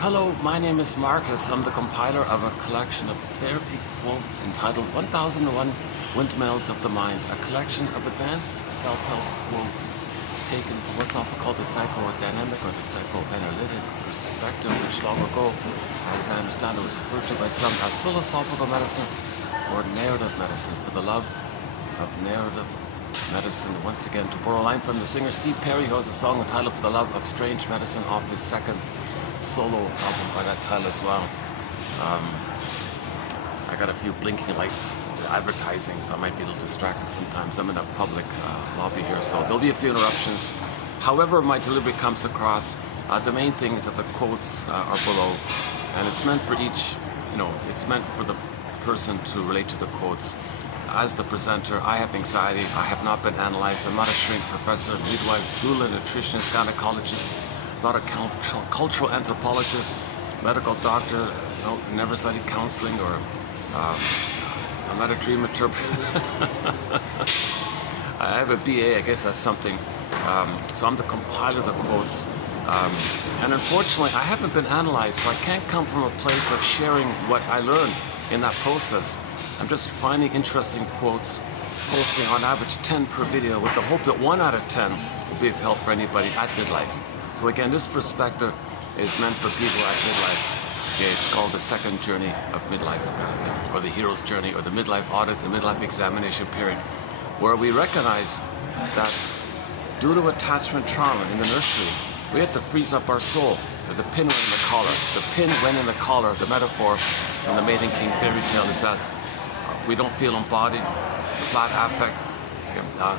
Hello, my name is Marcus. I'm the compiler of a collection of therapy quotes entitled 1001 Windmills of the Mind, a collection of advanced self-help quotes taken from what's often called the psychodynamic or the psychoanalytic perspective, which long ago, as I understand it, was referred to by some as philosophical medicine or narrative medicine, for the love of narrative medicine. Once again, to borrow a line from the singer Steve Perry, who has a song entitled For the Love of Strange Medicine off his second solo album by that title as well. I got a few blinking lights advertising, so I might be a little distracted sometimes. I'm in a public lobby here, so there'll be a few interruptions. However my delivery comes across, the main thing is that the quotes are below, and it's meant for each, it's meant for the person to relate to the quotes. As the presenter, I have anxiety. I have not been analyzed. I'm not a shrink professor, midwife, doula, nutritionist, gynecologist, not a cultural anthropologist, medical doctor, never studied counseling, or I'm not a dream interpreter. I have a BA, I guess that's something. So I'm the compiler of the quotes. And unfortunately, I haven't been analyzed, so I can't come from a place of sharing what I learned in that process. I'm just finding interesting quotes, posting on average 10 per video, with the hope that 1 out of 10 will be of help for anybody at midlife. So again, this perspective is meant for people at midlife. Okay, it's called the second journey of midlife kind of thing, or the hero's journey, or the midlife audit, the midlife examination period, where we recognize that due to attachment trauma in the nursery, we had to freeze up our soul. The pin went in the collar. The pin went in the collar. The metaphor from the Maiden King fairy tale is that we don't feel embodied, flat affect,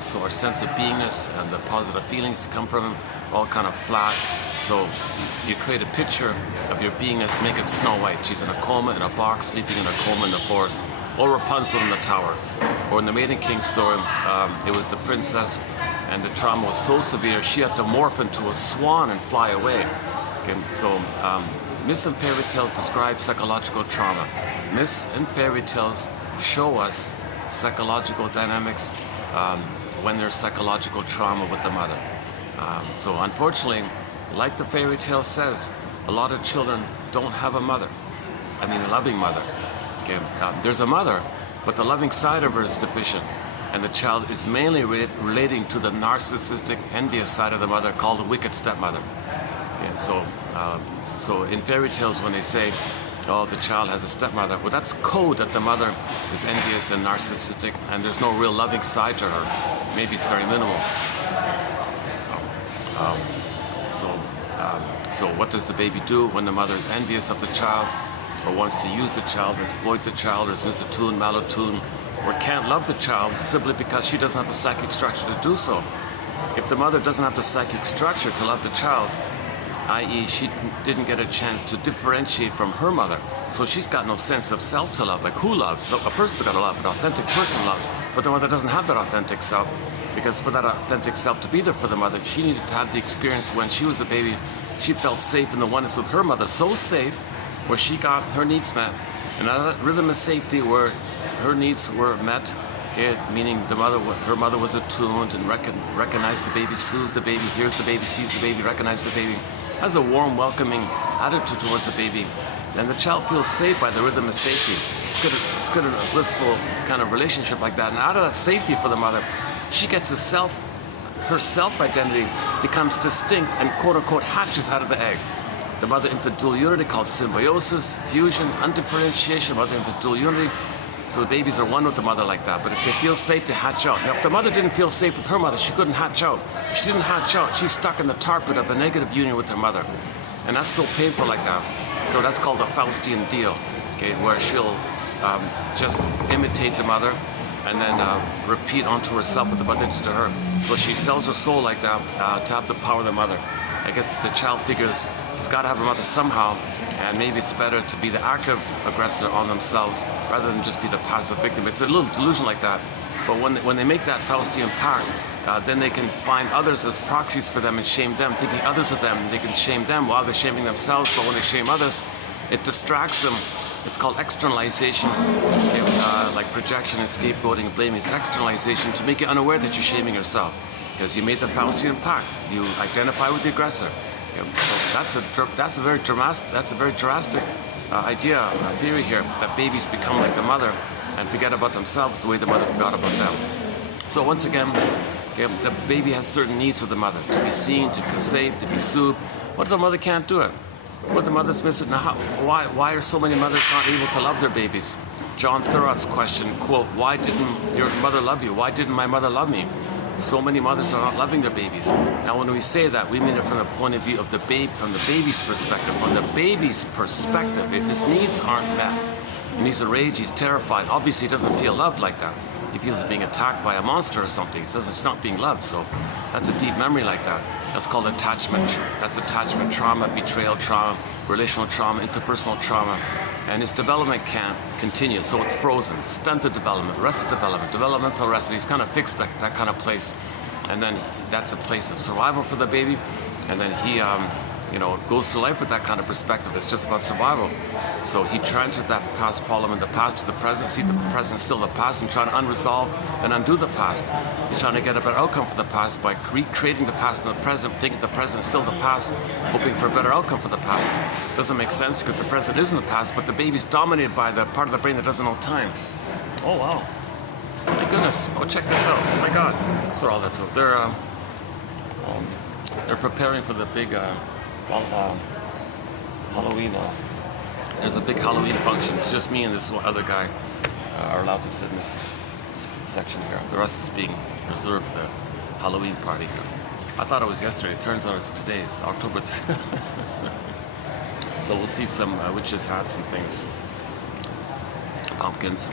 so our sense of beingness and the positive feelings come from it all kind of flat. So you create a picture of your beingness, make it Snow White. She's in a coma in a box, sleeping in a coma in the forest, or Rapunzel in the tower. Or in the Maiden King story, it was the princess, and the trauma was so severe she had to morph into a swan and fly away. Okay, so myths and fairy tales describe psychological trauma. Myths and fairy tales show us psychological dynamics when there's psychological trauma with the mother. So unfortunately, like the fairy tale says, a lot of children don't have a mother. I mean, a loving mother. Okay? There's a mother, but the loving side of her is deficient, and the child is mainly relating to the narcissistic, envious side of the mother, called the wicked stepmother. Okay? So in fairy tales, when they say, oh, the child has a stepmother, well, that's code that the mother is envious and narcissistic, and there's no real loving side to her. Maybe it's very minimal. So what does the baby do when the mother is envious of the child, or wants to use the child, or exploit the child, or is misattuned, malattuned, or can't love the child simply because she doesn't have the psychic structure to do so? If the mother doesn't have the psychic structure to love the child, i.e. she didn't get a chance to differentiate from her mother, so she's got no sense of self to love. Like, who loves? So a person's got to love, an authentic person loves, but the mother doesn't have that authentic self, because for that authentic self to be there for the mother, she needed to have the experience when she was a baby. She felt safe in the oneness with her mother, so safe where she got her needs met. And that rhythm of safety where her needs were met, meaning her mother was attuned and recognized the baby, soothes the baby, hears the baby, sees the baby, recognizes the baby, has a warm, welcoming attitude towards the baby, and the child feels safe by the rhythm of safety. It's good in a blissful kind of relationship like that. And out of that safety for the mother, she gets her self-identity becomes distinct and quote-unquote hatches out of the egg. The mother-infant dual unity, called symbiosis, fusion, undifferentiation, mother-infant dual unity. So the babies are one with the mother like that, but if they feel safe to hatch out. Now, if the mother didn't feel safe with her mother, she couldn't hatch out. If she didn't hatch out, she's stuck in the tar pit of a negative union with her mother. And that's so painful like that. So that's called a Faustian deal, okay, where she'll just imitate the mother and then repeat onto herself what the mother did to her. So she sells her soul like that to have the power of the mother. I guess the child figures he's got to have a mother somehow, and maybe it's better to be the active aggressor on themselves rather than just be the passive victim. It's a little delusion like that. But when they make that Faustian pact, then they can find others as proxies for them and shame them, thinking others of them. They can shame them while they're shaming themselves, but when they shame others, it distracts them. It's called externalization, like projection and scapegoating and blaming. It's externalization to make you unaware that you're shaming yourself, because you made the Faustian pact. You identify with the aggressor. So that's a very drastic idea, theory here, that babies become like the mother and forget about themselves the way the mother forgot about them. So once again, okay, the baby has certain needs of the mother: to be seen, to feel safe, to be soothed. What if the mother can't do it? What if the mother's missing? Now, why are so many mothers not able to love their babies? John Thurot's question, quote, "Why didn't your mother love you? Why didn't my mother love me?" So many mothers are not loving their babies. Now, when we say that, we mean it from the point of view of the baby, from the baby's perspective. From the baby's perspective, if his needs aren't met, and he's enraged, he's terrified, obviously he doesn't feel loved like that. He feels being attacked by a monster or something. He says it's not being loved. So that's a deep memory like that. That's called attachment. That's attachment trauma, betrayal trauma, relational trauma, interpersonal trauma. And his development can't continue, so it's frozen. Stunted development, arrested development, developmental arrest. He's kind of fixed that kind of place. And then that's a place of survival for the baby. And then he goes through life with that kind of perspective. It's just about survival. So he transfers that past problem in the past to the present, see the present still the past, and trying to unresolve and undo the past. He's trying to get a better outcome for the past by recreating the past in the present, thinking the present is still the past, hoping for a better outcome for the past. Doesn't make sense because the present isn't the past, but the baby's dominated by the part of the brain that doesn't know time. Oh wow. My goodness. Oh, check this out. Oh my God. That's all that's up. They're preparing for the big Halloween. There's a big Halloween function. It's just me and this other guy are allowed to sit in this section here. The rest is being reserved for the Halloween party. I thought it was yesterday. It turns out it's today. It's October 3rd. So we'll see some witches' hats and things. Pumpkins.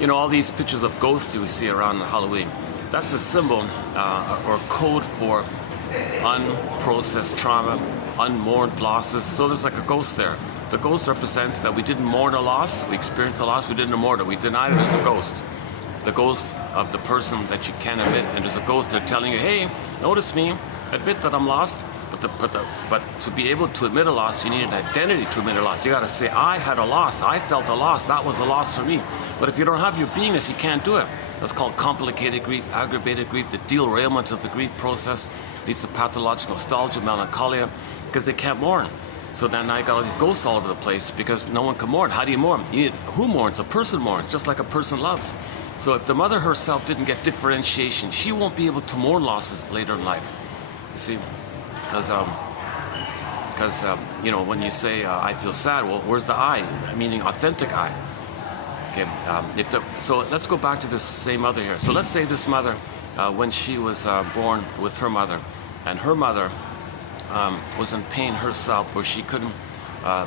You know, all these pictures of ghosts you see around Halloween. That's a symbol or code for unprocessed trauma, unmourned losses. So there's like a ghost there. The ghost represents that we didn't mourn a loss, we experienced a loss, we didn't mourn it, we denied it. There's a ghost. The ghost of the person that you can't admit, and there's a ghost there telling you, hey, notice me, admit that I'm lost. But to be able to admit a loss, you need an identity to admit a loss. You got to say, I had a loss, I felt a loss, that was a loss for me. But if you don't have your beingness, you can't do it. That's called complicated grief, aggravated grief. The derailment of the grief process leads to pathological nostalgia, melancholia, because they can't mourn. So then I got all these ghosts all over the place because no one can mourn. How do you mourn? Who mourns? A person mourns, just like a person loves. So if the mother herself didn't get differentiation, she won't be able to mourn losses later in life. You see? Because when you say I feel sad, well, where's the I? Meaning authentic I. Okay. So let's go back to this same mother here. So let's say this mother, when she was born with her mother, and her mother was in pain herself, where she couldn't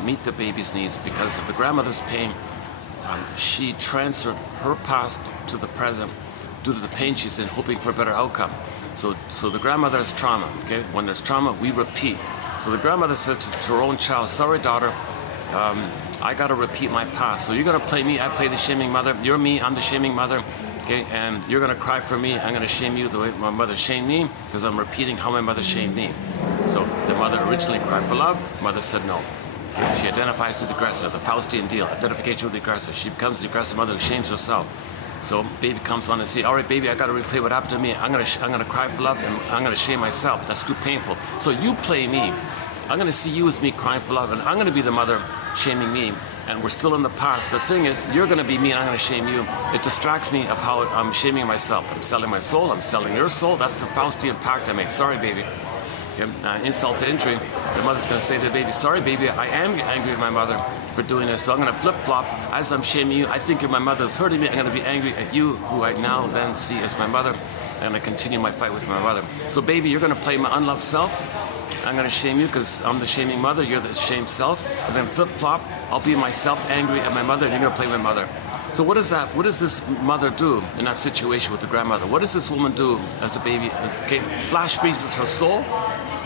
meet the baby's needs because of the grandmother's pain. She transferred her past to the present due to the pain she's in, hoping for a better outcome. So the grandmother has trauma, okay? When there's trauma, we repeat. So the grandmother says to her own child, sorry, daughter, I gotta repeat my past. So you're gonna play me, I play the shaming mother. You're me, I'm the shaming mother, okay? And you're gonna cry for me, I'm gonna shame you the way my mother shamed me, because I'm repeating how my mother shamed me. So the mother originally cried for love, the mother said no. Okay? She identifies with the aggressor, the Faustian deal, identification with the aggressor. She becomes the aggressive mother who shames herself. So baby comes on and says, all right, baby, I got to replay what happened to me. I'm gonna cry for love, and I'm gonna shame myself. That's too painful. So you play me. I'm gonna see you as me crying for love, and I'm gonna be the mother shaming me. And we're still in the past. The thing is, you're gonna be me, and I'm gonna shame you. It distracts me of how I'm shaming myself. I'm selling my soul. I'm selling your soul. That's the Faustian pact I made. Sorry, baby. Okay, insult to injury. The mother's going to say to the baby, sorry, baby, I am angry with my mother for doing this. So I'm going to flip-flop. As I'm shaming you, I think my mother's hurting me. I'm going to be angry at you, who I now then see as my mother. I'm going to continue my fight with my mother. So, baby, you're going to play my unloved self. I'm going to shame you because I'm the shaming mother. You're the shamed self. And then flip-flop. I'll be myself angry at my mother, and you're going to play my mother. So what is that? What does this mother do in that situation with the grandmother? What does this woman do as a baby? Okay, flash freezes her soul.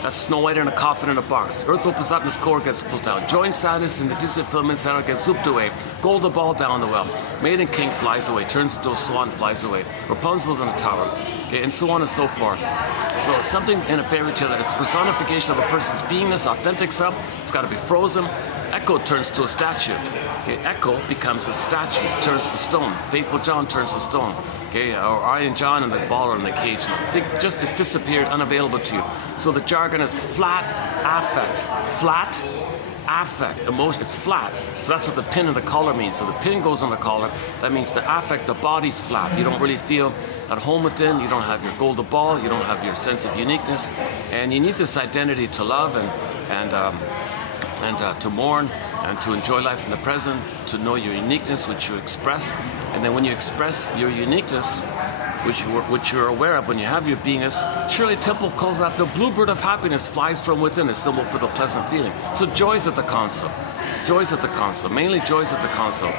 That's Snow White in a coffin in a box. Earth opens up and his core gets pulled down. Joy and sadness in the distant filament center gets zooped away. Golden ball down the well. Maiden king flies away, turns into a swan, flies away. Rapunzel's in a tower. Okay, and so on and so forth. So something in a fairy tale that is personification of a person's beingness, authentic self. It's got to be frozen. Echo turns to a statue. Okay, Echo becomes a statue, turns to stone. Faithful John turns to stone. Okay, or I and John and the ball are in the cage. It's disappeared, unavailable to you. So the jargon is flat affect. Flat affect, emotion, it's flat. So that's what the pin and the collar means. So the pin goes on the collar. That means the affect, the body's flat. You don't really feel at home within. You don't have your golden ball. You don't have your sense of uniqueness. And you need this identity to love and to mourn and to enjoy life in the present, to know your uniqueness, which you express. And then when you express your uniqueness, which you're aware of when you have your beingness, Shirley Temple calls that the bluebird of happiness flies from within, a symbol for the pleasant feeling. So joy's at the console. Joy's at the console. Mainly joy's at the console.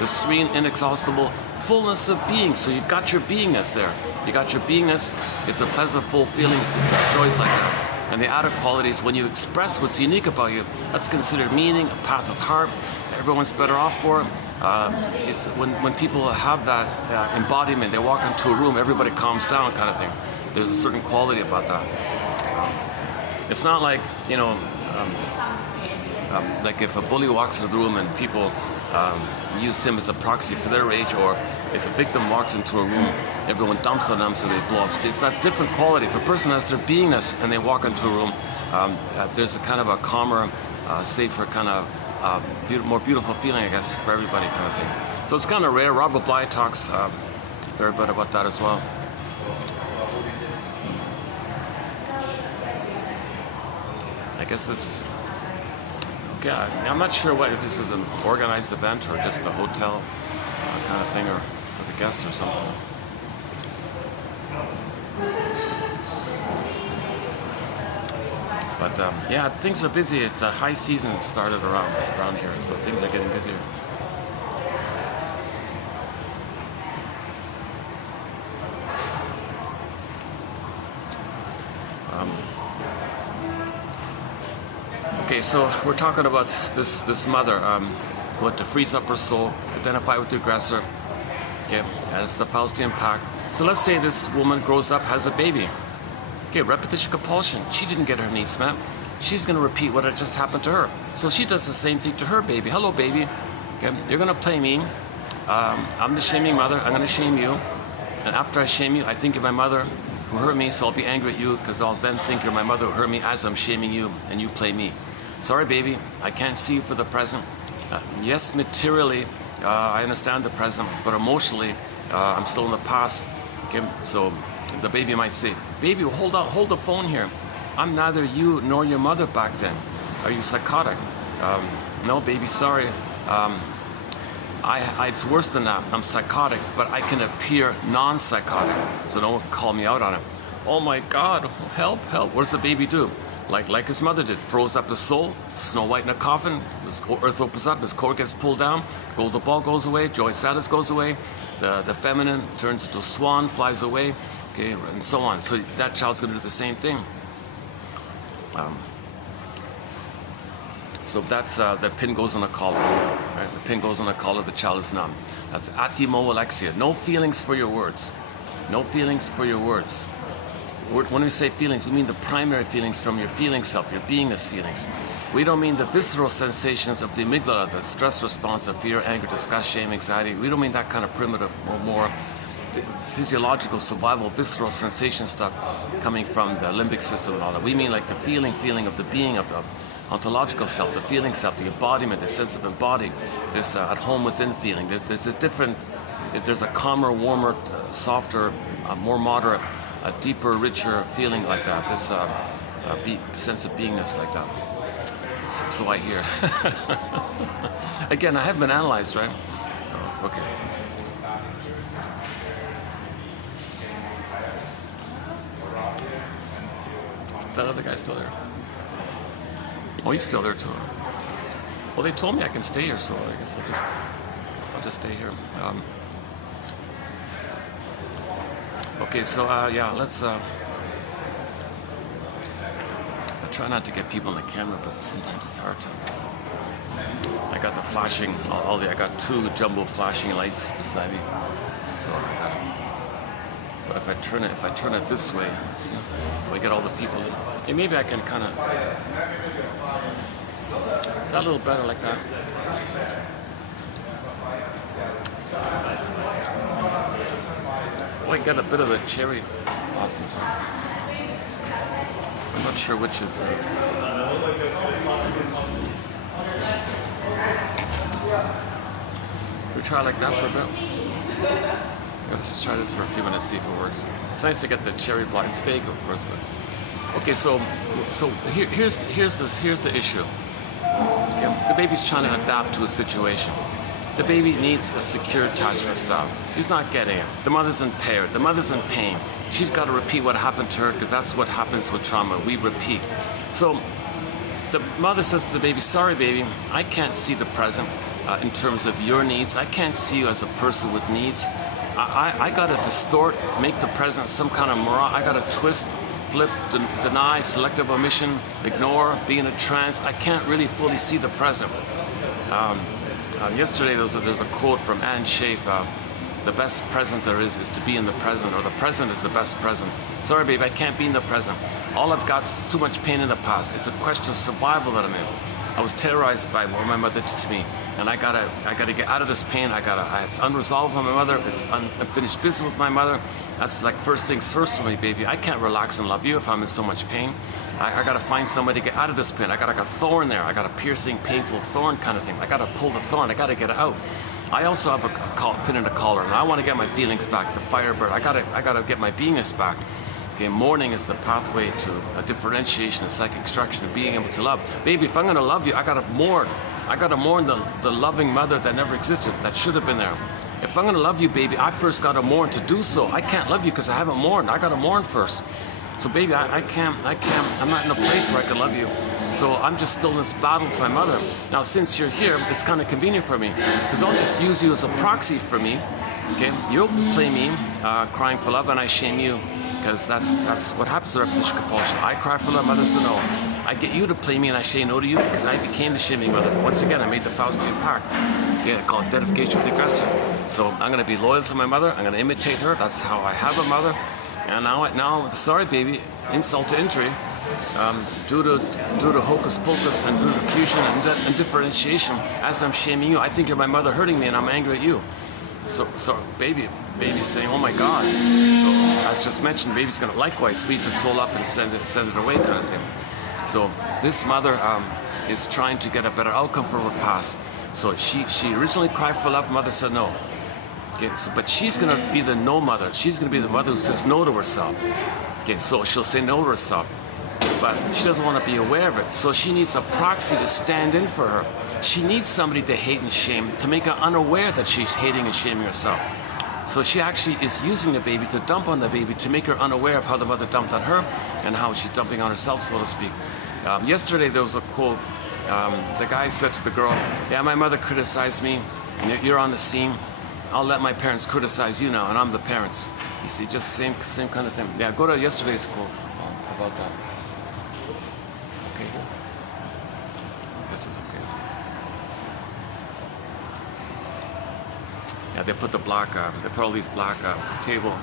The serene, inexhaustible fullness of being. So you've got your beingness there. You got your beingness. It's a pleasant, full feeling. It's joy's like that. And the added qualities, when you express what's unique about you, that's considered meaning, a path of heart. Everyone's better off for it. It's when people have that embodiment, they walk into a room, everybody calms down, kind of thing. There's a certain quality about that. It's not like, you know, like if a bully walks into the room and people use him as a proxy for their rage, or if a victim walks into a room, everyone dumps on them so they blow up. It's that different quality. If a person has their beingness and they walk into a room, there's a kind of a calmer, safer kind of more beautiful feeling, I guess, for everybody, kind of thing. So it's kind of rare. Robert Bly talks very bit about that as well. I guess this is, yeah, I'm not sure if this is an organized event or just a hotel kind of thing, or for the guests or something. But yeah, things are busy. It's a high season started around here, so things are getting busier. Okay, so we're talking about this mother who had to freeze up her soul, identify with the aggressor. Okay, as the Faustian pact. So let's say this woman grows up, has a baby. Okay, repetition compulsion. She didn't get her needs met. She's going to repeat what had just happened to her. So she does the same thing to her baby. Hello, baby. Okay, you're going to play me. I'm the shaming mother. I'm going to shame you. And after I shame you, I think you're my mother who hurt me, so I'll be angry at you because I'll then think you're my mother who hurt me as I'm shaming you, and you play me. Sorry, baby. I can't see you for the present. Yes, materially, I understand the present, but emotionally, I'm still in the past. Okay, so the baby might say, baby, hold on, hold the phone here. I'm neither you nor your mother back then. Are you psychotic? No, baby, sorry. It's worse than that. I'm psychotic, but I can appear non-psychotic, so no one can call me out on it. Oh my God, help, help. What does the baby do? Like his mother did, froze up his soul, Snow White in a coffin, his earth opens up, his core gets pulled down, golden ball goes away, joy sadness goes away, the feminine turns into a swan, flies away, okay, and so on. So that child's going to do the same thing. So that's the pin goes on a collar. Right? The pin goes on a collar, the child is numb. That's athimoalexia. No feelings for your words. No feelings for your words. When we say feelings, we mean the primary feelings from your feeling self, your beingness feelings. We don't mean the visceral sensations of the amygdala, the stress response of fear, anger, disgust, shame, anxiety. We don't mean that kind of primitive or more physiological, survival, visceral sensation stuff coming from the limbic system and all that. We mean like the feeling of the being, of the ontological self, the feeling self, the embodiment, the sense of embodied, this at home within feeling. There's a calmer, warmer, softer, more moderate, a deeper, richer feeling like that, this sense of beingness like that. So I hear. Again, I haven't been analyzed, right? Oh, okay. Is that other guy still there? Oh, he's still there too. Well, they told me I can stay here, so I guess I'll just stay here. Okay, so yeah, let's. I try not to get people on the camera, but sometimes it's hard to. I got the flashing, I got two jumbo flashing lights beside me, so. But if I turn it this way, let's see, do I get all the people in? Okay, maybe I can kind of. Is that a little better like that? quite get a bit of the cherry blossoms. I'm not sure which is. We try like that for a bit. Let's try this for a few minutes, see if it works. It's nice to get the cherry blossom. It's fake, of course, but okay. So here's the issue. Okay, the baby's trying to adapt to a situation. The baby needs a secure attachment style. He's not getting it. The mother's impaired. The mother's in pain. She's got to repeat what happened to her because that's what happens with trauma. We repeat. So the mother says to the baby, sorry, baby, I can't see the present in terms of your needs. I can't see you as a person with needs. I got to distort, make the present some kind of mirage. I got to twist, flip, deny, selective omission, ignore, be in a trance. I can't really fully see the present. Yesterday there's a quote from Anne Schaefer, the best present there is to be in the present, or the present is the best present. Sorry babe, I can't be in the present. All I've got is too much pain in the past. It's a question of survival that I'm in. I was terrorized by what my mother did to me, and I gotta get out of this pain. It's unresolved with my mother, it's unfinished business with my mother. That's like first things first for me, baby. I can't relax and love you if I'm in so much pain. I gotta find somebody to get out of this pain. I got a thorn there. I got a piercing, painful thorn kind of thing. I gotta pull the thorn. I gotta get it out. I also have a pin in the collar, and I want to get my feelings back. The firebird. I gotta get my beingness back. Okay, mourning is the pathway to a differentiation, a psychic extraction, of being able to love. Baby, if I'm gonna love you, I gotta mourn. I gotta mourn the loving mother that never existed, that should have been there. If I'm gonna love you, baby, I first gotta mourn to do so. I can't love you because I haven't mourned. I gotta mourn first. So baby, I'm not in a place where I can love you. So I'm just still in this battle with my mother. Now, since you're here, it's kind of convenient for me because I'll just use you as a proxy for me. Okay, you'll play me crying for love, and I shame you because that's what happens to repetition compulsion. I cry for love, mother said no. I get you to play me, and I say no to you because I became the shaming mother. Once again, I made the Faustian pact. Okay, I call it identification with the aggressor. So I'm going to be loyal to my mother. I'm going to imitate her. That's how I have a mother. And now, sorry, baby, insult to injury. Due to hocus pocus and due to fusion and differentiation, as I'm shaming you, I think you're my mother hurting me, and I'm angry at you. So baby's saying, oh my God. So, as just mentioned, baby's gonna likewise freeze his soul up and send it away, kind of thing. So this mother is trying to get a better outcome for her past. So she originally cried for love. Mother said no. Okay, so, but she's gonna be the no mother. She's gonna be the mother who says no to herself. Okay, so she'll say no to herself, but she doesn't want to be aware of it. So she needs a proxy to stand in for her. She needs somebody to hate and shame, to make her unaware that she's hating and shaming herself. So she actually is using the baby to dump on the baby, to make her unaware of how the mother dumped on her and how she's dumping on herself, so to speak. Yesterday there was a quote. The guy said to the girl, yeah, my mother criticized me. You're on the scene. I'll let my parents criticize you now, and I'm the parents. You see, just same kind of thing. Yeah, go to yesterday's quote about that. Okay, here. This is okay. Yeah, they put they put all these black table.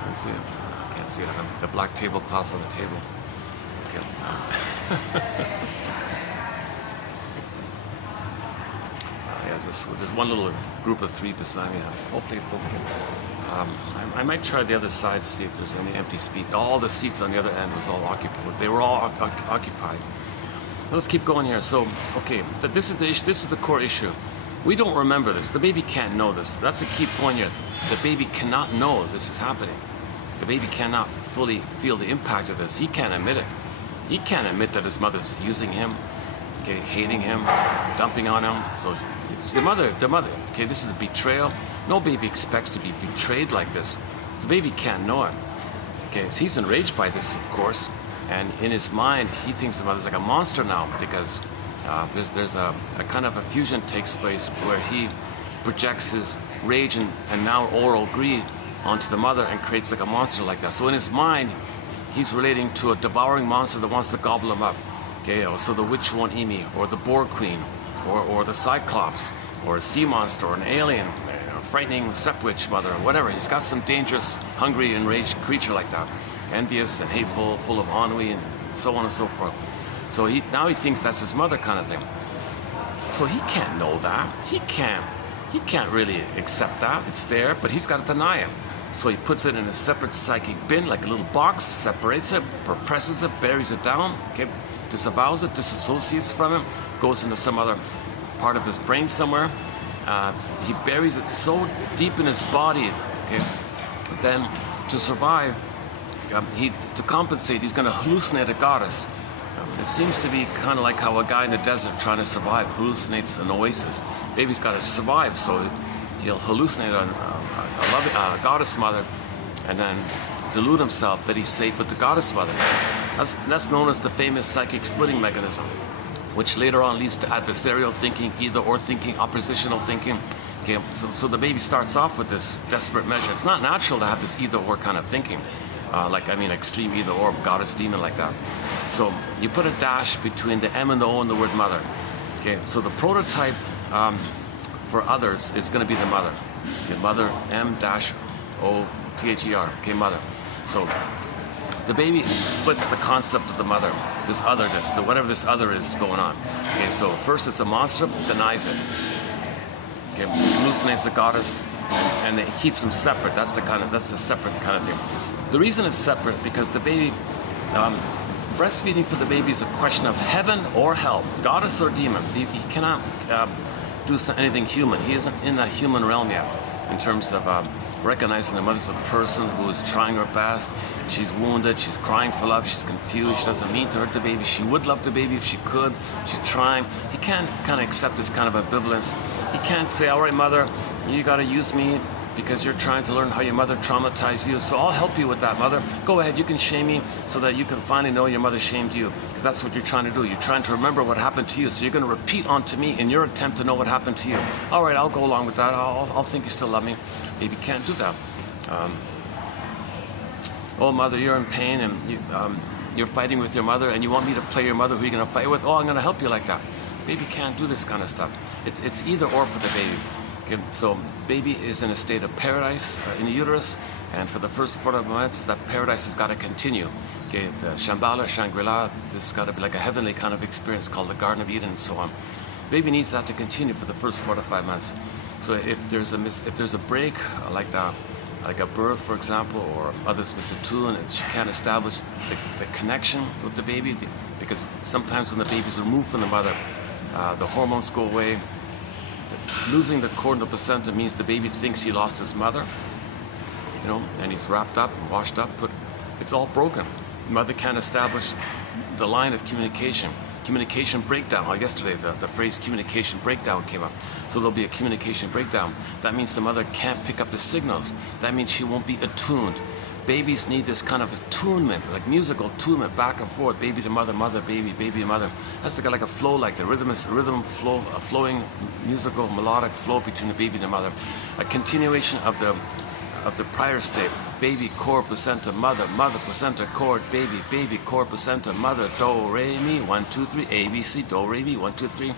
Can you see it? I can't see it. The black tablecloths on the table. Okay. There's one little group of three beside me. Hopefully it's okay. I might try the other side to see if there's any empty seats. All the seats on the other end was all occupied. They were all occupied. Let's keep going here. So, okay, this is the issue. This is the core issue. We don't remember this. The baby can't know this. That's a key point here. The baby cannot know this is happening. The baby cannot fully feel the impact of this. He can't admit it. He can't admit that his mother's using him, okay, hating him, dumping on him. So the mother, okay, this is a betrayal. No baby expects to be betrayed like this. The baby can't know it. Okay, so he's enraged by this, of course, and in his mind, he thinks the mother's like a monster now because there's a kind of a fusion takes place where he projects his rage and now oral greed onto the mother and creates like a monster like that. So in his mind, he's relating to a devouring monster that wants to gobble him up. Okay, so the witch won't eat me, or the boar queen, or the cyclops, or a sea monster, or an alien, a frightening step witch mother, or whatever. He's got some dangerous, hungry, enraged creature like that, envious and hateful, full of ennui, and so on and so forth. So now he thinks that's his mother kind of thing. So he can't know that. He can't really accept that. It's there, but he's got to deny it. So he puts it in a separate psychic bin, like a little box, separates it, represses it, buries it down, okay, disavows it, disassociates from it, goes into some other part of his brain somewhere. He buries it so deep in his body, okay, then to survive, to compensate, he's going to hallucinate a goddess. It seems to be kind of like how a guy in the desert trying to survive hallucinates an oasis. Baby's got to survive, so he'll hallucinate a goddess mother and then delude himself that he's safe with the goddess mother. That's known as the famous psychic splitting mechanism, which later on leads to adversarial thinking, either-or thinking, oppositional thinking. Okay, so the baby starts off with this desperate measure. It's not natural to have this either-or kind of thinking. Extreme either-or, goddess demon like that. So you put a dash between the M and the O in the word mother. Okay, so the prototype for others is going to be the mother. Okay, mother, M-O-T-H-E-R, okay, mother. So the baby splits the concept of the mother, this otherness, so whatever this other is going on. Okay, so first it's a monster, denies it. Okay, hallucinates the goddess, and it keeps them separate. That's the separate kind of thing. The reason it's separate because the baby, breastfeeding for the baby is a question of heaven or hell, goddess or demon. He cannot do anything human. He isn't in that human realm yet in terms of recognizing the mother's a person who is trying her best. She's wounded, she's crying for love, she's confused, she doesn't mean to hurt the baby. She would love the baby if she could. She's trying. He can't kind of accept this kind of ambivalence. He can't say, all right, mother, you got to use me because you're trying to learn how your mother traumatized you, so I'll help you with that, mother. Go ahead, you can shame me so that you can finally know your mother shamed you, because that's what you're trying to do. You're trying to remember what happened to you, so you're going to repeat onto me in your attempt to know what happened to you. All right, I'll go along with that. I'll think you still love me. Baby can't do that. Oh, mother, you're in pain, and you're fighting with your mother, and you want me to play your mother. Who are you going to fight with? Oh, I'm going to help you like that. Baby can't do this kind of stuff. It's either or for the baby. Okay, so baby is in a state of paradise in the uterus, and for the first 4 months, that paradise has got to continue. Okay, the Shambhala, Shangri-La, this has got to be like a heavenly kind of experience called the Garden of Eden and so on. Baby needs that to continue for the first 4 to 5 months. So if there's a break, like a birth, for example, or others miss a tune, and she can't establish the connection with the baby, because sometimes when the baby's removed from the mother, the hormones go away. Losing the cord and the placenta means the baby thinks he lost his mother, and he's wrapped up and washed up, but it's all broken. Mother can't establish the line of communication. Communication breakdown. Yesterday the phrase communication breakdown came up. So there'll be a communication breakdown. That means the mother can't pick up the signals. That means she won't be attuned. Babies need this kind of attunement, like musical attunement, back and forth, baby to mother, mother, baby, baby to mother. That's like a flow, like the rhythm flow, a flowing musical melodic flow between the baby and the mother. A continuation of the prior state. Baby, cord, placenta, mother, mother, placenta, cord, baby, baby, cord, placenta, mother, do, re, mi, 1, 2, 3, A, B, C, do, re, mi, 1, 2, 3.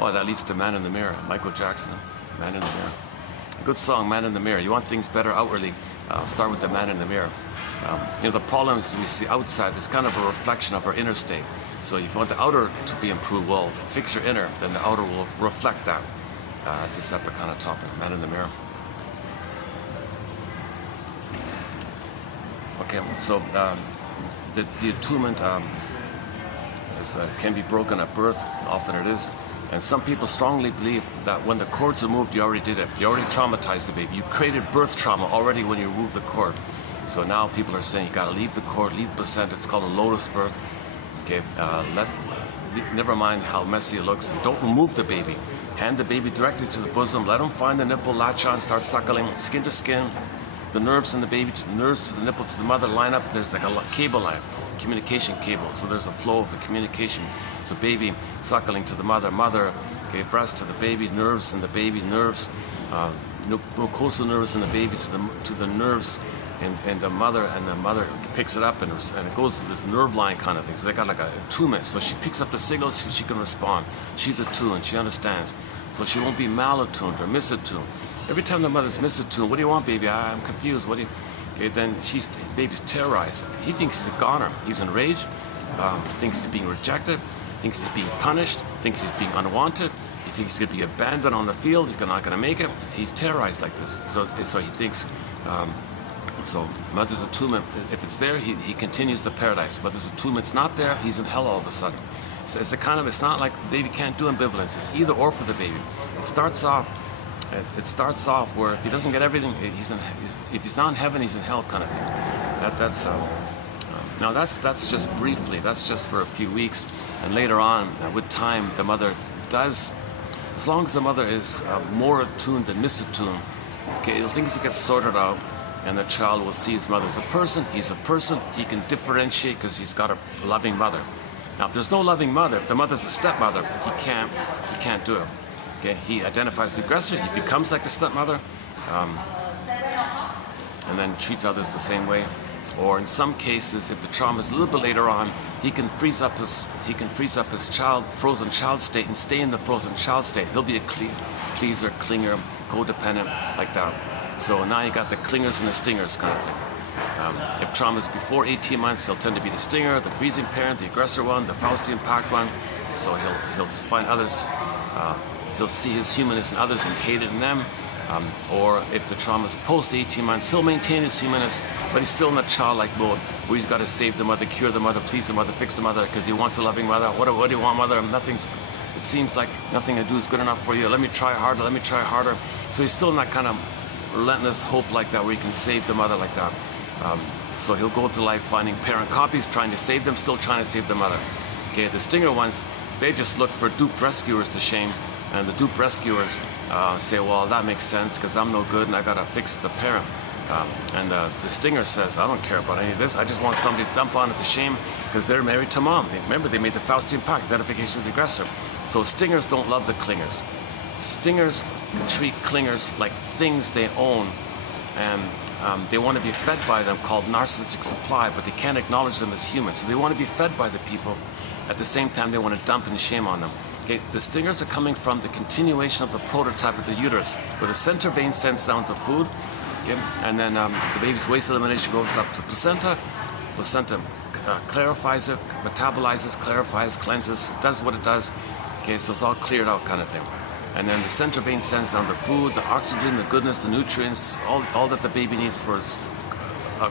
Oh, that leads to Man in the Mirror, Michael Jackson, Man in the Mirror. Good song, Man in the Mirror. You want things better outwardly, start with the Man in the Mirror. The problems we see outside is kind of a reflection of our inner state. So if you want the outer to be improved, well, fix your inner, then the outer will reflect that. It's a separate kind of topic, Man in the Mirror. Okay, so the attunement can be broken at birth, often it is. And some people strongly believe that when the cords are moved, you already did it. You already traumatized the baby. You created birth trauma already when you removed the cord. So now people are saying you gotta leave the cord, leave the placenta. It's called a lotus birth. Okay, never mind how messy it looks. Don't remove the baby. Hand the baby directly to the bosom. Let him find the nipple, latch on, start suckling, skin to skin. The nerves in the baby, to the nerves to the nipple to the mother line up. There's like a cable line, communication cable. So there's a flow of the communication. So baby suckling to the mother, mother, okay, breast to the baby, nerves in the baby, nerves, mucosal nerves in the baby to the nerves, and the mother picks it up and it goes to this nerve line kind of thing. So they got like a attunement. So she picks up the signals, she can respond. She's attuned, she understands. So she won't be malattuned or misattuned. Every time the mother's misattuned, what do you want, baby? I'm confused. What do you? Okay, then baby's terrorized. He thinks he's a goner. He's enraged. Thinks he's being rejected. Thinks he's being punished. Thinks he's being unwanted. He thinks he's going to be abandoned on the field. He's not going to make it. He's terrorized like this. So he thinks. So Mother's Atonement, if it's there, he continues the paradise. Mother's Atonement, it's not there, he's in hell all of a sudden. So it's a kind of, it's not like baby can't do ambivalence. It's either or for the baby. It starts off where if he doesn't get everything, if he's not in heaven, he's in hell, kind of thing. Now that's just briefly. That's just for a few weeks, and later on, with time, the mother does. As long as the mother is more attuned than misattuned, okay, things will get sorted out. And the child will see his mother as a person. He's a person. He can differentiate because he's got a loving mother. Now, if there's no loving mother, if the mother's a stepmother, he can't do it. Okay, he identifies the aggressor. He becomes like the stepmother, and then treats others the same way. Or in some cases, if the trauma is a little bit later on, he can freeze up his frozen child state, and stay in the frozen child state. He'll be a pleaser, clinger, codependent, like that. So now you got the clingers and the stingers kind of thing. If trauma is before 18 months, he'll tend to be the stinger, the freezing parent, the aggressor one, the Faustian pact one. So he'll find others, he'll see his humanness in others and hate it in them. Or if the trauma is post 18 months, he'll maintain his humanness, but he's still in a childlike mode where he's got to save the mother, cure the mother, please the mother, fix the mother, because he wants a loving mother. What do you want, mother? It seems like nothing I do is good enough for you. Let me try harder, let me try harder. So he's still in that kind of relentless hope like that, where he can save the mother like that. So he'll go through life finding parent copies, trying to save them, still trying to save the mother. Okay, the stinger ones, they just look for duped rescuers to shame, and the duped rescuers say, well, that makes sense because I'm no good and I gotta fix the parent. And the stinger says, I don't care about any of this. I just want somebody to dump on it to shame because they're married to mom. Remember, they made the Faustian pact, identification with the aggressor. So stingers don't love the clingers. Stingers can treat clingers like things they own, and they want to be fed by them, called narcissistic supply, but they can't acknowledge them as humans. So they want to be fed by the people. At the same time, they want to dump and shame on them. Okay, the stingers are coming from the continuation of the prototype of the uterus, where the center vein sends down the food, okay, and then the baby's waste elimination goes up to the placenta. Placenta clarifies it, metabolizes, clarifies, cleanses, does what it does. Okay, so it's all cleared out kind of thing. And then the center vein sends down the food, the oxygen, the goodness, the nutrients, all that the baby needs for his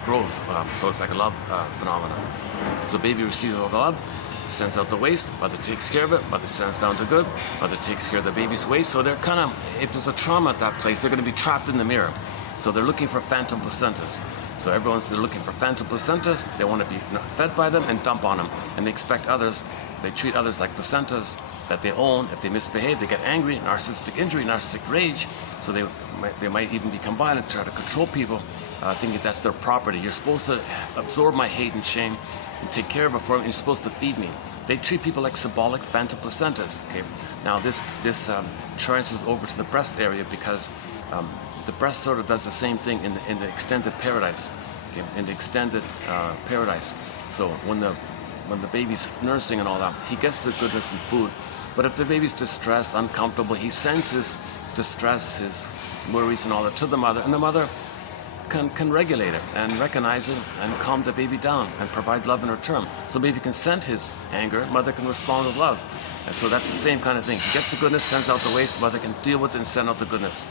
growth. So it's like a love phenomenon. So baby receives all the love, sends out the waste, mother takes care of it, mother sends down the good, mother takes care of the baby's waste. So they're kind of, if there's a trauma at that place, they're going to be trapped in the mirror. So they're looking for phantom placentas. So they're looking for phantom placentas, they want to be fed by them and dump on them. And they expect others, they treat others like placentas that they own. If they misbehave, they get angry, narcissistic injury, narcissistic rage. So they might even become violent, try to control people, thinking that's their property. You're supposed to absorb my hate and shame and take care of it for me, and you're supposed to feed me. They treat people like symbolic phantom placentas. Okay. Now this transfers over to the breast area because the breast sort of does the same thing in the extended paradise. Okay, in the extended paradise. So when the baby's nursing and all that, he gets the goodness and food. But if the baby's distressed, uncomfortable, he sends his distress, his worries and all that to the mother, and the mother can regulate it and recognize it and calm the baby down and provide love in return. So baby can send his anger, mother can respond with love. And so that's the same kind of thing. He gets the goodness, sends out the waste, mother can deal with it and send out the goodness.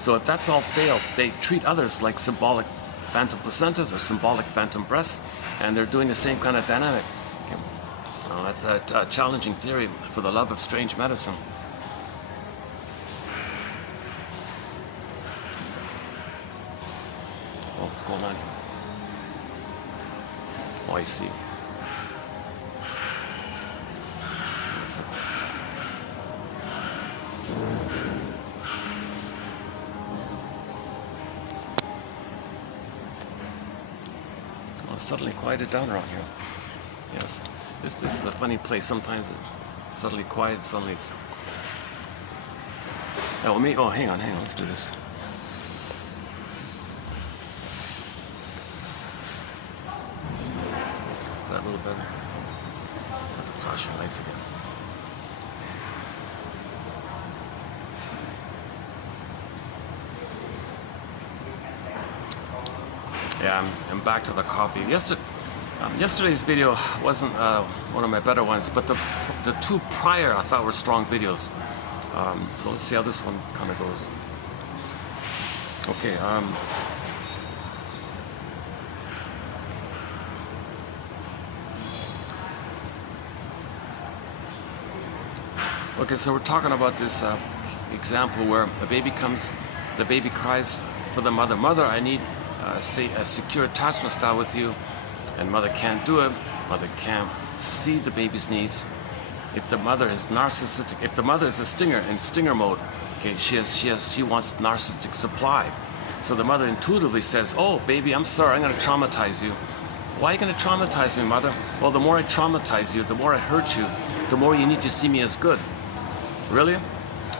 So if that's all failed, they treat others like symbolic phantom placentas or symbolic phantom breasts, and they're doing the same kind of dynamic. Okay. Well, that's a challenging theory for the love of strange medicine. Oh, what's going on here? Oh, I see. Well, suddenly quieted down around here. Yes, this is a funny place. Sometimes it's suddenly quiet, suddenly it's... Oh, hang on, let's do this. Is that a little better? I have to flash your lights again. Yeah, I'm back to the coffee. Yesterday's video wasn't one of my better ones, but the two prior I thought were strong videos. So let's see how this one kind of goes. Okay. Okay, so we're talking about this example where a baby comes, the baby cries for the mother. Mother, I need a secure attachment style with you, and mother can't do it. Mother can't see the baby's needs. If the mother is narcissistic, if the mother is a stinger in stinger mode, okay, she wants narcissistic supply. So the mother intuitively says, "Oh, baby, I'm sorry, I'm going to traumatize you." Why are you going to traumatize me, mother? Well, the more I traumatize you, the more I hurt you, the more you need to see me as good. Really?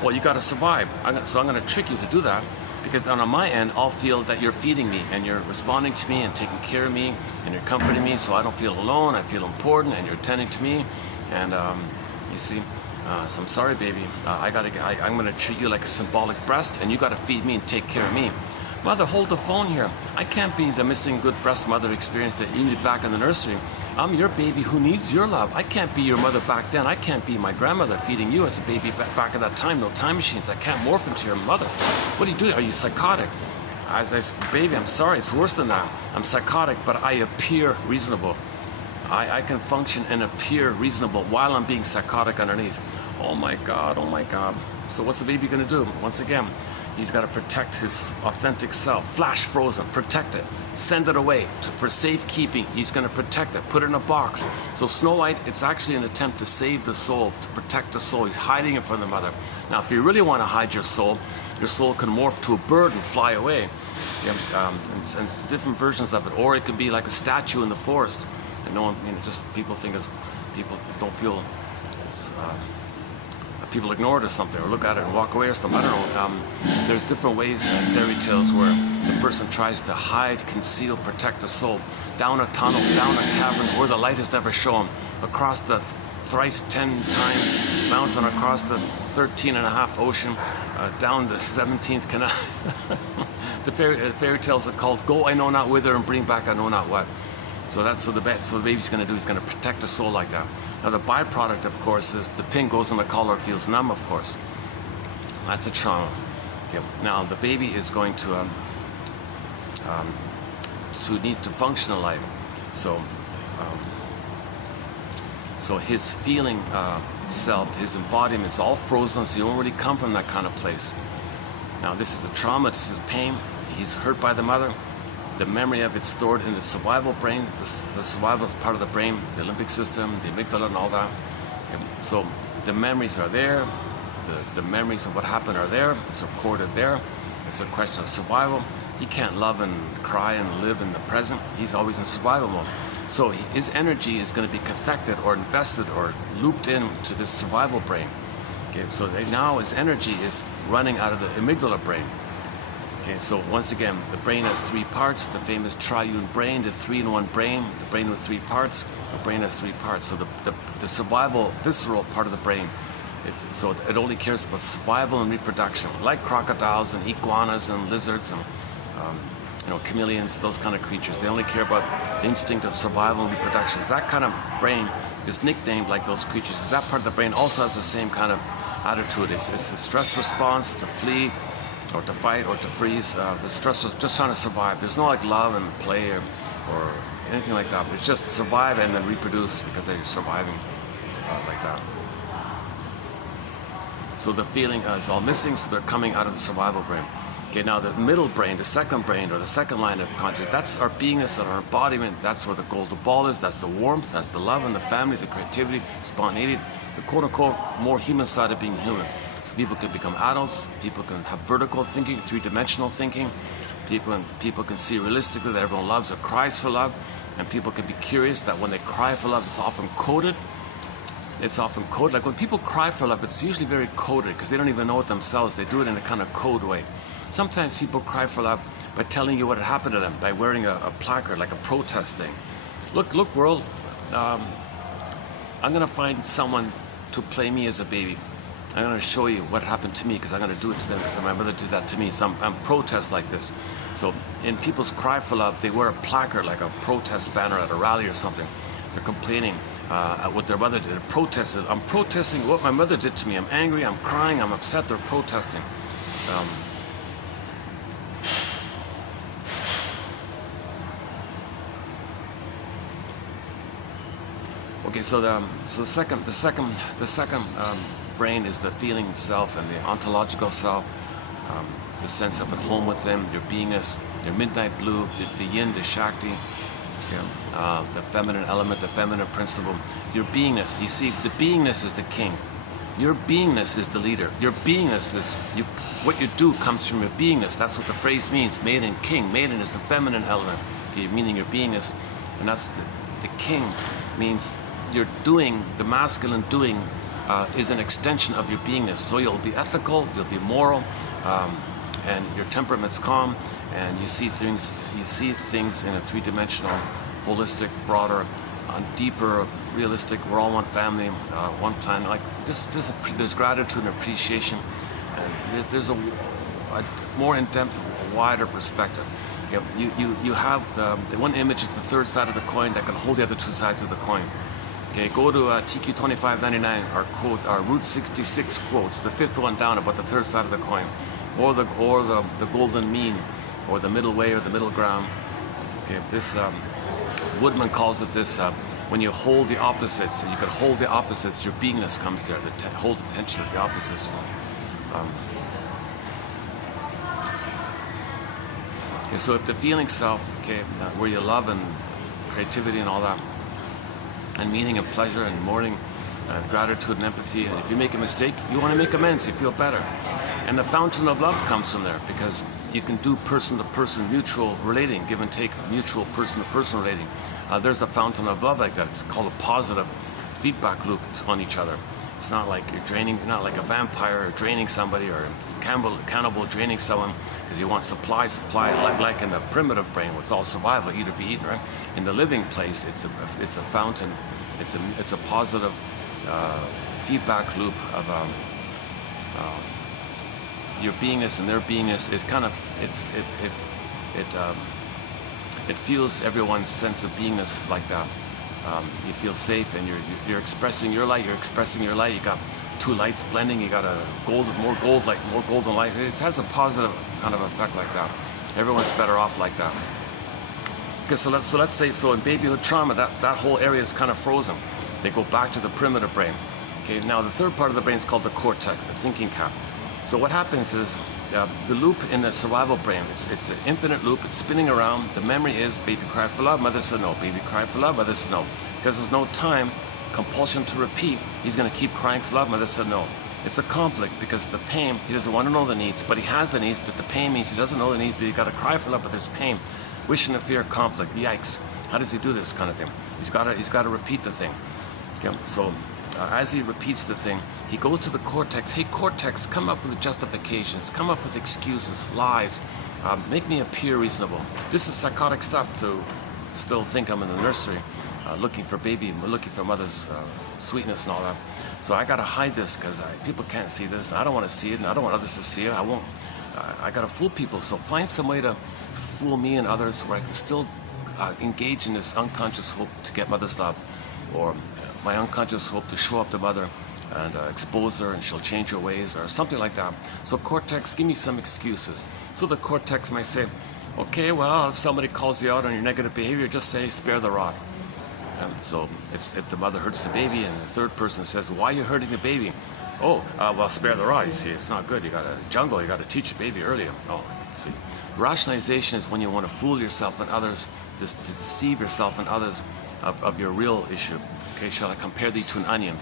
Well, you got to survive. So I'm going to trick you to do that, because on my end, I'll feel that you're feeding me and you're responding to me and taking care of me and you're comforting me, so I don't feel alone. I feel important, and you're attending to me. And you see, so I'm sorry, baby. I'm going to treat you like a symbolic breast, and you got to feed me and take care of me. Mother, hold the phone here. I can't be the missing good breast mother experience that you need back in the nursery. I'm your baby who needs your love. I can't be your mother back then. I can't be my grandmother feeding you as a baby back at that time. No time machines. I can't morph into your mother. What are you doing? Are you psychotic? As I said, baby, I'm sorry. It's worse than that. I'm psychotic, but I appear reasonable. I can function and appear reasonable while I'm being psychotic underneath. Oh my God, oh my God. So what's the baby going to do? Once again, he's got to protect his authentic self. Flash frozen, protect it. Send it away for safekeeping. He's going to protect it, put it in a box. So Snow White, it's actually an attempt to save the soul, to protect the soul. He's hiding it from the mother. Now, if you really want to hide your soul can morph to a bird and fly away. And different versions of it. Or it could be like a statue in the forest. And no one, just people think people don't feel it's, people ignore it or something, or look at it and walk away or something. I don't know. There's different ways in fairy tales where the person tries to hide, conceal, protect the soul. Down a tunnel, down a cavern where the light has never shone, across the thrice 10 times mountain, across the 13.5 ocean, down the 17th canal. The fairy tales are called "Go I know not whither and bring back I know not what." So the baby's going to do is going to protect the soul like that. Now the byproduct, of course, is the pin goes in the collar, it feels numb, of course. That's a trauma. Okay. Now the baby is going to need to function in life. So his feeling self, his embodiment is all frozen, so you don't really come from that kind of place. Now this is a trauma, this is pain. He's hurt by the mother. The memory of it stored in the survival brain. The survival is part of the brain, the limbic system, the amygdala and all that. Okay. So the memories are there. The memories of what happened are there. It's recorded there. It's a question of survival. He can't love and cry and live in the present. He's always in survival mode. So his energy is going to be cathected or invested or looped into this survival brain. Okay. So now his energy is running out of the amygdala brain. Okay, so once again, the brain has three parts, the famous triune brain, the 3-in-1 brain, the brain with three parts. The brain has three parts. So the survival, visceral part of the brain, so it only cares about survival and reproduction, like crocodiles and iguanas and lizards and chameleons, those kind of creatures. They only care about the instinct of survival and reproduction. So that kind of brain is nicknamed like those creatures, because that part of the brain also has the same kind of attitude. It's the stress response, to flee, or to fight, or to freeze. The stress is just trying to survive. There's no like love and play or anything like that. It's just survive and then reproduce, because they're surviving like that. So the feeling is all missing, so they're coming out of the survival brain. Okay, now the middle brain, the second brain, or the second line of consciousness, that's our beingness and our embodiment. That's where the golden ball is. That's the warmth, that's the love and the family, the creativity, spontaneity, the quote-unquote more human side of being human. So people can become adults, people can have vertical thinking, three-dimensional thinking, people can see realistically that everyone loves or cries for love, and people can be curious that when they cry for love, it's often coded. It's often coded. Like when people cry for love, it's usually very coded, because they don't even know it themselves. They do it in a kind of code way. Sometimes people cry for love by telling you what had happened to them, by wearing a placard, like a protest thing. Look, world, I'm going to find someone to play me as a baby. I'm going to show you what happened to me, because I'm going to do it to them, because my mother did that to me. So I'm protest like this. So in people's cry for love, they wear a placard, like a protest banner at a rally or something. They're complaining. at what their mother did. They're protested. I'm protesting what my mother did to me. I'm angry, I'm crying, I'm upset, they're protesting. Okay, so the second brain is the feeling self and the ontological self, the sense of at home with them, your beingness, your midnight blue, the yin, the shakti, the feminine element, the feminine principle, your beingness. You see, the beingness is the king. Your beingness is the leader. Your beingness is what you do comes from your beingness. That's what the phrase means. Maiden, king. Maiden is the feminine element, okay, meaning your beingness, and that's the king means your doing. The masculine doing is an extension of your beingness. So you'll be ethical, you'll be moral, and your temperament's calm, and you see things in a three-dimensional, holistic, broader, deeper, realistic. We're all one family, one planet. Like there's gratitude and appreciation, and there's a more in-depth, wider perspective. You have the one image is the third side of the coin that can hold the other two sides of the coin. Okay, go to TQ 2599, our quote, our Route 66 quotes, the fifth one down about the third side of the coin, or the golden mean, or the middle way, or the middle ground. Okay, this Woodman calls it this. When you hold the opposites, and you can hold the opposites, your beingness comes there. Hold the tension of the opposites. Okay, so if the feeling self, okay, where you love and creativity and all that, and meaning and pleasure and mourning, gratitude and empathy, and if you make a mistake, you want to make amends, you feel better. And the fountain of love comes from there, because you can do person-to-person mutual relating, give and take, mutual person-to-person relating. There's a fountain of love like that. It's called a positive feedback loop on each other. It's not like you're draining, you're not like a vampire or draining somebody, or a cannibal draining someone because you want supply, like in the primitive brain, where it's all survival, eat or be eaten, right? In the living place, it's a fountain, it's a positive feedback loop of your beingness and their beingness. It kind of it fuels everyone's sense of beingness like that. You feel safe, and you're expressing your light. You're expressing your light. You got two lights blending. You got a more golden light. It has a positive kind of effect like that. Everyone's better off like that. Okay, so let's say in babyhood trauma, that whole area is kind of frozen. They go back to the primitive brain. Okay, now the third part of the brain is called the cortex, the thinking cap. So what happens is the loop in the survival brain, it's an infinite loop, it's spinning around. The memory is baby cried for love, mother said no. Baby cried for love, mother said no. Because there's no time, compulsion to repeat, he's going to keep crying for love, mother said no. It's a conflict because the pain, he doesn't want to know the needs, but he has the needs, but the pain means he doesn't know the needs, but he's got to cry for love, but there's pain. Wish and fear, conflict, yikes. How does he do this kind of thing? He's got to repeat the thing. Okay, so as he repeats the thing, he goes to the cortex. Hey, cortex, come up with justifications, come up with excuses, lies, make me appear reasonable. This is psychotic stuff to still think I'm in the nursery, looking for mother's sweetness and all that. So I gotta hide this because people can't see this. I don't want to see it, and I don't want others to see it. I gotta fool people. So find some way to fool me and others where I can still engage in this unconscious hope to get mother's love, or my unconscious hope to show up to mother and expose her, and she'll change her ways, or something like that. So cortex, give me some excuses. So the cortex might say, okay, well, if somebody calls you out on your negative behavior, just say, spare the rod. So if the mother hurts the baby and the third person says, why are you hurting the baby? Oh, well, spare the rod. You see, it's not good. You got to jungle. You got to teach the baby earlier. Oh, see. Rationalization is when you want to fool yourself and others, to deceive yourself and others of your real issue. Okay, shall I compare thee to an onion?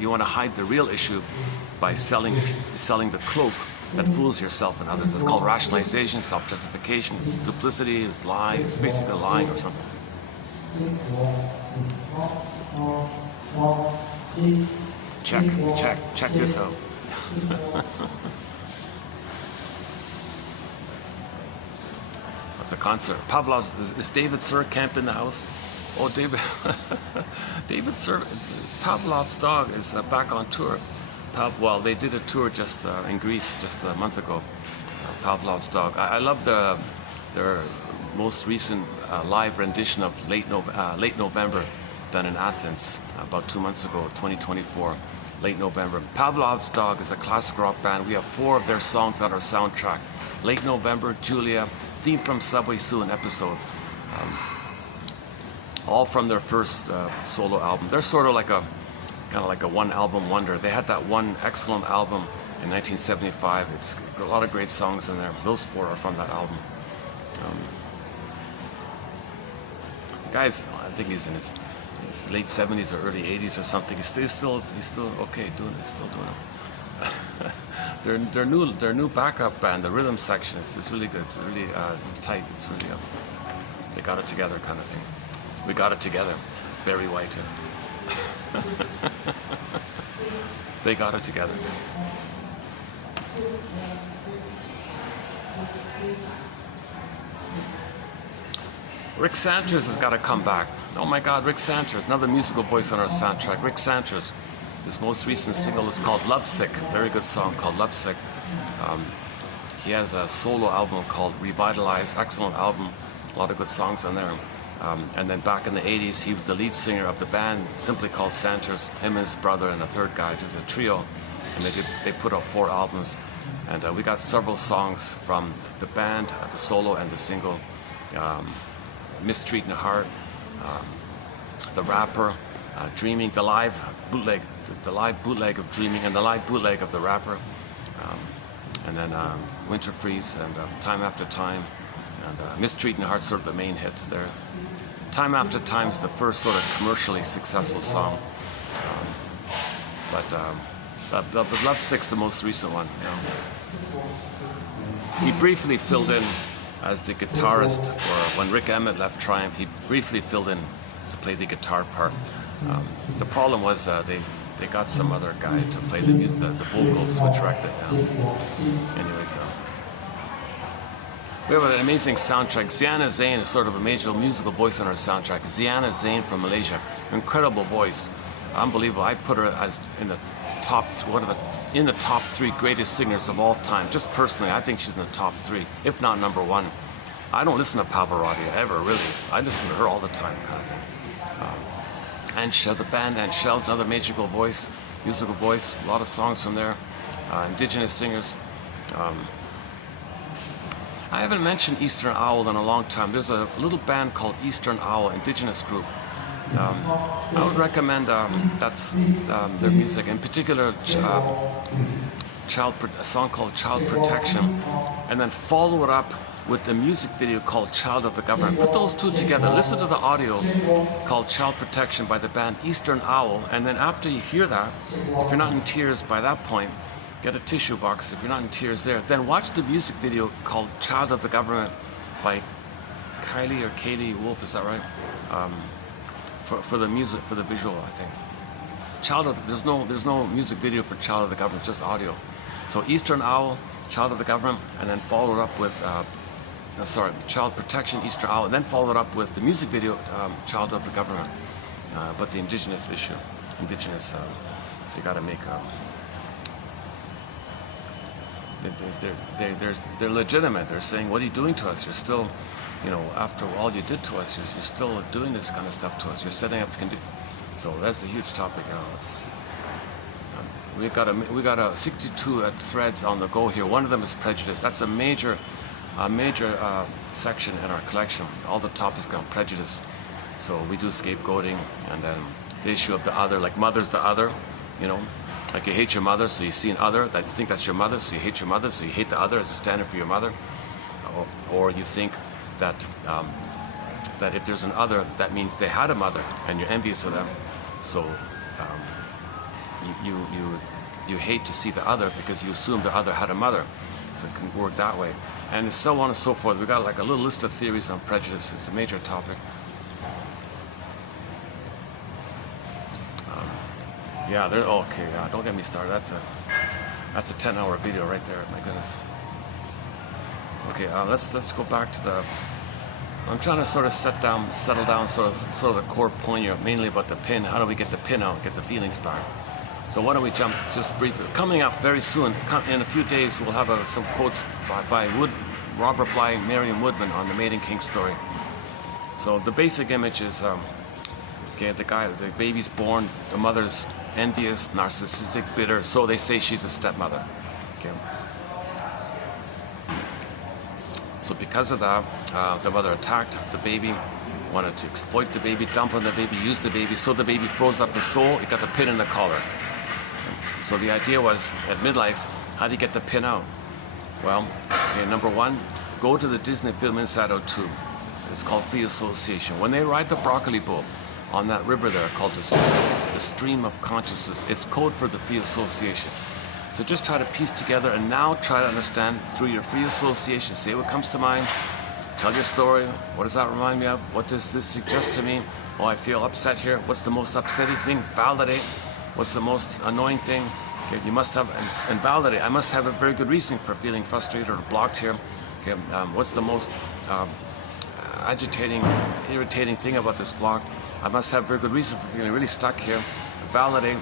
You want to hide the real issue by selling the cloak that fools yourself and others. It's called rationalization, self-justification, it's duplicity, it's lying, it's basically lying or something. Check this out. That's a concert. Pavlov's, is David Surkamp in the house? Oh, David Pavlov's dog is back on tour. Well, they did a tour just in Greece just a month ago. Pavlov's dog. I love their most recent live rendition of Late November. done in Athens about 2 months ago, 2024, late November. Pavlov's Dog is a classic rock band. We have 4 of their songs on our soundtrack. Late November, Julia, Theme from Subway Sue episode. All from their first solo album. They're sort of like a kind of like a one album wonder. They had that one excellent album in 1975. It's a lot of great songs in there. Those 4 are from that album. The guy's, I think he's in his late 70s or early 80s or something. He's still okay doing it. Still doing it. their new backup band, the rhythm section, is really good. It's really tight. It's really they got it together kind of thing. We got it together. Barry White. They got it together. Rick Santos has got to come back. Oh my God, Rick Santos, another musical voice on our soundtrack. Rick Santos, his most recent single is called Lovesick. Very good song called Lovesick. He has a solo album called Revitalized, excellent album, a lot of good songs on there. And then back in the 80s, he was the lead singer of the band simply called Santos, him and his brother and a third guy, just a trio. And they put out 4 albums. And we got several songs from the band, the solo and the single. Mistreating the Heart, the Rapper, Dreaming, the live bootleg of Dreaming, and the live bootleg of the Rapper, and then Winter Freeze and Time After Time, and Mistreating the Heart, sort of the main hit there. Time After Time is the first sort of commercially successful song, but Lovesick's the most recent one. He briefly filled in as the guitarist for when Rick Emmett left Triumph. He briefly filled in to play the guitar part. The problem was they got some other guy to play the music, the vocals, which wrecked it. Anyways, we have an amazing soundtrack. Ziana Zain is sort of a major musical voice on our soundtrack. Ziana Zain from Malaysia, incredible voice, unbelievable. I put her as in the top, in the top 3 greatest singers of all time. Just personally, I think she's in the top 3, if not number 1. I don't listen to Pavarotti ever, really. I listen to her all the time, kind of thing. And Shell, the band, and Shell's another musical voice, a lot of songs from there. Indigenous singers. I haven't mentioned Eastern Owl in a long time. There's a little band called Eastern Owl, indigenous group. I would recommend that's their music, in particular a song called Child Protection, and then follow it up with the music video called Child of the Government. Put those 2 together, listen to the audio called Child Protection by the band Eastern Owl, and then after you hear that, if you're not in tears by that point, get a tissue box if you're not in tears there, then watch the music video called Child of the Government by Kylie or Katie Wolf, is that right? For the music, for the visual, I think. There's no music video for Child of the Government, just audio. So Eastern Owl, Child of the Government, and then follow it up with Child Protection, Eastern Owl, and then follow it up with the music video, Child of the Government, but the indigenous issue, so you got to make. They're legitimate. They're saying, "What are you doing to us? You're still." After all you did to us, you're still doing this kind of stuff to us. You're setting up so that's a huge topic. We got a 62 threads on the go here. One of them is prejudice. That's a major section in our collection. All the topics on prejudice. So we do scapegoating, and then the issue of the other, like mother's the other. Like you hate your mother, so you see an other that you think that's your mother, so you hate your mother, so you hate the other as a standard for your mother, or you think that if there's an other, that means they had a mother, and you're envious of them. So you hate to see the other because you assume the other had a mother. So it can work that way, and so on and so forth. We got like a little list of theories on prejudice. It's a major topic. Don't get me started. That's a 10-hour video right there. My goodness. Okay, let's go back to the. I'm trying to sort of settle down, sort of the core point here, mainly about the pin. How do we get the pin out, get the feelings back? So why don't we jump just briefly? Coming up very soon, in a few days, we'll have some quotes by Robert Bly, Marion Woodman on the Maiden King story. So the basic image is Okay, the baby's born, the mother's envious, narcissistic, bitter, so they say she's a stepmother. Okay. So because of that, the mother attacked the baby, wanted to exploit the baby, dump on the baby, use the baby, so the baby froze up his soul, it got the pin in the collar. So the idea was, at midlife, how do you get the pin out? Well, okay, number one, go to the Disney film Inside Out 2. It's called Free Association. When they ride the broccoli boat on that river there called the stream of consciousness, it's code for the free association. So just try to piece together and now try to understand through your free association. Say what comes to mind. Tell your story. What does that remind me of? What does this suggest to me? Oh, I feel upset here. What's the most upsetting thing? Validate. What's the most annoying thing? Okay, you must have, and validate. I must have a very good reason for feeling frustrated or blocked here. Okay, what's the most agitating, irritating thing about this block? I must have a very good reason for feeling really stuck here. Validate.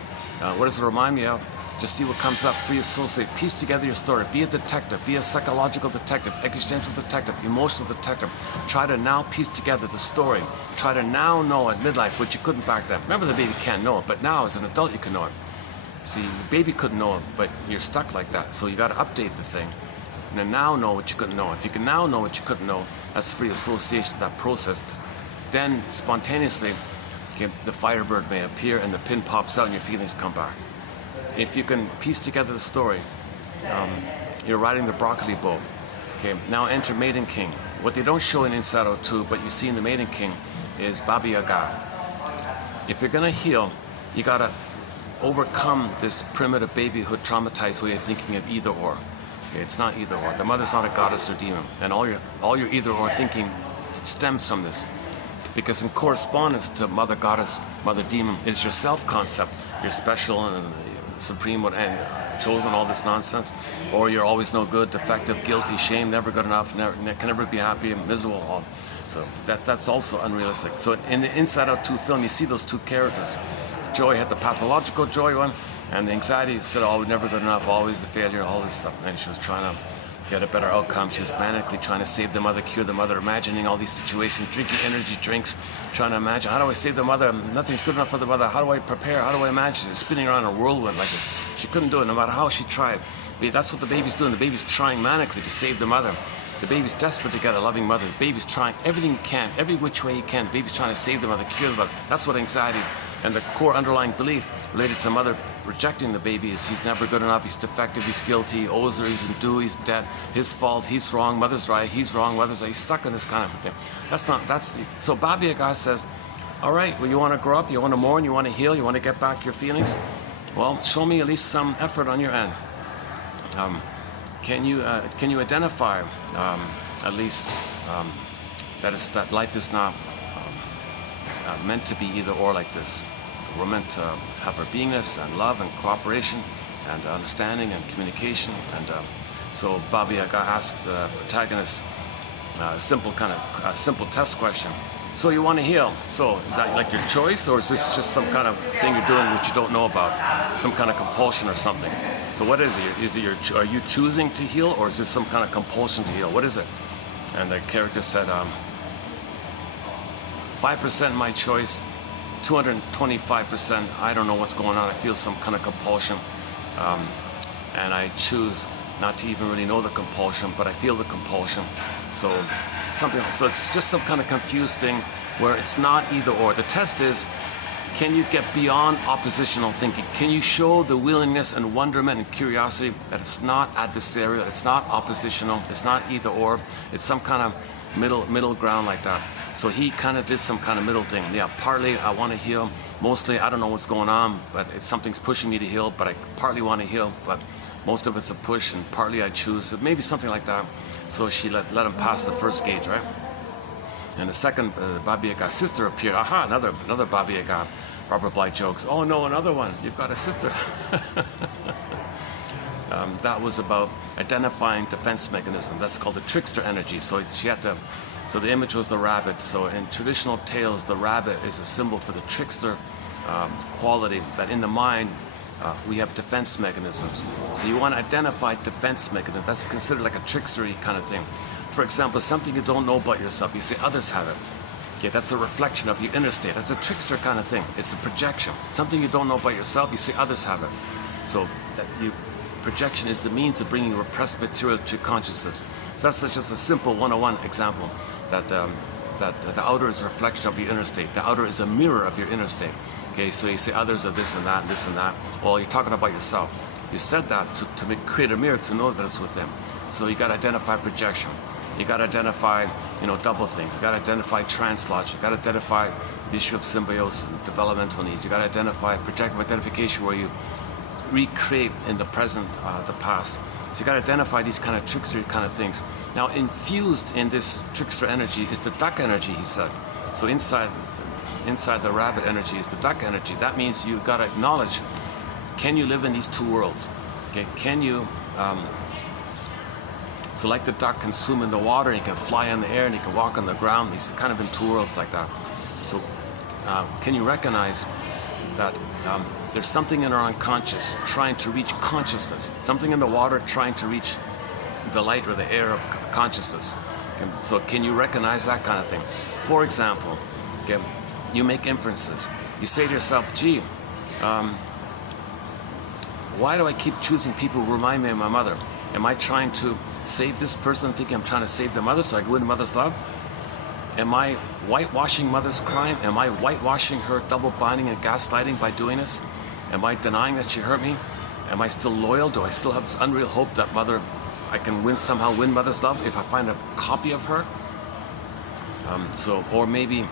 What does it remind me of? Just see what comes up. Free associate. Piece together your story. Be a detective. Be a psychological detective, existential detective, emotional detective. Try to now piece together the story. Try to now know at midlife what you couldn't back then. Remember, the baby can't know it, but now as an adult you can know it. See, the baby couldn't know it, but you're stuck like that. So you got to update the thing. And now know what you couldn't know. If you can now know what you couldn't know, that's free association, that process. Then spontaneously, okay, the firebird may appear and the pin pops out and your feelings come back. If you can piece together the story, you're riding the broccoli boat. Okay, now enter Maiden King. What they don't show in Inside Out 2, but you see in the Maiden King, is Baba Yaga. If you're gonna heal, you gotta overcome this primitive babyhood traumatized way of thinking of either or. Okay, it's not either or. The mother's not a goddess or demon, and all your either or thinking stems from this. Because in correspondence to mother goddess, mother demon, is your self-concept. You're special and supreme and chosen, all this nonsense. Or you're always no good, defective, guilty, shame, never good enough, can never be happy, and miserable. So that's also unrealistic. So in the Inside Out 2 film, you see those two characters. Joy had the pathological joy one, and the anxiety said, oh, never good enough, always the failure, all this stuff. And she was trying to get a better outcome. She was manically trying to save the mother, cure the mother, imagining all these situations, drinking energy drinks, trying to imagine, how do I save the mother? Nothing's good enough for the mother. How do I prepare? How do I imagine? Spinning around in a whirlwind like this. She couldn't do it no matter how she tried. That's what the baby's doing. The baby's trying manically to save the mother. The baby's desperate to get a loving mother. The baby's trying everything he can, every which way he can. The baby's trying to save the mother, cure the mother. That's what anxiety and the core underlying belief related to the mother rejecting the baby is he's never good enough, he's defective, he's guilty, he owes her, he's in due, he's dead, his fault, he's wrong, mother's right, he's wrong, mother's right. He's stuck in this kind of thing. So Baba Yaga says, all right, well, you want to grow up, you want to mourn, you want to heal, you want to get back your feelings? Well, show me at least some effort on your end. Can you identify at least that life is not meant to be either or like this? We're meant to have our beingness and love and cooperation and understanding and communication. And so Baba Yaga asks the protagonist a simple test question. So you want to heal? So is that like your choice, or is this just some kind of thing you're doing which you don't know about? Some kind of compulsion or something? So what is it? Are you choosing to heal, or is this some kind of compulsion to heal? What is it? And the character said, 5% my choice, 225%, I don't know what's going on. I feel some kind of compulsion. And I choose not to even really know the compulsion, but I feel the compulsion. So it's just some kind of confused thing where it's not either or. The test is, can you get beyond oppositional thinking? Can you show the willingness and wonderment and curiosity that it's not adversarial, it's not oppositional, it's not either or, it's some kind of middle ground like that. So he kind of did some kind of middle thing. Yeah, partly I want to heal, mostly I don't know what's going on, but something's pushing me to heal, but I partly want to heal, but most of it's a push, and partly I choose. So maybe something like that. So she let him pass the first gauge, right? And the second, Baba Yaga's sister appeared. Aha, another Baba Yaga. Robert Bly jokes, oh no, another one. You've got a sister. That was about identifying defense mechanism. That's called the trickster energy. So so the image was the rabbit. So in traditional tales, the rabbit is a symbol for the trickster quality, that in the mind, we have defense mechanisms. So you want to identify defense mechanisms. That's considered like a trickstery kind of thing. For example, something you don't know about yourself. You say others have it. Okay, that's a reflection of your inner state. That's a trickster kind of thing. It's a projection. Something you don't know about yourself, you see others have it. So projection is the means of bringing repressed material to consciousness. So that's just a simple 101 example that the outer is a reflection of your inner state. The outer is a mirror of your inner state. Okay, so you say others are this and that and this and that. Well, you're talking about yourself. You said that to create a mirror to know that it's within. So you got to identify projection. You got to identify, double think. You got to identify trans logic. You got to identify the issue of symbiosis and developmental needs. You got to identify projective identification, where you recreate in the present the past. So you got to identify these kind of trickster kind of things. Now, infused in this trickster energy is the duck energy, he said. So inside the rabbit energy is the duck energy. That means you got to acknowledge, can you live in these two worlds? Okay, can you? So like the duck can swim in the water, and he can fly in the air, and he can walk on the ground. He's kind of in two worlds like that. So can you recognize that there's something in our unconscious trying to reach consciousness, something in the water trying to reach the light or the air of consciousness? Okay, so can you recognize that kind of thing? For example, okay, you make inferences. You say to yourself, gee, why do I keep choosing people who remind me of my mother? Am I trying to save this person, thinking I'm trying to save their mother so I can win mother's love? Am I whitewashing mother's crime? Am I whitewashing her double binding and gaslighting by doing this? Am I denying that she hurt me? Am I still loyal? Do I still have this unreal hope that I can somehow win mother's love if I find a copy of her? Or maybe,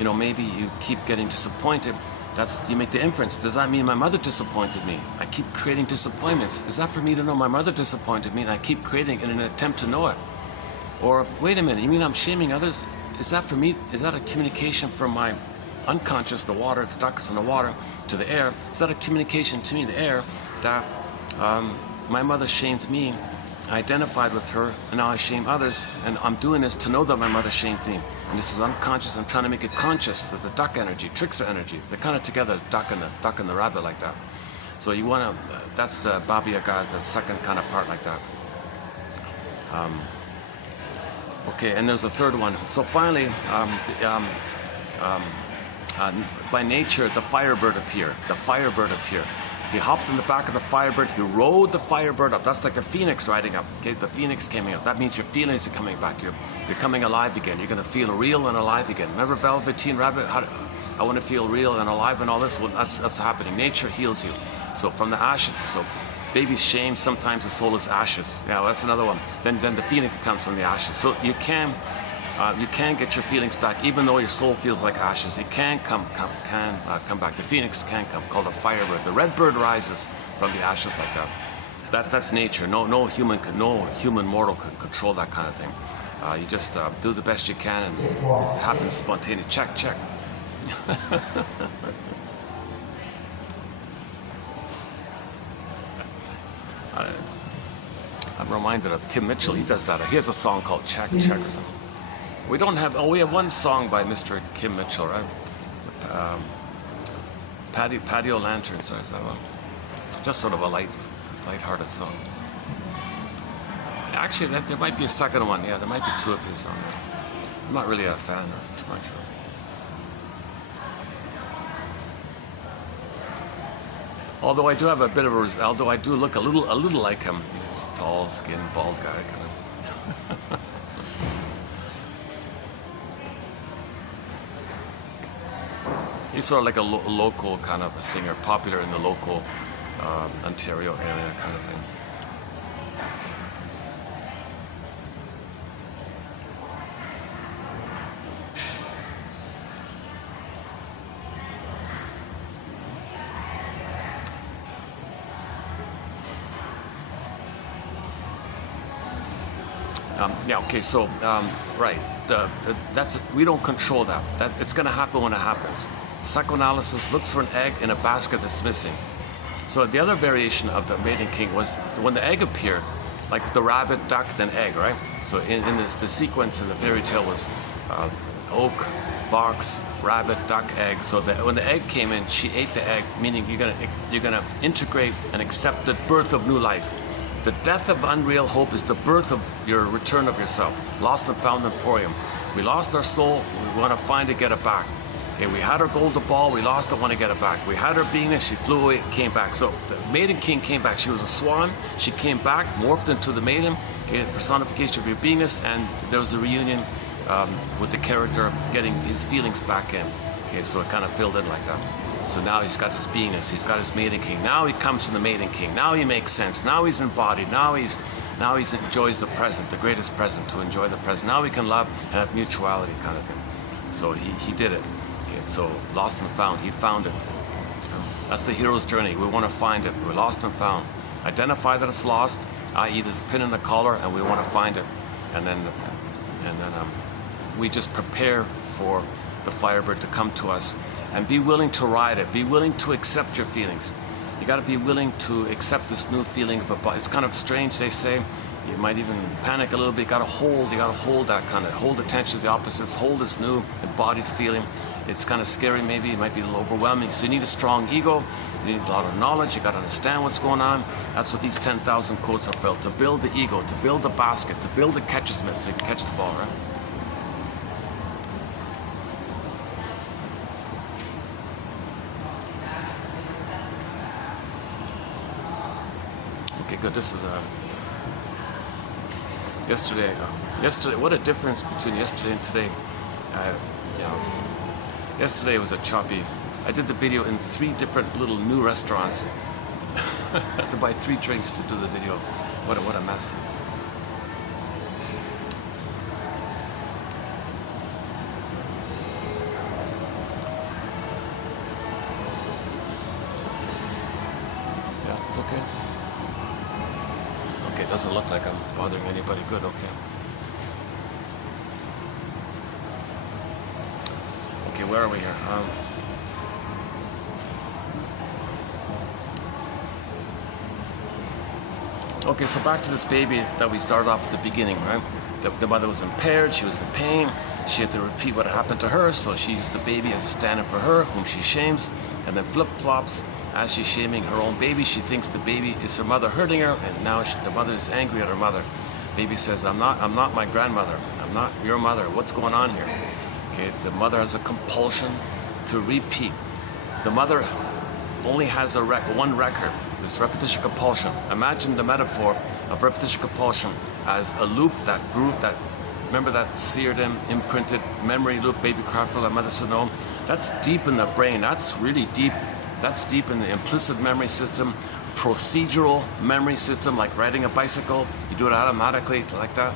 maybe you keep getting disappointed. You make the inference. Does that mean my mother disappointed me? I keep creating disappointments. Is that for me to know my mother disappointed me, and I keep creating in an attempt to know it? Or wait a minute, you mean I'm shaming others? Is that for me? Is that a communication from my unconscious, the water, the ducks in the water, to the air? Is that a communication to me, the air, that my mother shamed me, I identified with her, and now I shame others, and I'm doing this to know that my mother shamed me. And this is unconscious. I'm trying to make it conscious. That the duck energy, trickster energy, they're kind of together, duck and the rabbit like that. So you want to, that's the Baba Yaga, the second kind of part like that. Okay, and there's a third one. So finally, by nature, the firebird appeared. The firebird appeared. He hopped in the back of the firebird. He rode the firebird up. That's like the phoenix riding up. Okay, the phoenix came up. That means your feelings are coming back. You're coming alive again. You're going to feel real and alive again. Remember Velveteen Rabbit? I want to feel real and alive and all this. Well, that's happening. Nature heals you. So from the ashes. So baby's shame. Sometimes the soul is ashes. Yeah, well, that's another one. Then the phoenix comes from the ashes. So you can get your feelings back, even though your soul feels like ashes. It can come back. The phoenix can come, called a firebird. The red bird rises from the ashes like that. So that's nature. No human mortal can control that kind of thing. You just do the best you can, and it happens spontaneously. Check. I'm reminded of Kim Mitchell. He does that. He has a song called Check or something. We have one song by Mr. Kim Mitchell, right? Patio Lanterns, or is that one? Just sort of a light-hearted song. Actually, there might be a second one. Yeah, there might be two of his on there. I'm not really a fan of too much. Although I do have a bit of a, although I do look a little like him. He's a tall, skinned, bald guy, kind of. He's sort of like a local kind of a singer, popular in the local Ontario area kind of thing. Yeah. Okay. So right. We don't control that. It's going to happen when it happens. Psychoanalysis looks for an egg in a basket that's missing. So the other variation of the mating king was when the egg appeared, like the rabbit, duck, then egg, right? So in the sequence in the fairy tale was oak, box, rabbit, duck, egg. So when the egg came in, she ate the egg, meaning you're gonna integrate and accept the birth of new life. The death of unreal hope is the birth of your return of yourself, lost and found emporium. We lost our soul, we want to find it, get it back. Okay, we had our golden ball, we lost it, want to get it back. We had her beingness, she flew away, came back. So the maiden king came back. She was a swan, she came back, morphed into the maiden, okay, personification of your beingness, and there was a reunion with the character getting his feelings back in. Okay, so it kind of filled in like that. So now he's got his beingness, he's got his maiden king. Now he comes from the maiden king. Now he makes sense. Now he's embodied. Now he enjoys the present, the greatest present, to enjoy the present. Now we can love and have mutuality, kind of thing. So he did it. Okay, so lost and found, he found it. That's the hero's journey. We want to find it. We're lost and found. Identify that it's lost, i.e. there's a pin in the collar, and we want to find it. And then we just prepare for the Firebird to come to us, and be willing to ride it. Be willing to accept your feelings. You got to be willing to accept this new feeling of a body. It's kind of strange, they say. You might even panic a little bit. You got to hold that kind of, hold the tension of the opposites, hold this new embodied feeling. It's kind of scary maybe, it might be a little overwhelming. So you need a strong ego, you need a lot of knowledge, you got to understand what's going on. That's what these 10,000 quotes are felt, to build the ego, to build the basket, to build the catcher's mitt so you can catch the ball, right? Okay, good. This is yesterday. What a difference between yesterday and today. Yesterday was a choppy. I did the video in 3 different little new restaurants. I had to buy 3 drinks to do the video. What a mess. Yeah, it's okay. Okay, it doesn't look like I'm bothering anybody. Good, okay. Okay, where are we here? Okay, so back to this baby that we started off at the beginning, right? The mother was impaired, she was in pain, she had to repeat what happened to her, so she used the baby as a stand-in for her, whom she shames, and then flip-flops. As she's shaming her own baby, she thinks the baby is her mother hurting her, and now the mother is angry at her mother. Baby says, I'm not my grandmother. I'm not your mother. What's going on here? Okay, the mother has a compulsion to repeat. The mother only has one record, this repetition compulsion. Imagine the metaphor of repetition compulsion as a loop, that groove, remember that seared in, imprinted memory loop, baby cry for the mother said no? That's deep in the brain. That's really deep. That's deep in the implicit memory system, procedural memory system, like riding a bicycle. You do it automatically like that.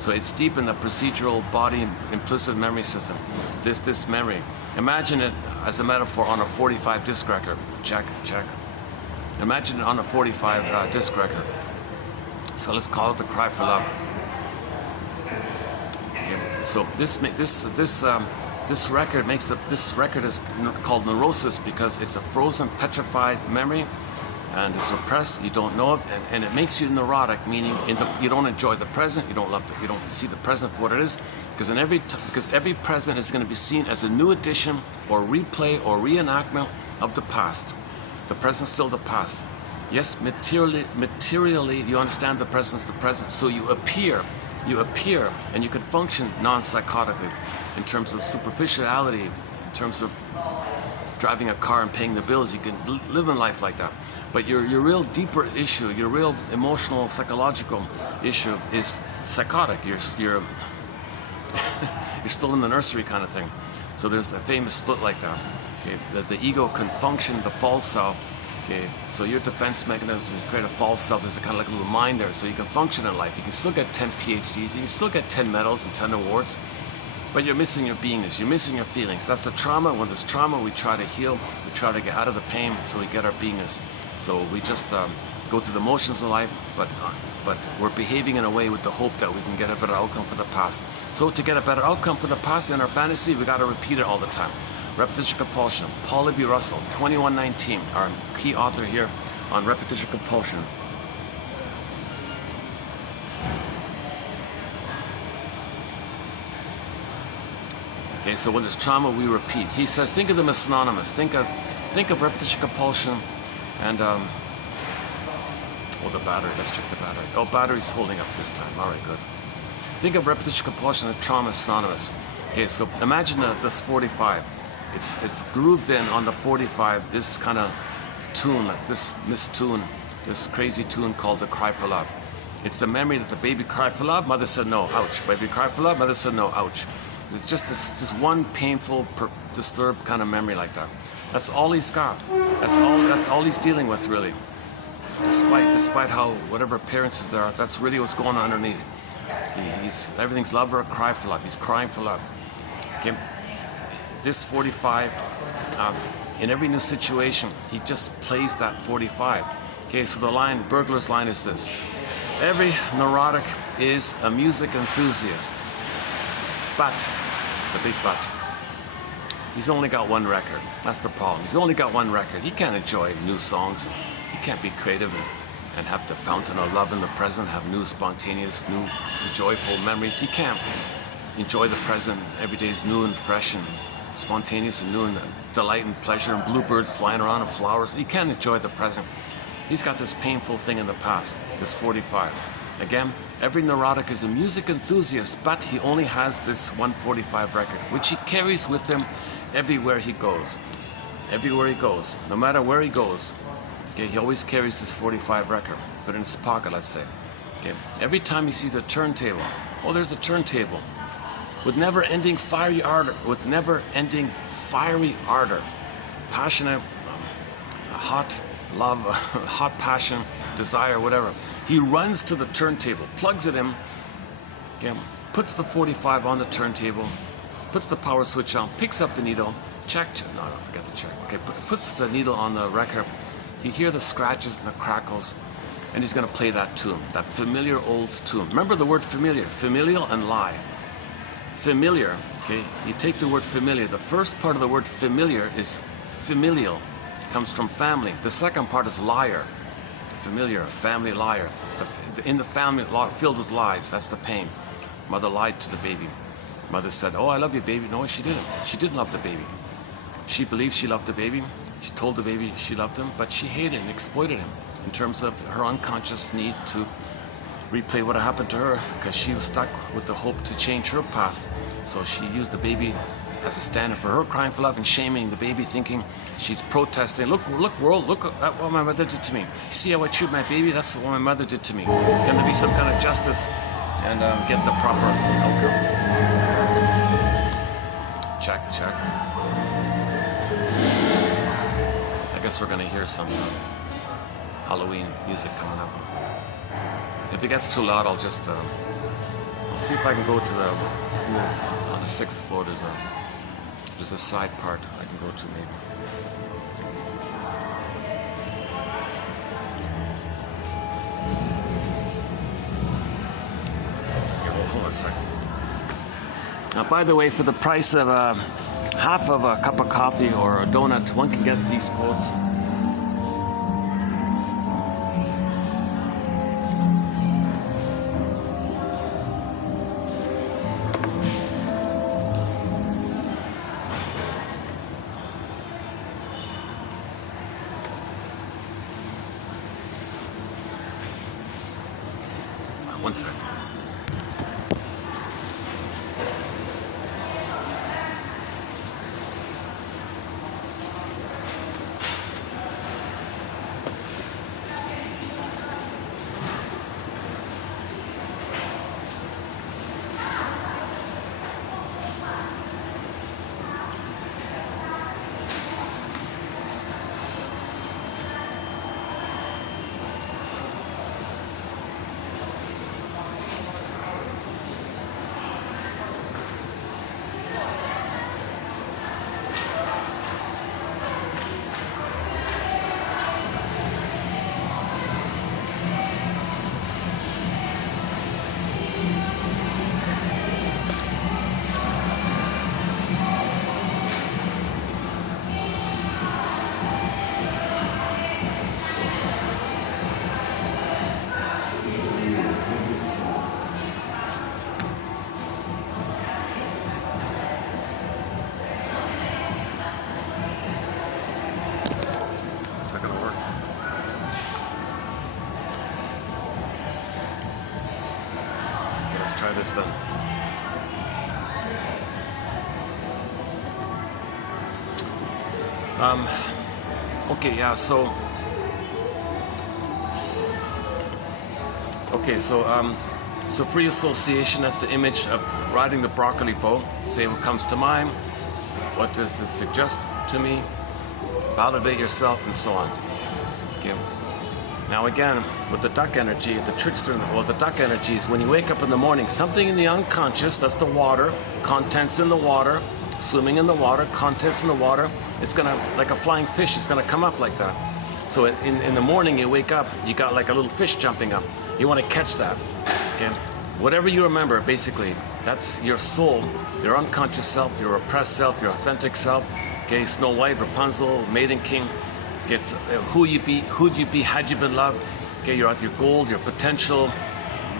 So it's deep in the procedural body implicit memory system. This memory. Imagine it as a metaphor on a 45 disc record. Check, check. Imagine it on a 45 disc record. So let's call it the cry for love. Okay. So this record is called neurosis because it's a frozen, petrified memory, and it's repressed. You don't know it, and it makes you neurotic, meaning you don't enjoy the present. You don't love it. You don't see the present for what it is, because every present is going to be seen as a new addition or replay or reenactment of the past. The present's still the past. Yes, materially you understand the present's the present, so you appear, and you can function non-psychotically. In terms of superficiality, in terms of driving a car and paying the bills, you can live in life like that. But your real deeper issue, your real emotional, psychological issue is psychotic. You're you're still in the nursery kind of thing. So there's a famous split like that. Okay, the ego can function the false self. Okay, so your defense mechanism is create a false self. There's a kind of like a little mind there, so you can function in life. You can still get 10 PhDs, you can still get 10 medals and 10 awards. But you're missing your beingness, you're missing your feelings. That's the trauma. When there's trauma, we try to heal, we try to get out of the pain so we get our beingness. So we just go through the motions of life, but we're behaving in a way with the hope that we can get a better outcome for the past. So to get a better outcome for the past in our fantasy, we got to repeat it all the time. Repetition compulsion. Paul B. Russell, 2119, our key author here on repetition compulsion. Okay, so when there's trauma, we repeat. He says, think of them as synonymous. Think of repetition compulsion and the battery. Let's check the battery. Oh, battery's holding up this time. All right, good. Think of repetition, compulsion, and trauma as synonymous. Okay, so imagine this 45. It's grooved in on the 45, this kind of tune, like this mistune, this crazy tune called the cry for love. It's the memory that the baby cried for love, mother said no, ouch. Baby cried for love, mother said no, ouch. It's just one painful, disturbed kind of memory like that. That's all he's got. That's all he's dealing with, really. Despite how whatever appearances there are, that's really what's going on underneath. Everything's love or cry for love. He's crying for love. Okay. This 45, in every new situation, he just plays that 45. Okay, so the burglar's line is this: every neurotic is a music enthusiast, but, the big but, he's only got one record. That's the problem. He's only got one record. He can't enjoy new songs. He can't be creative and have the fountain of love in the present, have new spontaneous, new joyful memories. He can't enjoy the present. Every day is new and fresh and spontaneous and new and delight and pleasure and bluebirds flying around and flowers. He can't enjoy the present. He's got this painful thing in the past, this 45. Again, every neurotic is a music enthusiast, but he only has this 145 record, which he carries with him everywhere he goes. Everywhere he goes, no matter where he goes. Okay, he always carries this 45 record, but in his pocket, let's say. Okay, every time he sees a turntable, oh, there's a turntable, with never-ending fiery ardor, passionate, hot love, hot passion, desire, whatever. He runs to the turntable, plugs it in, okay, puts the 45 on the turntable, puts the power switch on, picks up the needle, check, no, don't forget the check. Okay, puts the needle on the record. You hear the scratches and the crackles, and he's going to play that tune, that familiar old tune. Remember the word familiar, familial and lie. Familiar, okay, you take the word familiar. The first part of the word familiar is familial. It comes from family. The second part is liar. Familiar, family liar. In the family filled with lies, that's the pain. Mother lied to the baby. Mother said, oh, I love you, baby. No, she didn't. She didn't love the baby. She believed she loved the baby. She told the baby she loved him, but she hated and exploited him in terms of her unconscious need to replay what had happened to her, because she was stuck with the hope to change her past. So she used the baby as a stand-in for her crying for love and shaming the baby, thinking she's protesting. Look, world, look at what my mother did to me. You see how I treat my baby? That's what my mother did to me. Can there be some kind of justice and get the proper outcome? Check. I guess we're gonna hear some Halloween music coming up. If it gets too loud, I'll just I'll see if I can go to the pool on the 6th floor. There's a side part I can go to maybe. Okay, well, hold on a second. Now, by the way, for the price of half of a cup of coffee or a donut, one can get these quotes. One second. try this then. Okay, yeah, so so free association, that's the image of riding the broccoli boat. Say what comes to mind, what does this suggest to me, validate yourself, and so on. Okay. Now again, with the duck energy, the trickster, the duck energy is when you wake up in the morning, something in the unconscious, that's the water, contents in the water, swimming in the water, contents in the water, it's gonna, like a flying fish, it's gonna come up like that. So in the morning you wake up, you got like a little fish jumping up. You want to catch that, okay? Whatever you remember, basically, that's your soul, your unconscious self, your repressed self, your authentic self, okay? Snow White, Rapunzel, Maiden King, it's who'd you be had you been loved, okay? You're at your gold, your potential.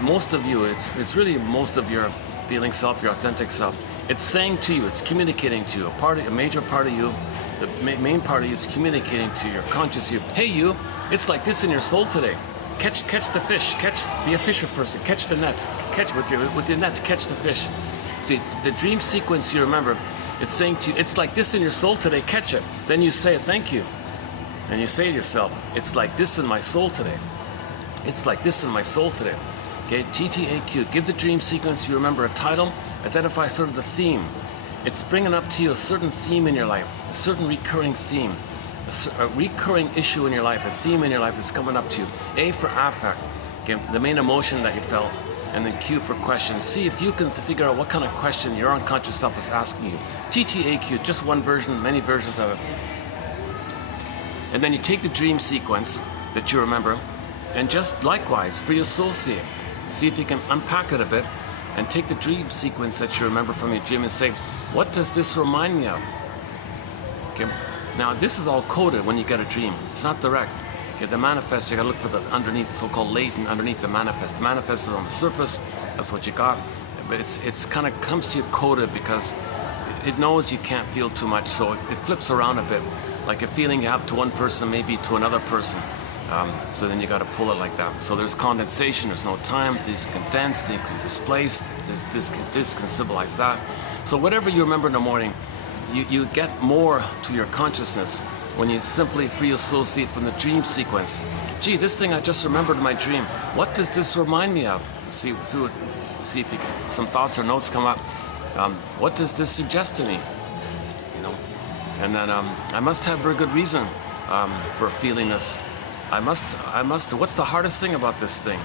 Most of you, it's really most of your feeling self, your authentic self. It's saying to you, it's communicating to you, a major part of you. The main part of you is communicating to your conscious you. Hey you, it's like this in your soul today. Catch the fish. Be a fisher person. Catch the net. Catch with your net. Catch the fish. See, the dream sequence you remember, it's saying to you, it's like this in your soul today. Catch it. Then you say thank you, and you say to yourself, it's like this in my soul today. It's like this in my soul today. Okay, TTAQ. Give the dream sequence you remember a title. Identify sort of the theme. It's bringing up to you a certain theme in your life, a certain recurring theme, a recurring issue in your life, a theme in your life that's coming up to you. A for affect, okay, the main emotion that you felt, and then Q for question. See if you can figure out what kind of question your unconscious self is asking you. TTAQ, just one version, many versions of it. And then you take the dream sequence that you remember, and just likewise, free associate. See if you can unpack it a bit, and take the dream sequence that you remember from your dream and say, what does this remind me of? Okay. Now this is all coded when you get a dream. It's not direct. Okay, the manifest, you gotta look for the underneath, so-called latent underneath the manifest. The manifest is on the surface, that's what you got. But it's kind of comes to you coded because it knows you can't feel too much, so it flips around a bit. Like a feeling you have to one person, maybe to another person. So then you got to pull it like that. So there's condensation, there's no time, these condense, these can displace, this can symbolize that. So whatever you remember in the morning, you get more to your consciousness when you simply free associate from the dream sequence. Gee, this thing I just remembered in my dream, what does this remind me of? See if you can, some thoughts or notes come up. What does this suggest to me? You know, and then I must have very good reason for feeling this. I must, what's the hardest thing about this thing?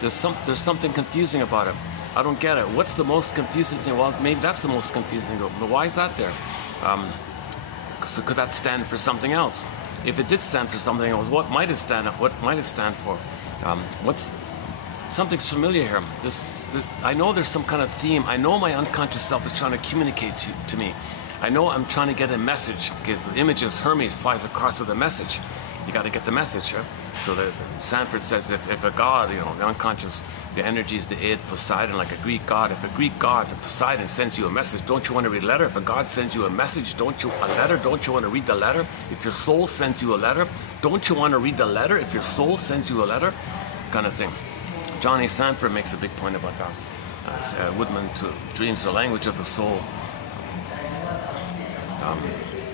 There's something confusing about it. I don't get it. What's the most confusing thing? Well, maybe that's the most confusing thing, but why is that there? So could that stand for something else? If it did stand for something else, what might it stand for? Something's familiar here. I know there's some kind of theme. I know my unconscious self is trying to communicate to me. I know I'm trying to get a message, because the image is Hermes flies across with a message. You got to get the message, right? So Sanford says if a god, you know, the unconscious, the energy is the id, Poseidon, like a Greek god. If a Greek god, Poseidon, sends you a message, don't you want to read a letter? If a god sends you a message, don't you want to read the letter? If your soul sends you a letter, don't you want to read the letter? If your soul sends you a letter, kind of thing. Johnny Sanford makes a big point about that. Woodman, dreams are language of the soul.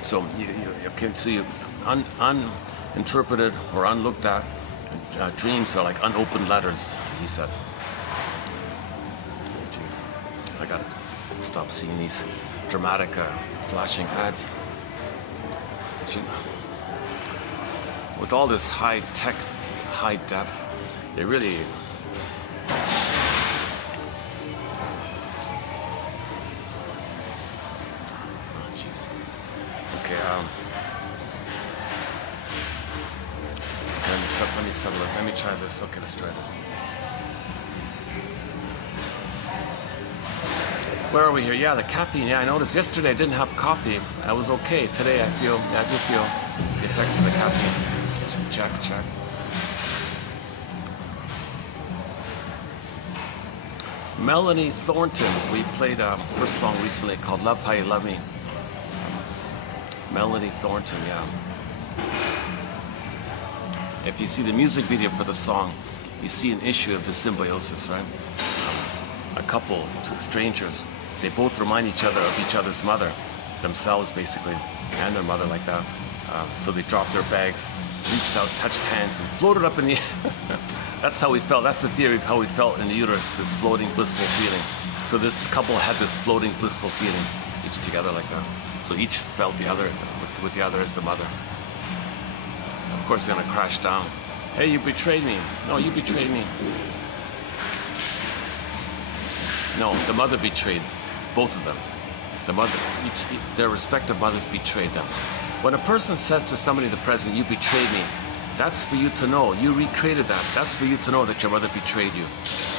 So you can see uninterpreted or unlooked at dreams are like unopened letters, he said. Jeez. I gotta stop seeing these dramatic flashing ads. With all this high tech, high def, they really let me settle it. Let me try this. Okay, let's try this. Where are we here? Yeah, the caffeine. Yeah, I noticed yesterday I didn't have coffee. I was okay. Today I do feel the effects of the caffeine. Check. Melanie Thornton. We played her song recently called Love How You Love Me. Melanie Thornton, yeah. If you see the music video for the song, you see an issue of the symbiosis, right? a couple, strangers. They both remind each other of each other's mother, themselves basically, and their mother like that. So they dropped their bags, reached out, touched hands, and floated up in the air. That's how we felt. That's the theory of how we felt in the uterus, this floating, blissful feeling. So this couple had this floating, blissful feeling, each together like that. So each felt the other, with the other as the mother. Of course, they're gonna crash down. Hey, you betrayed me. No, you betrayed me. No, the mother betrayed both of them. The mother, their respective mothers betrayed them. When a person says to somebody in the present, you betrayed me, that's for you to know. You recreated that. That's for you to know that your mother betrayed you.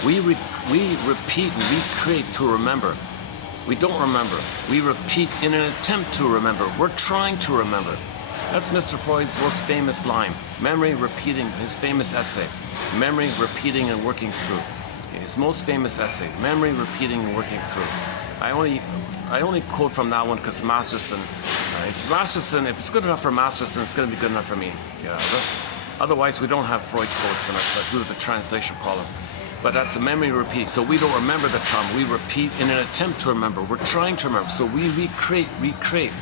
We repeat and recreate to remember. We don't remember. We repeat in an attempt to remember. We're trying to remember. That's Mr. Freud's most famous line. Memory repeating, his famous essay. Memory repeating and working through. His most famous essay. Memory repeating and working through. I only quote from that one because Masterson, if it's good enough for Masterson, it's going to be good enough for me. Yeah, otherwise, we don't have Freud's quotes due to the translation problem. But that's a memory repeat. So we don't remember the trauma. We repeat in an attempt to remember. We're trying to remember. So we recreate.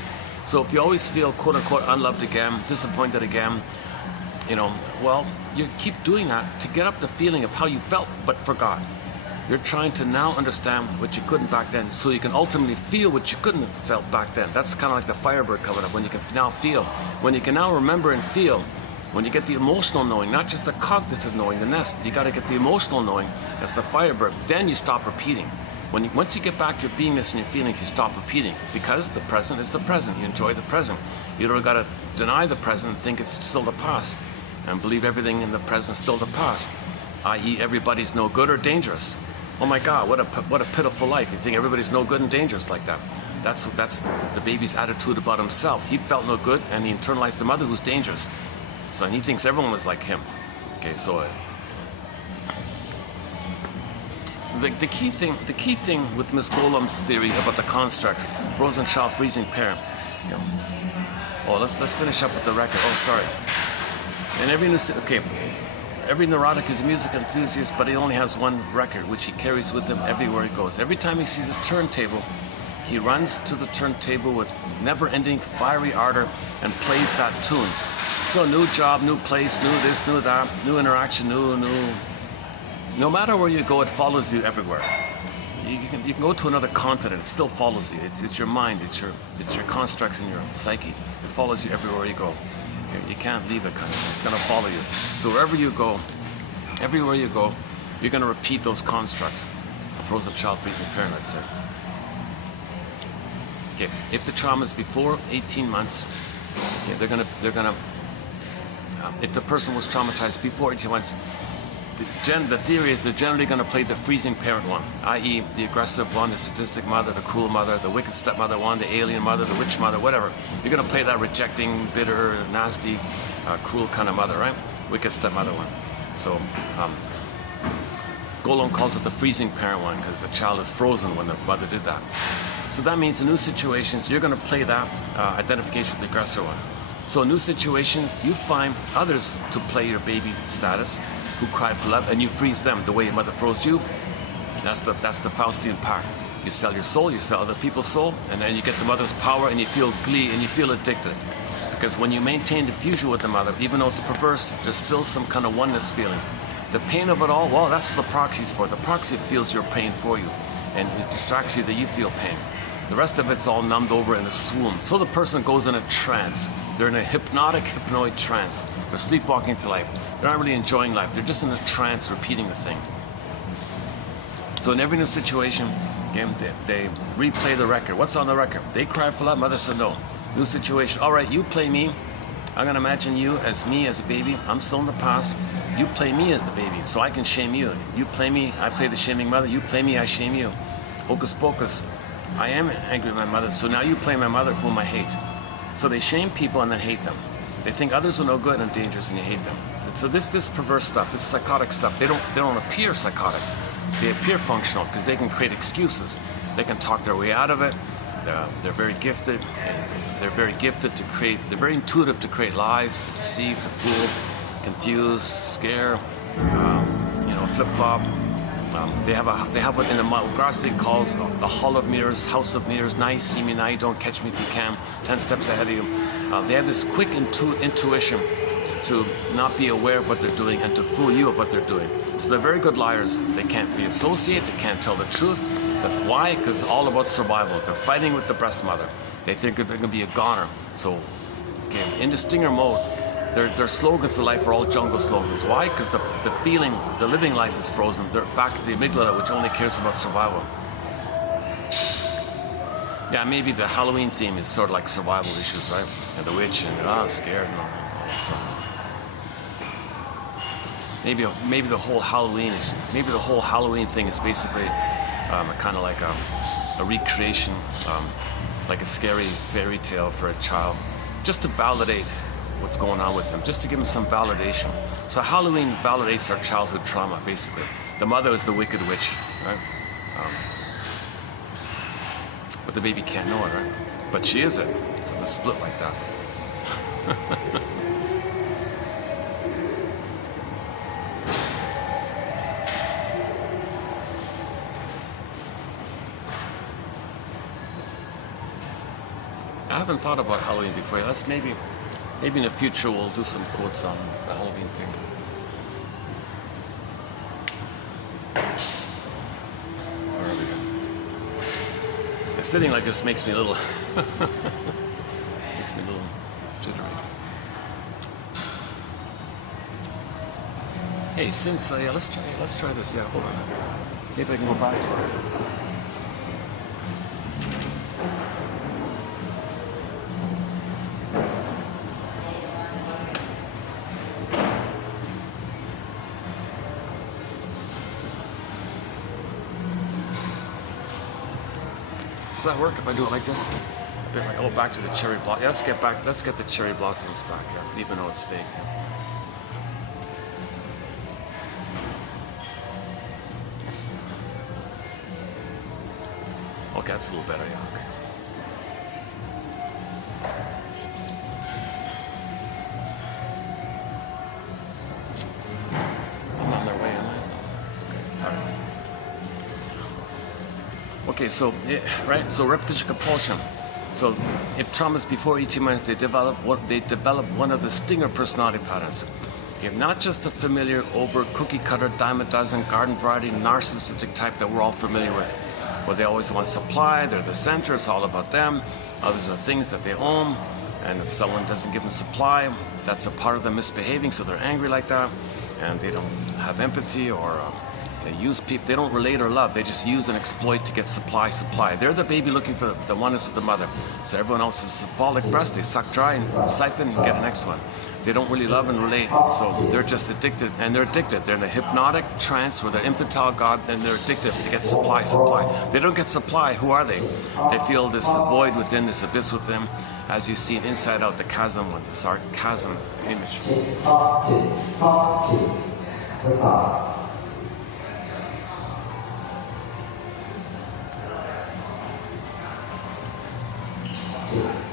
So if you always feel quote unquote unloved again, disappointed again, well, you keep doing that to get up the feeling of how you felt but forgot. You're trying to now understand what you couldn't back then, so you can ultimately feel what you couldn't have felt back then. That's kind of like the Firebird coming up, when you can now feel. When you can now remember and feel, when you get the emotional knowing, not just the cognitive knowing, the nest, you got to get the emotional knowing, that's the Firebird. Then you stop repeating. Once you get back your beingness and your feelings, you stop repeating, because the present is the present. You enjoy the present. You don't got to deny the present and think it's still the past, and believe everything in the present is still the past, i.e. everybody's no good or dangerous. Oh my God, what a pitiful life. You think everybody's no good and dangerous like that. That's the baby's attitude about himself. He felt no good, and he internalized the mother who's dangerous. So, and he thinks everyone was like him. Okay, so the key thing with Miss Golem's theory about the construct, frozen child, freezing parent. Oh, let's finish up with the record. Oh, sorry. And every neurotic is a music enthusiast, but he only has one record, which he carries with him everywhere he goes. Every time he sees a turntable, he runs to the turntable with never-ending fiery ardor and plays that tune. So new job, new place, new this, new that, new interaction, new. No matter where you go, it follows you everywhere. You can go to another continent, it still follows you. It's your mind, it's your constructs in your psyche. It follows you everywhere you go. You can't leave it, kind of thing. It's going to follow you. So wherever you go, everywhere you go, you're going to repeat those constructs. A frozen child, freezing parent, let's say. Okay, if the trauma is before 18 months, okay, they're gonna. If the person was traumatized before 18 months, the theory is they're generally going to play the freezing parent one, i.e. the aggressive one, the sadistic mother, the cruel mother, the wicked stepmother one, the alien mother, the witch mother, whatever. You're going to play that rejecting, bitter, nasty, cruel kind of mother, right? Wicked stepmother one. So Golem calls it the freezing parent one because the child is frozen when the mother did that. So that means in new situations, you're going to play that identification with the aggressor one. So in new situations, you find others to play your baby status, who cry for love, and you freeze them the way your mother froze you. That's the Faustian pact. You sell your soul, you sell other people's soul, and then you get the mother's power, and you feel glee, and you feel addicted. Because when you maintain the fusion with the mother, even though it's perverse, there's still some kind of oneness feeling. The pain of it all, well, that's what the proxy's for. The proxy feels your pain for you, and it distracts you that you feel pain. The rest of it's all numbed over in a swoon. So the person goes in a trance. They're in a hypnoid trance. They're sleepwalking through life. They're not really enjoying life. They're just in a trance repeating the thing. So in every new situation, they replay the record. What's on the record? They cry for love, mother said no. New situation. All right, you play me. I'm going to imagine you as a baby. I'm still in the past. You play me as the baby, so I can shame you. You play me, I play the shaming mother. You play me, I shame you. Hocus pocus. I am angry with my mother, so now you play my mother, whom I hate. So they shame people and then hate them. They think others are no good and dangerous, and you hate them. And so this perverse stuff, this psychotic stuff, they don't appear psychotic. They appear functional because they can create excuses. They can talk their way out of it. They're very gifted. They're very gifted to create. They're very intuitive to create lies, to deceive, to fool, confuse, scare, flip-flop. They have what in the Gnostic calls the hall of mirrors, house of mirrors. Now you see me, now you don't catch me if you can. 10 steps ahead of you. They have this quick intuition to not be aware of what they're doing and to fool you of what they're doing. So they're very good liars. They can't be associate. They can't tell the truth. But why? Because it's all about survival. They're fighting with the breast mother. They think they're going to be a goner. So, okay, in the stinger mode, their slogans of life are all jungle slogans. Why? Because the feeling, the living life is frozen. They're back at the amygdala, which only cares about survival. Yeah, maybe the Halloween theme is sort of like survival issues, right? And the witch and I'm scared and all this stuff. Maybe the whole Halloween thing is basically kind of like a recreation, like a scary fairy tale for a child, just to validate what's going on with them, just to give them some validation. So Halloween validates our childhood trauma, basically. The mother is the wicked witch, right? But the baby can't know it, right? But she is it, so it's a split like that. I haven't thought about Halloween before. Let's maybe in the future we'll do some quotes on the Halloween thing. Where are we going? Sitting like this makes me a little jittery. Hey, since yeah, let's try this. Yeah, hold on. Maybe I can go back to it. Does that work if I do it like this? Oh, back to the cherry blossom. Yeah, let's get the cherry blossoms back here, even though it's fake. Okay, that's a little better, yeah. Okay. I'm on their way, am I? It's okay. All right. Okay, so right, so repetition compulsion. So if traumas before ETMIs, they develop one of the stinger personality patterns. Okay, not just a familiar over cookie cutter, dime a dozen, garden variety, narcissistic type that we're all familiar with, where they always want supply, they're the center, it's all about them. Others are things that they own, and if someone doesn't give them supply, that's a part of them misbehaving, so they're angry like that, and they don't have empathy or they use people, they don't relate or love, they just use and exploit to get supply. They're the baby looking for the oneness of the mother. So everyone else is symbolic breast, they suck dry and siphon and get the next one. They don't really love and relate, so they're just addicted, and they're addicted. They're in a hypnotic trance where they're infantile god, and they're addicted to get supply. They don't get supply, who are they? They feel this void within, this abyss within, as you've seen Inside Out, the chasm with the sarcasm image.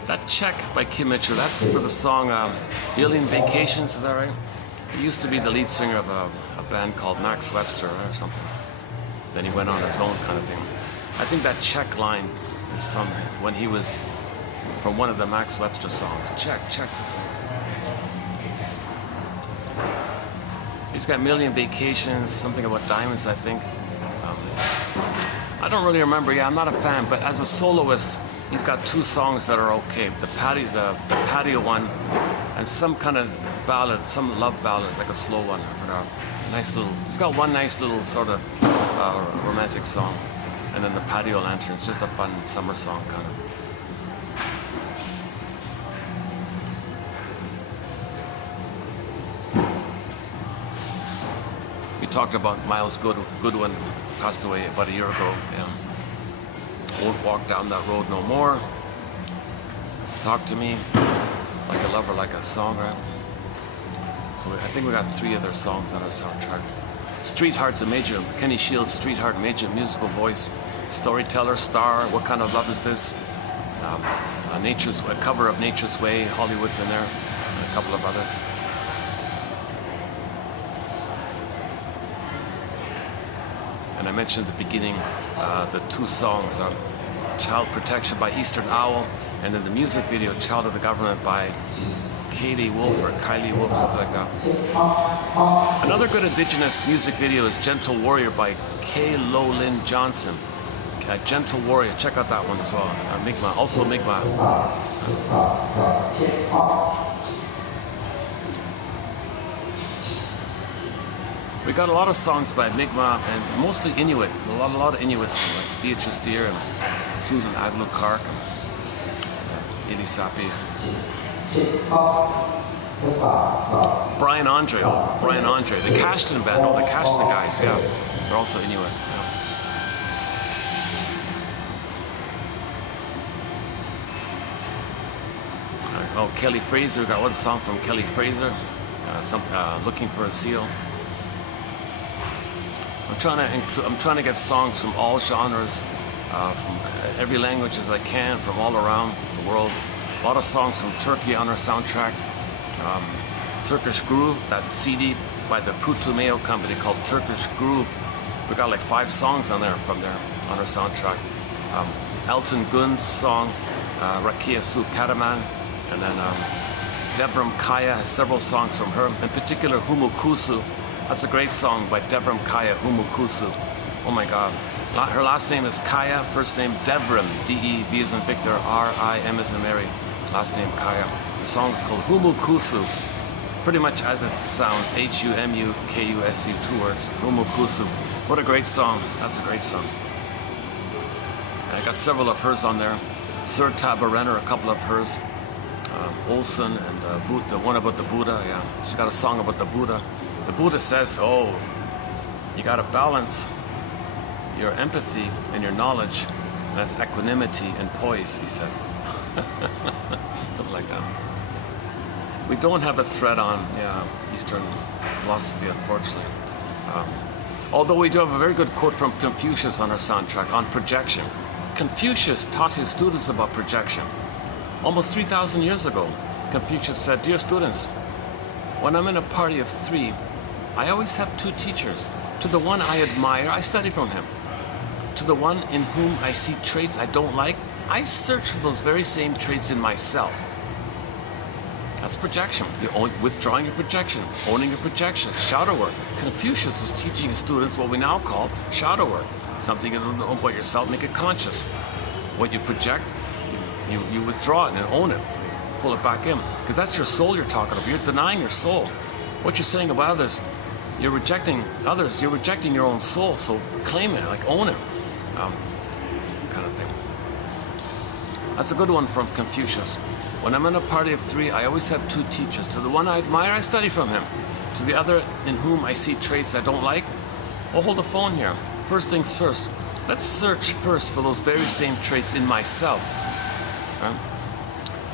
That Check by Kim Mitchell, that's for the song Alien Vacations, is that right? He used to be the lead singer of a band called Max Webster or something. Then he went on his own kind of thing. I think that Check line is from when he was, from one of the Max Webster songs. Check. He's got Million Vacations, something about diamonds, I think. I don't really remember, yeah, I'm not a fan, but as a soloist, he's got two songs that are okay. The patio one, and some kind of ballad, some love ballad, like a slow one. I forgot. Nice little. He's got one nice little sort of romantic song, and then the patio lantern. It's just a fun summer song kind of. We talked about Miles Goodwin, passed away about a year ago. Yeah. Won't walk down that road no more. Talk to me like a lover, like a song, right? So I think we got 3 of their songs on our soundtrack. Street Heart's a major, Kenny Shields' Street Heart, major musical voice, storyteller, star. What Kind of Love Is This? A cover of Nature's Way, Hollywood's in there, and a couple of others. And I mentioned at the beginning the two songs are Child Protection by Eastern Owl, and then the music video Child of the Government by Katie Wolf or Kylie Wolf, something like that. Another good indigenous music video is Gentle Warrior by K. Lowlyn Johnson. Gentle Warrior, check out that one as well. Mi'kmaq, also Mi'kmaq. We got a lot of songs by Mi'kmaq and mostly Inuit. A lot of Inuits like Beatrice Deer and Susan Agnew Clark and Ili Sapi. Brian Andre, the Kashtan band, the Kashtan guys, yeah, they're also Inuit. Yeah. Oh, Kelly Fraser, got one song from Kelly Fraser, Looking for a Seal. I'm trying to get songs from all genres, from every language as I can, from all around the world. A lot of songs from Turkey on our soundtrack. Turkish Groove, that CD by the Putumayo company called Turkish Groove. We got like 5 songs on there from there on our soundtrack. Elton Gun's song, Rakia Su Karaman, and then Devram Kaya has several songs from her, in particular Humukusu. That's a great song by Devram Kaya, Humukusu. Oh my God. Her last name is Kaya, first name Devram, D-E-V as in Victor, R-I-M as in Mary. Last name Kaya. The song is called Humukusu. Pretty much as it sounds, H-U-M-U-K-U-S-U, 2 words. Humukusu. What a great song. That's a great song. And I got several of hers on there. Sir Tabarenner, a couple of hers. Olson and the one about the Buddha, yeah. She got a song about the Buddha. The Buddha says, oh, you got to balance your empathy and your knowledge. That's equanimity and poise, he said. Something like that. We don't have a thread on Eastern philosophy, unfortunately. Although we do have a very good quote from Confucius on our soundtrack on projection. Confucius taught his students about projection. Almost 3,000 years ago, Confucius said, "Dear students, when I'm in a party of 3, I always have 2 teachers. To the one I admire, I study from him. To the one in whom I see traits I don't like, I search for those very same traits in myself." That's projection. You're withdrawing your projection, owning your projections, shadow work. Confucius was teaching his students what we now call shadow work. Something you don't know about yourself, make it conscious. What you project, you withdraw it and own it. Pull it back in. Because that's your soul you're talking about. You're denying your soul. What you're saying about others, you're rejecting others. You're rejecting your own soul. So claim it, like own it. Kind of thing. That's a good one from Confucius. When I'm in a party of 3, I always have 2 teachers. To the one I admire, I study from him. To the other in whom I see traits I don't like, I'll hold the phone here. First things first. Let's search first for those very same traits in myself. Right?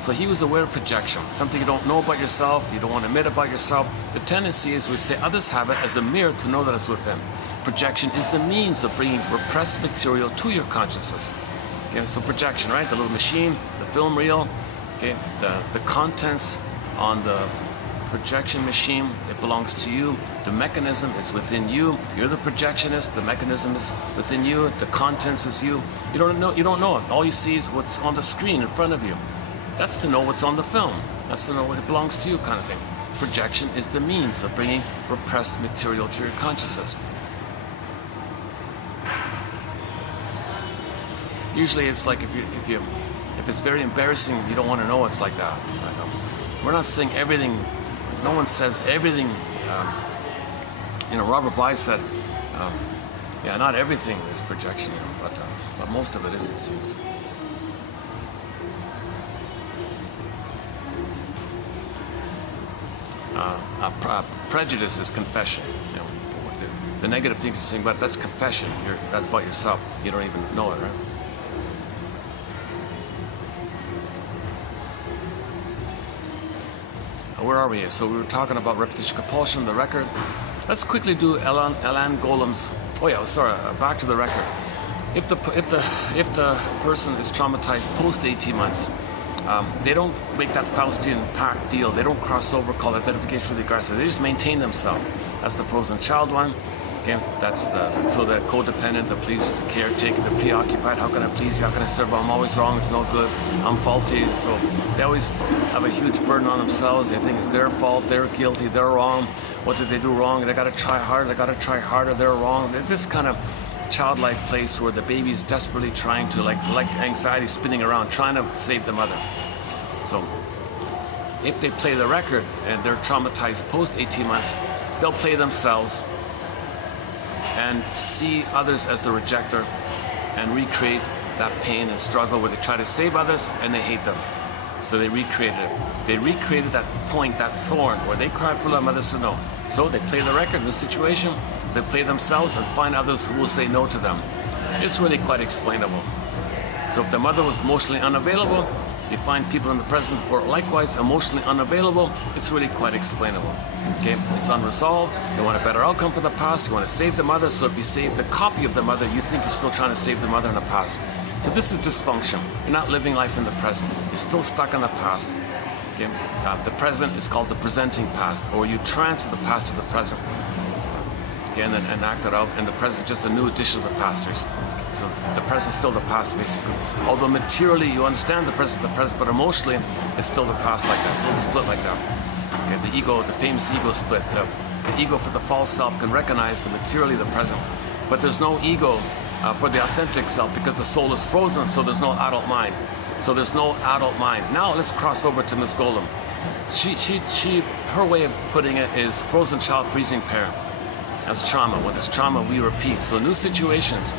So he was aware of projection. Something you don't know about yourself, you don't want to admit about yourself. The tendency is we say others have it as a mirror to know that it's within. Projection is the means of bringing repressed material to your consciousness. Okay, so projection, right? The little machine, the film reel, okay, the contents on the projection machine, it belongs to you. The mechanism is within you. You're the projectionist. The mechanism is within you. The contents is you. You don't know it. All you see is what's on the screen in front of you. That's to know what's on the film. That's to know what it belongs to you, kind of thing. Projection is the means of bringing repressed material to your consciousness. Usually it's like if it's very embarrassing, you don't want to know it's like that. We're not saying everything. No one says everything. Robert Bly said, not everything is projection, but most of it is, it seems. Prejudice is confession. The negative things you're saying, but that's confession. That's about yourself. You don't even know it, right? Where are we? So we were talking about repetition compulsion, the record. Let's quickly do Alan Golem's. Oh yeah, sorry. Back to the record. If the person is traumatized post 18 months, they don't make that Faustian pact deal. They don't cross over, call identification with the aggressor. They just maintain themselves. That's the frozen child one. Okay, that's so the codependent, the pleaser, the caretaker, the preoccupied. How can I please you? How can I serve? I'm always wrong. It's no good. I'm faulty. So they always have a huge burden on themselves. They think it's their fault. They're guilty. They're wrong. What did they do wrong? They got to try harder. They got to try harder. They're wrong. They're this kind of childlike place where the baby is desperately trying to, like anxiety spinning around, trying to save the mother. So if they play the record and they're traumatized post 18 months, they'll play themselves and see others as the rejecter and recreate that pain and struggle where they try to save others and they hate them. So they recreated it. They recreated that point, that thorn, where they cry for love, mother said no. So they play the record in the situation, they play themselves and find others who will say no to them. It's really quite explainable. So if the mother was emotionally unavailable, you find people in the present who are likewise emotionally unavailable, it's really quite explainable. Okay, it's unresolved, they want a better outcome for the past, you want to save the mother, so if you save the copy of the mother, you think you're still trying to save the mother in the past. So this is dysfunction. You're not living life in the present. You're still stuck in the past. Okay? The present is called the presenting past, or you transfer the past to the present. Okay, and then enact it out, and the present just a new addition to the past. So the present is still the past, basically. Although materially you understand the present, but emotionally it's still the past like that, a little split like that. Okay, the ego, the famous ego split. The ego for the false self can recognize the materially the present, but there's no ego for the authentic self because the soul is frozen, so there's no adult mind. So there's no adult mind. Now let's cross over to Miss Golem. Her way of putting it is frozen child, freezing parent. That's trauma. When there's trauma, we repeat. So new situations.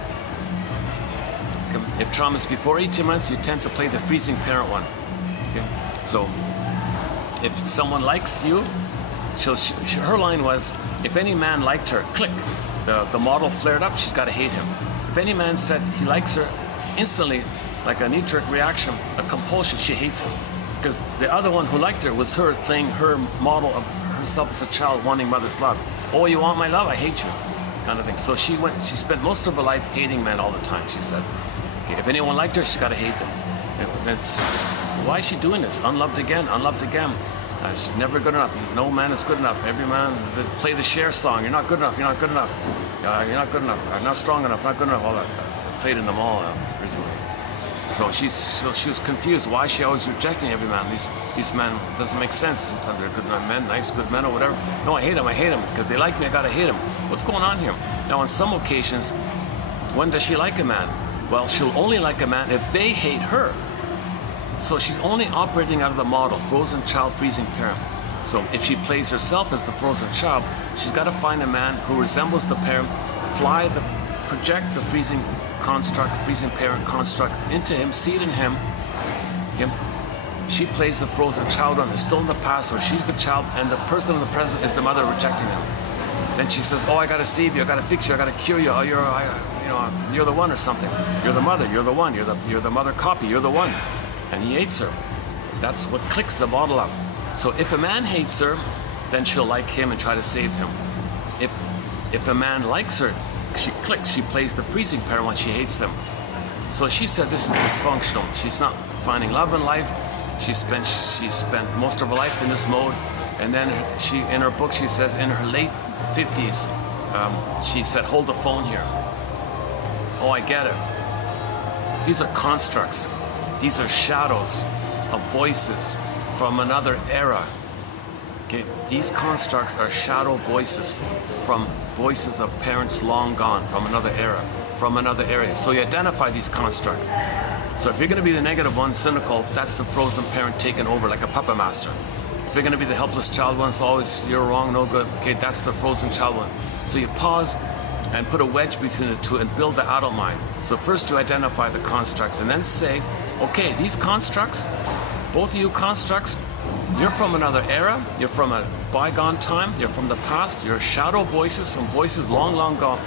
If trauma is before 18 months, you tend to play the freezing parent one. Okay? So if someone likes you, her line was, if any man liked her, click. The model flared up, she's got to hate him. If any man said he likes her, instantly, like a knee-jerk reaction, a compulsion, she hates him. Because the other one who liked her was her playing her model of herself as a child wanting mother's love. Oh, you want my love? I hate you, kind of thing. So she spent most of her life hating men all the time, she said. Okay, if anyone liked her, she's got to hate them. Why is she doing this? Unloved again, unloved again. She's never good enough. No man is good enough. Every man, play the Cher song. You're not good enough. You're not good enough. You're not good enough. I'm not strong enough. Not good enough. All that. Played in the mall recently. So she was confused. Why is she always rejecting every man? These men doesn't make sense. They're good men, nice, good men, or whatever. No, I hate them. I hate them because they like me. I gotta hate them. What's going on here? Now, on some occasions, when does she like a man? Well, she'll only like a man if they hate her. So she's only operating out of the model, frozen child, freezing parent. So if she plays herself as the frozen child, she's got to find a man who resembles the parent, project the freezing construct, freezing parent construct into him, see it in him. Okay? She plays the frozen child on her, still in the past where she's the child and the person in the present is the mother rejecting him. Then she says, oh, I got to save you, I got to fix you, I got to cure you, oh, you're the one or something. You're the mother, you're the one, you're the mother copy, you're the one. And he hates her. That's what clicks the model up. So if a man hates her, then she'll like him and try to save him. If a man likes her, she clicks, she plays the freezing parent when she hates them. So she said this is dysfunctional. She's not finding love in life. She spent most of her life in this mode. And then in her book, she says in her late 50s, she said, hold the phone here. Oh, I get it. These are constructs. These are shadows of voices from another era. Okay, these constructs are shadow voices from voices of parents long gone from another era, from another area. So you identify these constructs. So if you're going to be the negative one, cynical, that's the frozen parent taken over like a puppet master. If you're going to be the helpless child one, it's always you're wrong, no good. Okay, that's the frozen child one. So you pause and put a wedge between the two and build the adult mind. So first you identify the constructs and then say, okay, these constructs, both of you constructs, you're from another era, you're from a bygone time, you're from the past, you're shadow voices from voices long ago.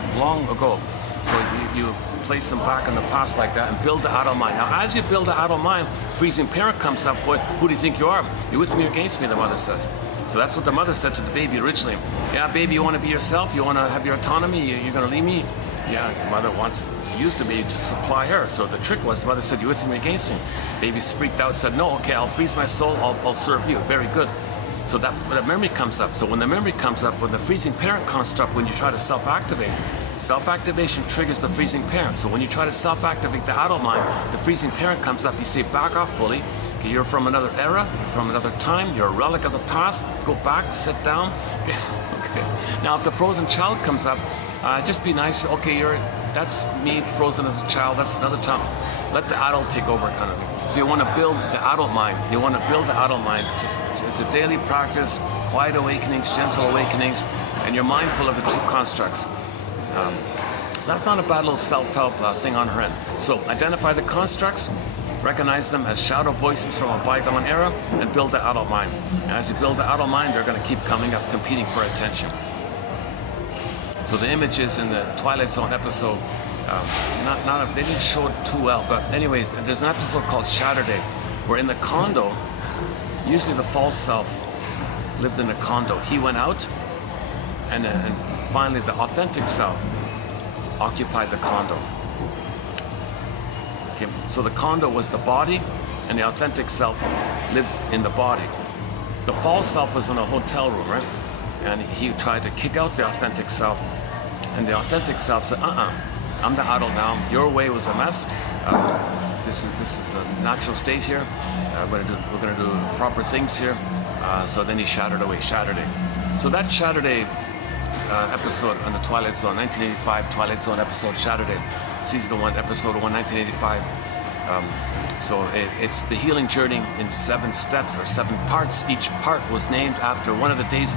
So you place them back in the past like that and build the adult mind. Now as you build the adult mind, freezing parent comes up, boy, who do you think you are? You with me or against me, the mother says. So that's what the mother said to the baby originally. Yeah, baby, you want to be yourself? You want to have your autonomy? You're going to leave me? Yeah, the mother used to be to supply her. So the trick was the mother said, you with me or against me? Baby's freaked out, said, no, okay, I'll freeze my soul, I'll serve you. Very good. So that memory comes up. So when the memory comes up, when the freezing parent construct, when you try to self-activate, self-activation triggers the freezing parent. So when you try to self-activate the adult mind, the freezing parent comes up. You say, back off, bully. Okay, you're from another era, you're from another time, you're a relic of the past. Go back, sit down. Okay. Now, if the frozen child comes up, just be nice. Okay, that's me frozen as a child. That's another time. Let the adult take over, kind of thing. So you want to build the adult mind. You want to build the adult mind. It's a daily practice, quiet awakenings, gentle awakenings, and you're mindful of the two constructs. So that's not a bad little self-help thing on her end. So identify the constructs, recognize them as shadow voices from a bygone era, and build the adult mind. And as you build the adult mind, they're going to keep coming up, competing for attention. So the images in the Twilight Zone episode, they didn't show it too well, but anyways, there's an episode called Saturday, where in the condo, usually the false self lived in the condo. He went out, and finally the authentic self occupied the condo. Okay, so the condo was the body, and the authentic self lived in the body. The false self was in a hotel room, right? And he tried to kick out the authentic self, and the authentic self said, I'm the adult now. Your way was a mess. This is a natural state here. We're gonna do proper things here. So then he shattered away. Saturday. So that Saturday episode on the Twilight Zone, 1985 Twilight Zone episode, Saturday, season 1, episode 1, 1985. So it's the healing journey in 7 steps or 7 parts. Each part was named after one of the days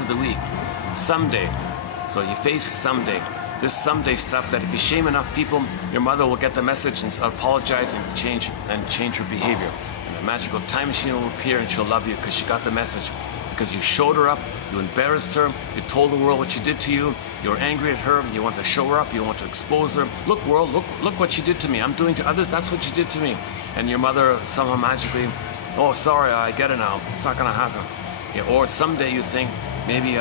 of the week. Someday. So you face someday. This someday stuff that if you shame enough people, your mother will get the message and apologize and change her behavior. And the magical time machine will appear and she'll love you because she got the message. Because you showed her up, you embarrassed her, you told the world what she did to you, you were angry at her, you want to show her up, you want to expose her. Look world, look what she did to me. I'm doing to others, that's what she did to me. And your mother somehow magically, oh sorry, I get it now, it's not gonna happen. Yeah, or someday you think, maybe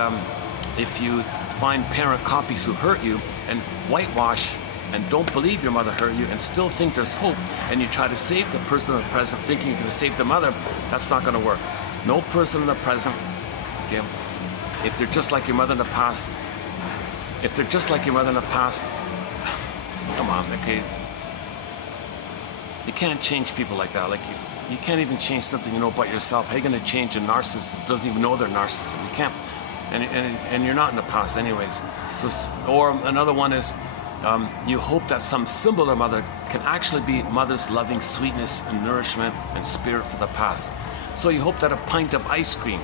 if you find parent copies who hurt you and whitewash and don't believe your mother hurt you and still think there's hope, and you try to save the person in the present thinking you're gonna save the mother, that's not gonna work. No person in the present, okay, if they're just like your mother in the past, come on, okay, you can't change people like that. Like you can't even change something you know about yourself. How are you gonna change a narcissist who doesn't even know they're narcissist? You can't, and you're not in the past anyways. So, or another one is, you hope that some symbol or mother can actually be mother's loving sweetness and nourishment and spirit for the past. So you hope that a pint of ice cream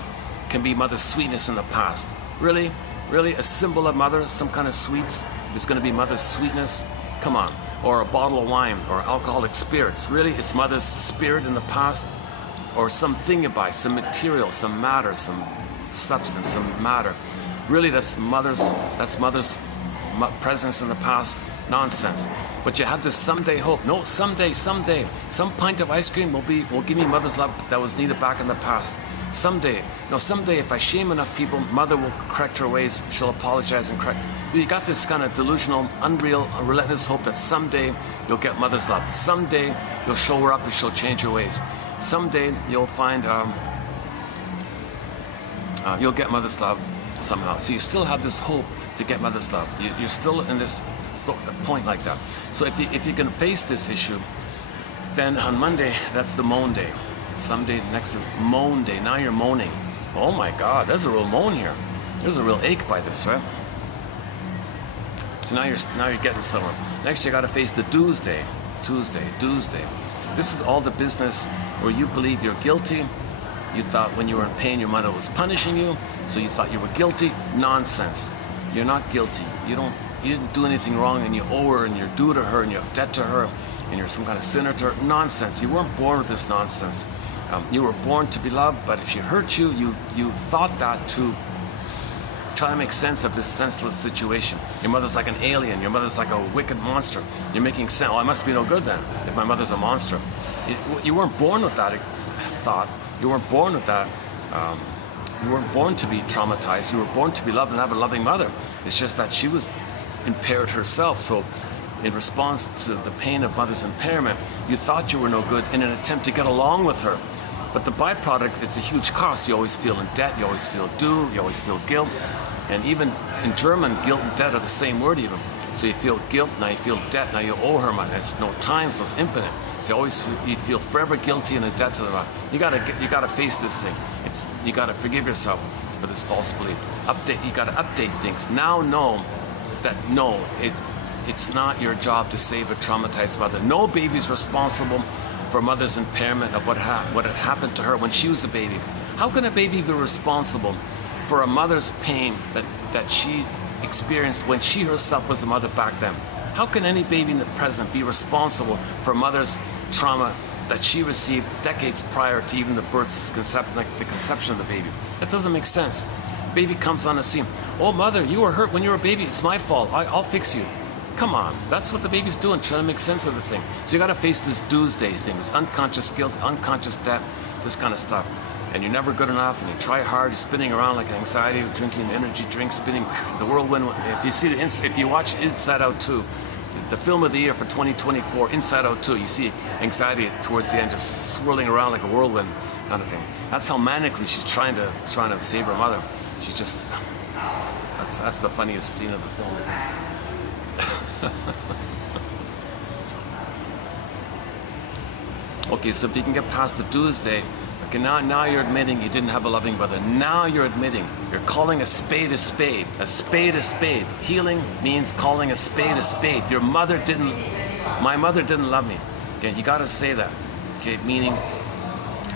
can be mother's sweetness in the past. Really? Really? A symbol of mother, some kind of sweets, is going to be mother's sweetness? Come on. Or a bottle of wine or alcoholic spirits. Really? It's mother's spirit in the past? Or something you buy, some material, some matter, some substance, some matter. Really, that's mother's presence in the past? Nonsense. But you have this someday hope. No, someday, some pint of ice cream will give me mother's love that was needed back in the past. Someday, if I shame enough people, mother will correct her ways. She'll apologize and correct. You got this kind of delusional, unreal, relentless hope that someday you'll get mother's love. Someday you'll show her up and she'll change her ways. Someday you'll find you'll get mother's love somehow. So you still have this hope to get mother's love. You're still in this point like that. So if you can face this issue, then on Monday, that's the moan day. Someday next is moan day. Now you're moaning. Oh my God, there's a real moan here. There's a real ache by this, right? So now you're getting somewhere. Next you got to face the dues day. Tuesday. This is all the business where you believe you're guilty. You thought when you were in pain your mother was punishing you, so you thought you were guilty. Nonsense. You're not guilty. You didn't do anything wrong, and you owe her, and you're due to her, and you have debt to her, and you're some kind of sinner to her. Nonsense. You weren't born with this nonsense. You were born to be loved, but if she hurt you, you thought that to try to make sense of this senseless situation. Your mother's like an alien. Your mother's like a wicked monster. You're making sense. Oh, I must be no good then, if my mother's a monster. You weren't born with that thought. You weren't born with that. You weren't born to be traumatized. You were born to be loved and have a loving mother. It's just that she was impaired herself. So in response to the pain of mother's impairment, you thought you were no good in an attempt to get along with her. But the byproduct is a huge cost. You always feel in debt, you always feel due, you always feel guilt. And even in German, guilt and debt are the same word even. So you feel guilt, now you feel debt, now you owe her money. It's no time, so it's infinite. So you feel forever guilty and in debt to the man. You gotta face this thing. You gotta forgive yourself for this false belief. You gotta update things. Now know that no, it's not your job to save a traumatized mother. No baby's responsible for mother's impairment of what had happened to her when she was a baby. How can a baby be responsible for a mother's pain that she experienced when she herself was a mother back then? How can any baby in the present be responsible for a mother's trauma that she received decades prior to even the conception of the baby? That doesn't make sense. Baby comes on the scene. Oh, mother, you were hurt when you were a baby. It's my fault. I'll fix you. Come on. That's what the baby's doing, trying to make sense of the thing. So you got to face this doomsday thing, this unconscious guilt, unconscious debt, this kind of stuff. And you're never good enough, and you try hard. You're spinning around like anxiety, drinking an energy drink, spinning the whirlwind. If you watch Inside Out 2, the film of the year for 2024, Inside Out 2, you see anxiety towards the end, just swirling around like a whirlwind kind of thing. That's how manically she's trying to save her mother. She just, that's the funniest scene of the film. Okay, so if you can get past the doomsday, okay, now you're admitting you didn't have a loving mother. Now you're admitting, you're calling a spade a spade, a spade a spade. Healing means calling a spade a spade. My mother didn't love me. Okay, you gotta say that. Okay, meaning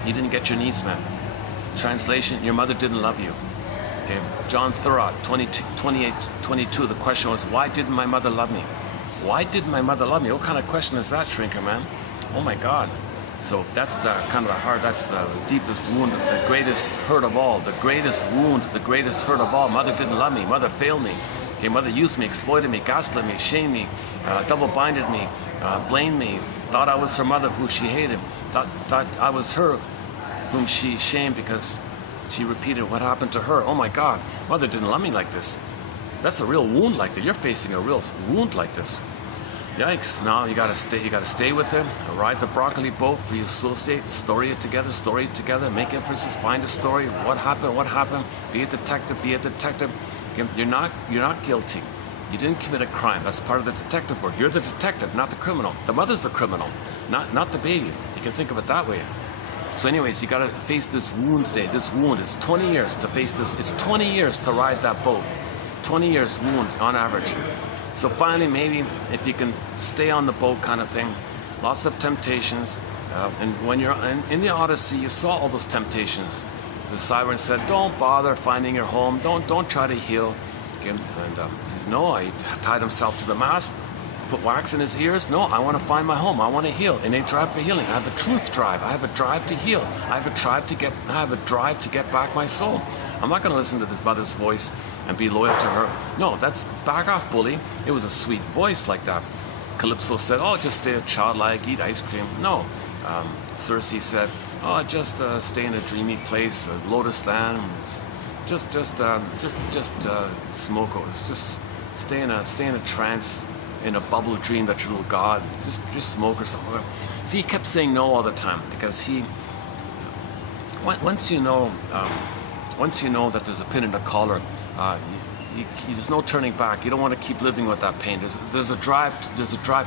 you didn't get your needs met. Translation, your mother didn't love you. Okay, John Thurrott, 28:22, the question was, why didn't my mother love me? Why didn't my mother love me? What kind of question is that, Shrinker, man? Oh my God. So that's the kind of the heart, that's the deepest wound, the greatest hurt of all, the greatest wound, the greatest hurt of all. Mother didn't love me, mother failed me. Okay, mother used me, exploited me, gaslit me, shamed me, double-binded me, blamed me, thought I was her mother who she hated, thought I was her whom she shamed because she repeated what happened to her. Oh my God, mother didn't love me like this. That's a real wound like that. You're facing a real wound like this. Yikes, now you gotta stay with him, ride the broccoli boat, for you associate, story it together, make inferences, find a story, what happened, be a detective. You're not guilty. You didn't commit a crime. That's part of the detective work. You're the detective, not the criminal. The mother's the criminal, not the baby. You can think of it that way. So anyways, you gotta face this wound today. This wound, it's 20 years to face this. It's 20 years to ride that boat. 20 years wound on average. So finally, maybe if you can stay on the boat kind of thing, lots of temptations. And when you're in the Odyssey, you saw all those temptations. The siren said, don't bother finding your home. Don't try to heal. Okay? And he tied himself to the mast, put wax in his ears. No, I want to find my home. I want to heal. Innate drive for healing. I have a truth drive. I have a drive to heal. I have a drive to get back my soul. I'm not going to listen to this mother's voice and be loyal to her. No, that's back off, bully. It was a sweet voice like that. Calypso said, oh, just stay childlike, eat ice cream. No. Circe said, oh, just stay in a dreamy place, a lotus land. Just smoke. Just stay in a trance, in a bubble dream that you're a little god. Just smoke or something. So he kept saying no all the time because once you know that there's a pin in the collar, there's no turning back. You don't want to keep living with that pain. There's a drive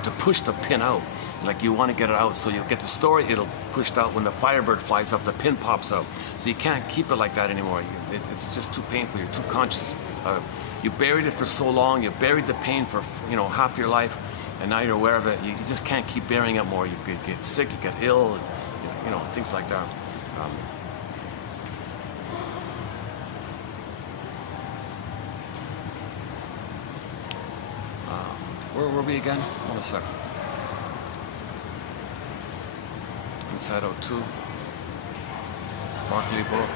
to push the pin out. Like you want to get it out, so you'll get the story. It'll pushed out when the firebird flies up. The pin pops out, so you can't keep it like that anymore. It's just too painful. You're too conscious. You buried it for so long. You buried the pain for half your life, and now you're aware of it. You just can't keep burying it more. You get sick. You get ill. Things like that. Where were we again? Hold a sec. Inside Out 2. Broccoli boat.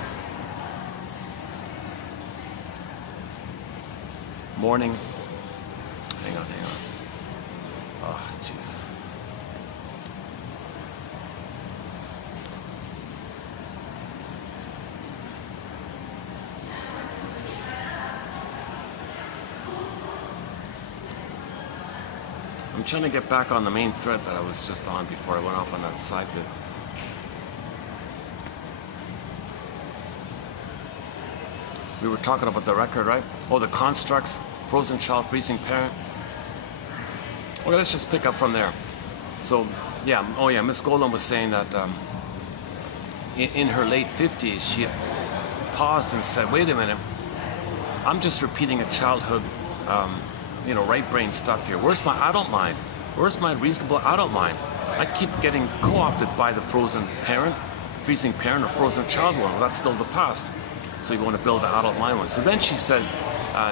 Mourning. Hang on. Oh, jeez. I'm trying to get back on the main thread that I was just on before I went off on that side bit. We were talking about the record, right? Oh, the constructs, frozen child, freezing parent. Okay, let's just pick up from there. So, yeah, oh yeah, Miss Golden was saying that in her late 50s, she paused and said, wait a minute, I'm just repeating a childhood, right brain stuff here. Where's my adult mind? Where's my reasonable adult mind? I keep getting co-opted by the frozen parent, freezing parent, or frozen child one. Well, that's still the past. So you want to build the adult mind one. So then she said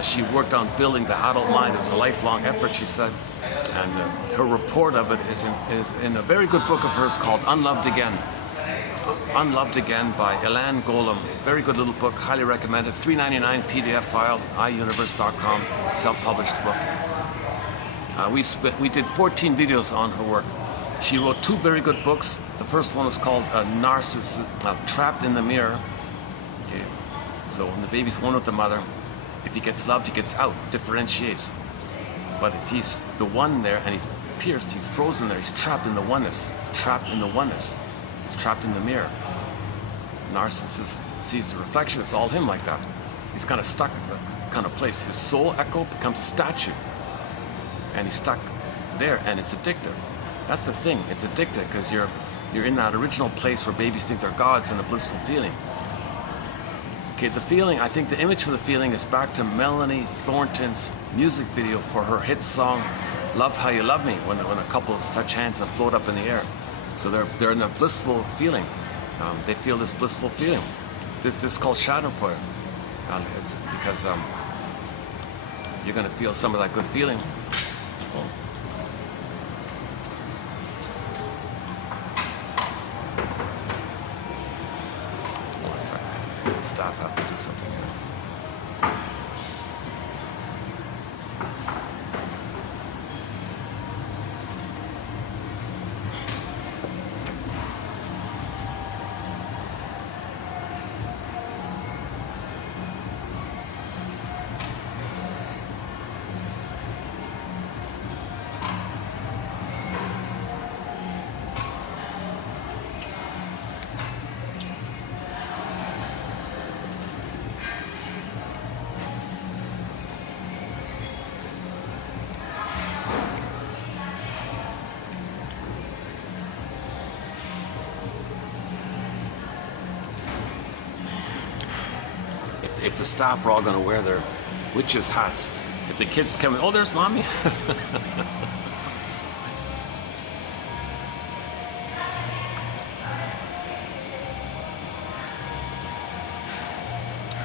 she worked on building the adult mind. It was a lifelong effort, she said. And her report of it is in a very good book of hers called Unloved Again. Unloved Again by Ilan Golem. Very good little book, highly recommended. $3.99 PDF file, iUniverse.com, self-published book. We did 14 videos on her work. She wrote 2 very good books. The first one was called Narcissist, Trapped in the Mirror. Okay. So when the baby's one with the mother, if he gets loved, he gets out, differentiates. But if he's the one there and he's pierced, he's frozen there, he's trapped in the oneness, trapped in the oneness, trapped in the mirror. Narcissist sees the reflection, it's all him like that. He's kind of stuck in that kind of place. His soul echo becomes a statue. And he's stuck there, and it's addictive. That's the thing, it's addictive because you're in that original place where babies think they're gods and a blissful feeling. Okay, the feeling, I think the image for the feeling is back to Melanie Thornton's music video for her hit song, Love How You Love Me, when a couple touch hands and float up in the air. So they're in a blissful feeling. They feel this blissful feeling. This is called Schadenfreude. It's because you're going to feel some of that good feeling. Oh. Hold a second. Staff have to do something here. If the staff are all going to wear their witches' hats, if the kids come in, oh, there's mommy.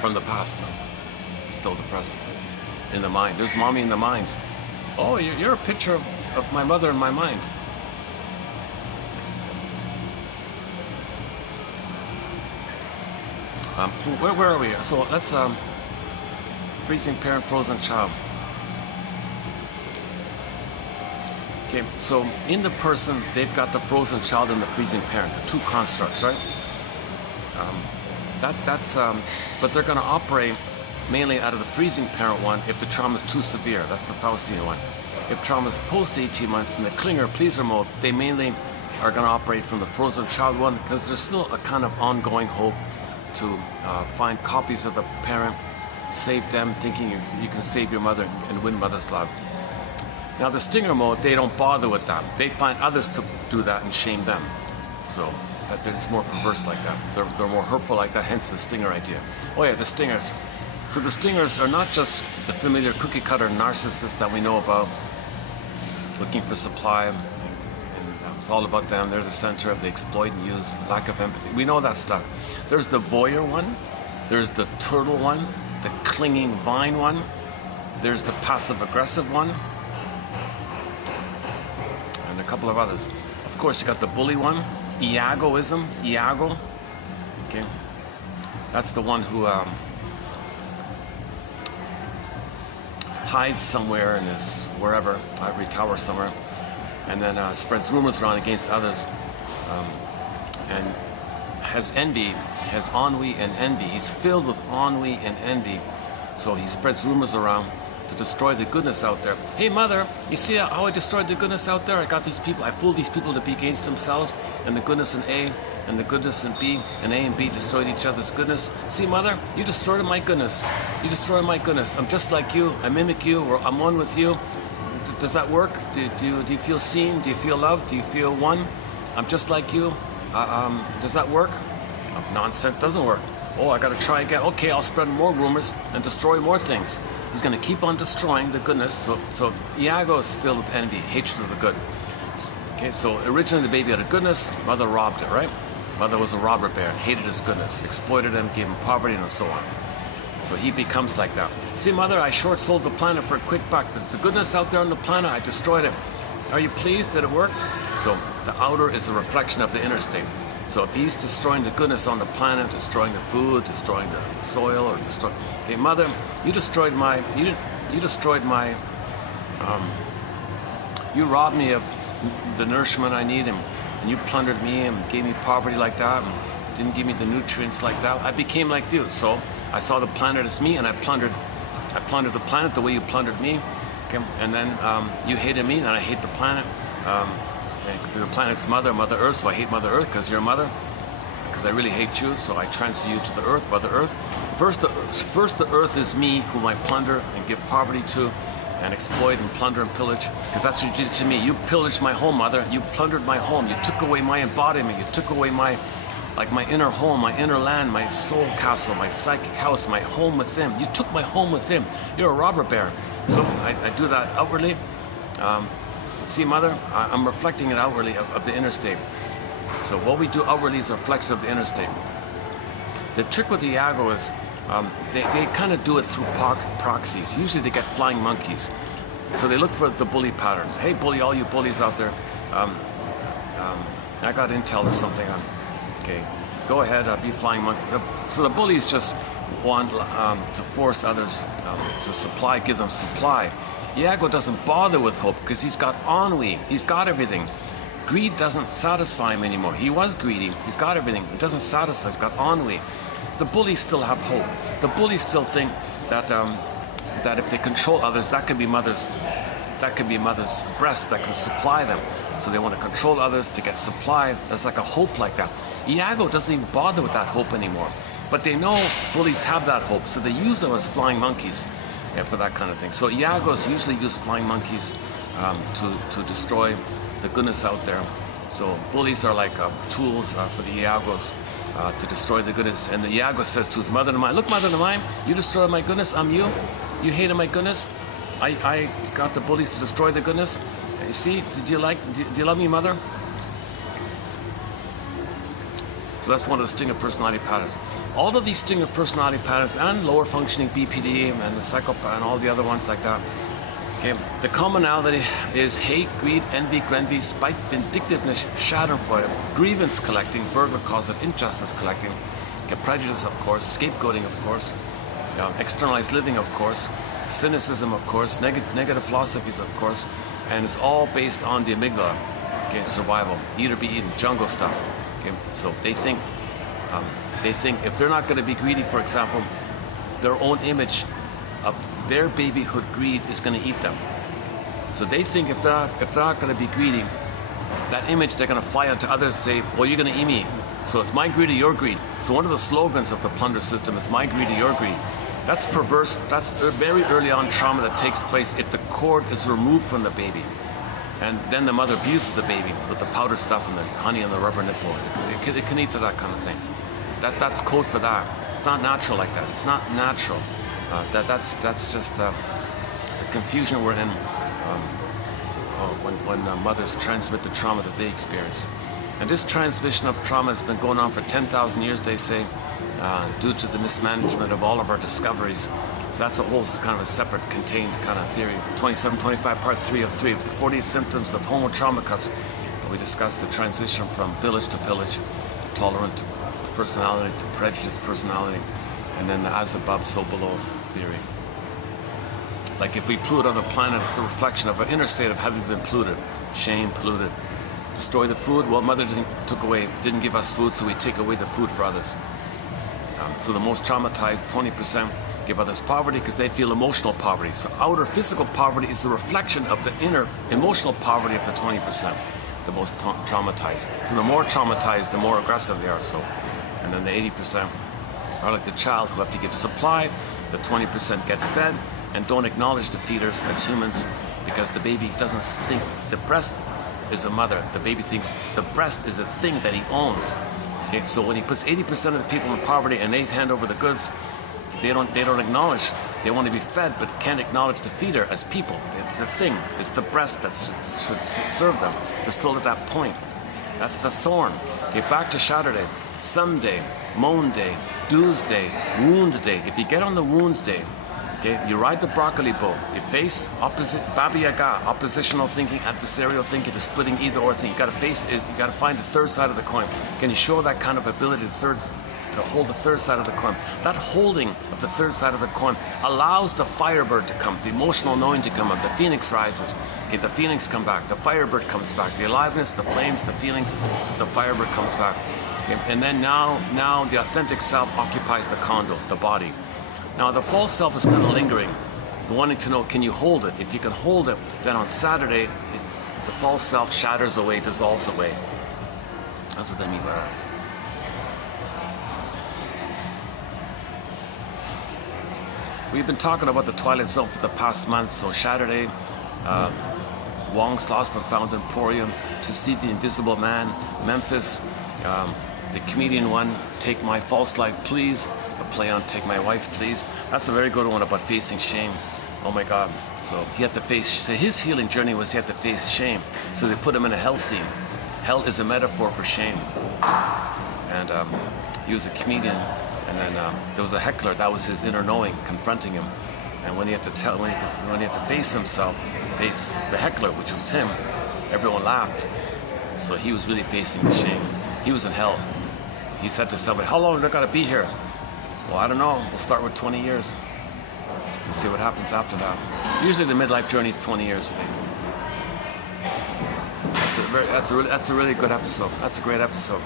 From the past, still the present, in the mind. There's mommy in the mind. Oh, you're a picture of my mother in my mind. Where are we? So let's freezing parent, frozen child. Okay, so in the person, they've got the frozen child and the freezing parent, the 2 constructs, right? But they're going to operate mainly out of the freezing parent one if the trauma is too severe. That's the Faustian one. If trauma is post 18 months in the clinger pleaser mode, they mainly are going to operate from the frozen child one because there's still a kind of ongoing hope to find copies of the parent, save them, thinking you can save your mother and win mother's love. Now the stinger mode, they don't bother with that. They find others to do that and shame them. So it's more perverse like that. They're more hurtful like that, hence the stinger idea. Oh yeah, the stingers. So the stingers are not just the familiar cookie cutter narcissists that we know about, looking for supply, and it's all about them. They're the center of the exploit and use, lack of empathy. We know that stuff. There's the voyeur one, there's the turtle one, the clinging vine one, there's the passive-aggressive one, and a couple of others. Of course, you got the bully one, Iagoism, Iago. Okay, that's the one who hides somewhere in his wherever, ivory tower somewhere, and then spreads rumors around against others, and has envy, has ennui and envy. He's filled with ennui and envy. So he spreads rumors around to destroy the goodness out there. Hey mother, you see how I destroyed the goodness out there? I got these people, I fooled these people to be against themselves, and the goodness in A and the goodness in B, and A and B destroyed each other's goodness. See, mother, you destroyed my goodness. You destroyed my goodness. I'm just like you. I mimic you, or I'm one with you. Does that work? Do you feel seen? Do you feel loved? Do you feel one? I'm just like you. Does that work? Nonsense, doesn't work. Oh, I gotta try again. Okay, I'll spread more rumors and destroy more things. He's gonna keep on destroying the goodness. So Iago is filled with envy, hatred of the good. Okay, so originally the baby had a goodness, mother robbed it, right? Mother was a robber bear and hated his goodness, exploited him, gave him poverty, and so on. So he becomes like that. See, mother, I short sold the planet for a quick buck. The goodness out there on the planet, I destroyed it. Are you pleased? Did it work? So the outer is a reflection of the inner state. So if he's destroying the goodness on the planet, destroying the food, destroying the soil, or destroy, hey, mother, you destroyed my, you robbed me of the nourishment I need, and you plundered me and gave me poverty like that, and didn't give me the nutrients like that. I became like you. So I saw the planet as me, and I plundered the planet the way you plundered me. Okay? And then you hated me, and I hate the planet. The planet's Mother Earth, so I hate Mother Earth because you're a mother. Because I really hate you, so I transfer you to the Earth, Mother Earth. First the Earth is me, whom I plunder and give poverty to, and exploit and plunder and pillage, because that's what you did to me. You pillaged my home, mother. You plundered my home. You took away my embodiment. You took away my inner home, my inner land, my soul castle, my psychic house, my home within. You took my home within. You're a robber bear. So I do that outwardly. See, mother, I'm reflecting it outwardly of the inner state. So what we do outwardly is a reflection of the inner state. The trick with the Iago is they kind of do it through proxies. Usually they get flying monkeys. So they look for the bully patterns. Hey, bully, all you bullies out there. I got intel or something. Okay, go ahead, be flying monkey. So the bullies just want to force others to supply, give them supply. Iago doesn't bother with hope because he's got ennui. He's got everything. Greed doesn't satisfy him anymore. He was greedy. He's got everything. It doesn't satisfy. He's got ennui. The bullies still have hope. The bullies still think that that if they control others, that can be mother's breast that can supply them. So they want to control others to get supply. There's like a hope like that. Iago doesn't even bother with that hope anymore. But they know bullies have that hope, so they use them as flying monkeys for that kind of thing. So Iagos usually use flying monkeys to destroy the goodness out there. So bullies are like tools for the Iagos to destroy the goodness. And the Iago says to his mother to mine, look, mother to mine, you destroyed my goodness, I'm you. You hated my goodness. I got the bullies to destroy the goodness. You see, do you love me, mother? So that's one of the sting of personality patterns. All of these sting of personality patterns and lower functioning BPD and the psychopath and all the other ones like that. Okay, the commonality is hate, greed, envy, grenvy, spite, vindictiveness, schadenfreude, grievance collecting, Berger calls it injustice collecting, okay, prejudice, of course, scapegoating, of course, externalized living, of course, cynicism, of course, negative philosophies, of course, and it's all based on the amygdala. Okay, survival, eat or be eaten, jungle stuff. Okay, so they think if they're not going to be greedy, for example, their own image of their babyhood greed is going to eat them. So they think if they're not going to be greedy, that image they're going to fly out to others, say, well, you're going to eat me. So it's my greed or your greed. So one of the slogans of the plunder system is my greed or your greed. That's perverse. That's very early on trauma that takes place if the cord is removed from the baby. And then the mother abuses the baby with the powder stuff and the honey and the rubber nipple. It can eat to that kind of thing. That's code for that. It's not natural like that. It's not natural. That's just the confusion we're in when mothers transmit the trauma that they experience. And this transmission of trauma has been going on for 10,000 years, they say, due to the mismanagement of all of our discoveries. So that's a whole kind of a separate, contained kind of theory. 2725, part 3 of 3, the 48 symptoms of Homo traumicus. We discussed the transition from village to pillage, tolerant to personality to prejudiced personality, and then the as above, so below theory. Like if we pollute on the planet, it's a reflection of our inner state of having been polluted, shame, polluted. Destroy the food, well, mother didn't give us food, so we take away the food for others. So the most traumatized, 20%, give others poverty because they feel emotional poverty. So outer physical poverty is the reflection of the inner emotional poverty of the 20%. the most traumatized. So the more traumatized, the more aggressive they are. So, and then the 80% are like the child who have to give supply. The 20% get fed and don't acknowledge the feeders as humans, because the baby doesn't think the breast is a mother. The baby thinks the breast is a thing that he owns. Okay? So when he puts 80% of the people in poverty and they hand over the goods, they don't acknowledge. They want to be fed, but can't acknowledge the feeder as people. It's a thing. It's the breast that should serve them. They're still at that point. That's the thorn. Okay, back to Saturday. Someday, moan day, do's day, wound day. If you get on the wound day, okay, you ride the broccoli boat. You face Baba Yaga, oppositional thinking, adversarial thinking, the splitting either or thing. You gotta find the third side of the coin. Can you show that kind of ability to hold the third side of the coin? That holding of the third side of the coin allows the firebird to come, the emotional knowing to come up. The phoenix rises. Okay, the phoenix come back. The firebird comes back. The aliveness, the flames, the feelings, the firebird comes back. Okay, and then now the authentic self occupies the condo, the body. Now the false self is kind of lingering, wanting to know, can you hold it? If you can hold it, then on Saturday, the false self shatters away, dissolves away. That's what I mean by that. We've been talking about the twilight self for the past month. So Saturday, Wong's Lost and Found Emporium, To See the Invisible Man, Memphis, the comedian one, Take My False Life Please, a play on Take My Wife Please. That's a very good one about facing shame. Oh my God. So he had to face, so his healing journey was he had to face shame. So they put him in a hell scene. Hell is a metaphor for shame. And he was a comedian. And then there was a heckler. That was his inner knowing confronting him. And when he had to when he had to face himself, face the heckler, which was him, everyone laughed. So he was really facing the shame. He was in hell. He said to somebody, "How long do I gotta be here?" "Well, I don't know. We'll start with 20 years. We'll see what happens after that." Usually the midlife journey is 20 years. That's a really good episode. That's a great episode.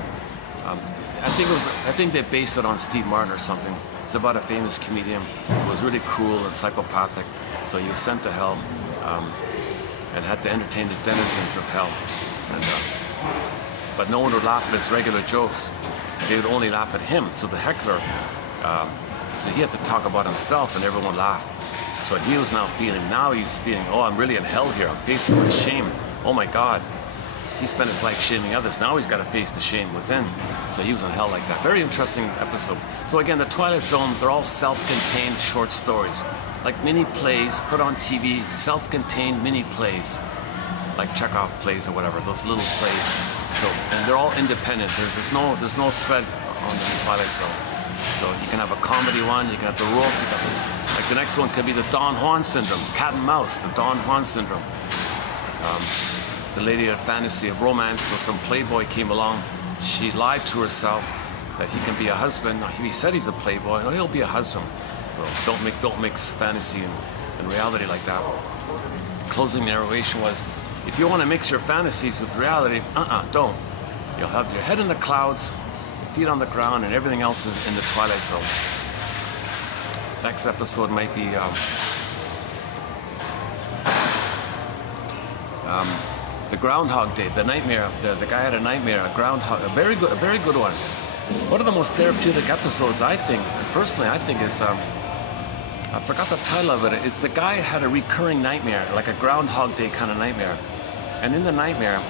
I think they based it on Steve Martin or something. It's about a famous comedian who was really cruel and psychopathic. So he was sent to hell and had to entertain the denizens of hell. But no one would laugh at his regular jokes. They would only laugh at him. So the heckler, so he had to talk about himself and everyone laughed. So he was now he's feeling, oh, I'm really in hell here. I'm facing my shame. Oh my God. He spent his life shaming others. Now he's got to face the shame within. So he was in hell like that. Very interesting episode. So again, the Twilight Zone, they're all self-contained short stories. Like mini plays put on TV, self-contained mini plays. Like Chekhov plays or whatever, those little plays. So, and they're all independent. There's no thread on the Twilight Zone. So you can have a comedy one, you can have the role, like the next one could be the Don Juan syndrome, cat and mouse, the Don Juan syndrome. The lady had a fantasy of romance, so some playboy came along. She lied to herself that he can be a husband. He said he's a playboy. No, he'll be a husband. So don't mix fantasy and reality like that. Closing narration was, if you want to mix your fantasies with reality, don't. You'll have your head in the clouds, your feet on the ground, and everything else is in the Twilight Zone. Next episode might be the Groundhog Day, the nightmare. The guy had a nightmare, a groundhog, a very good one. One of the most therapeutic episodes, I think, personally, I think is, I forgot the title of it. It's the guy had a recurring nightmare, like a Groundhog Day kind of nightmare. And in the nightmare,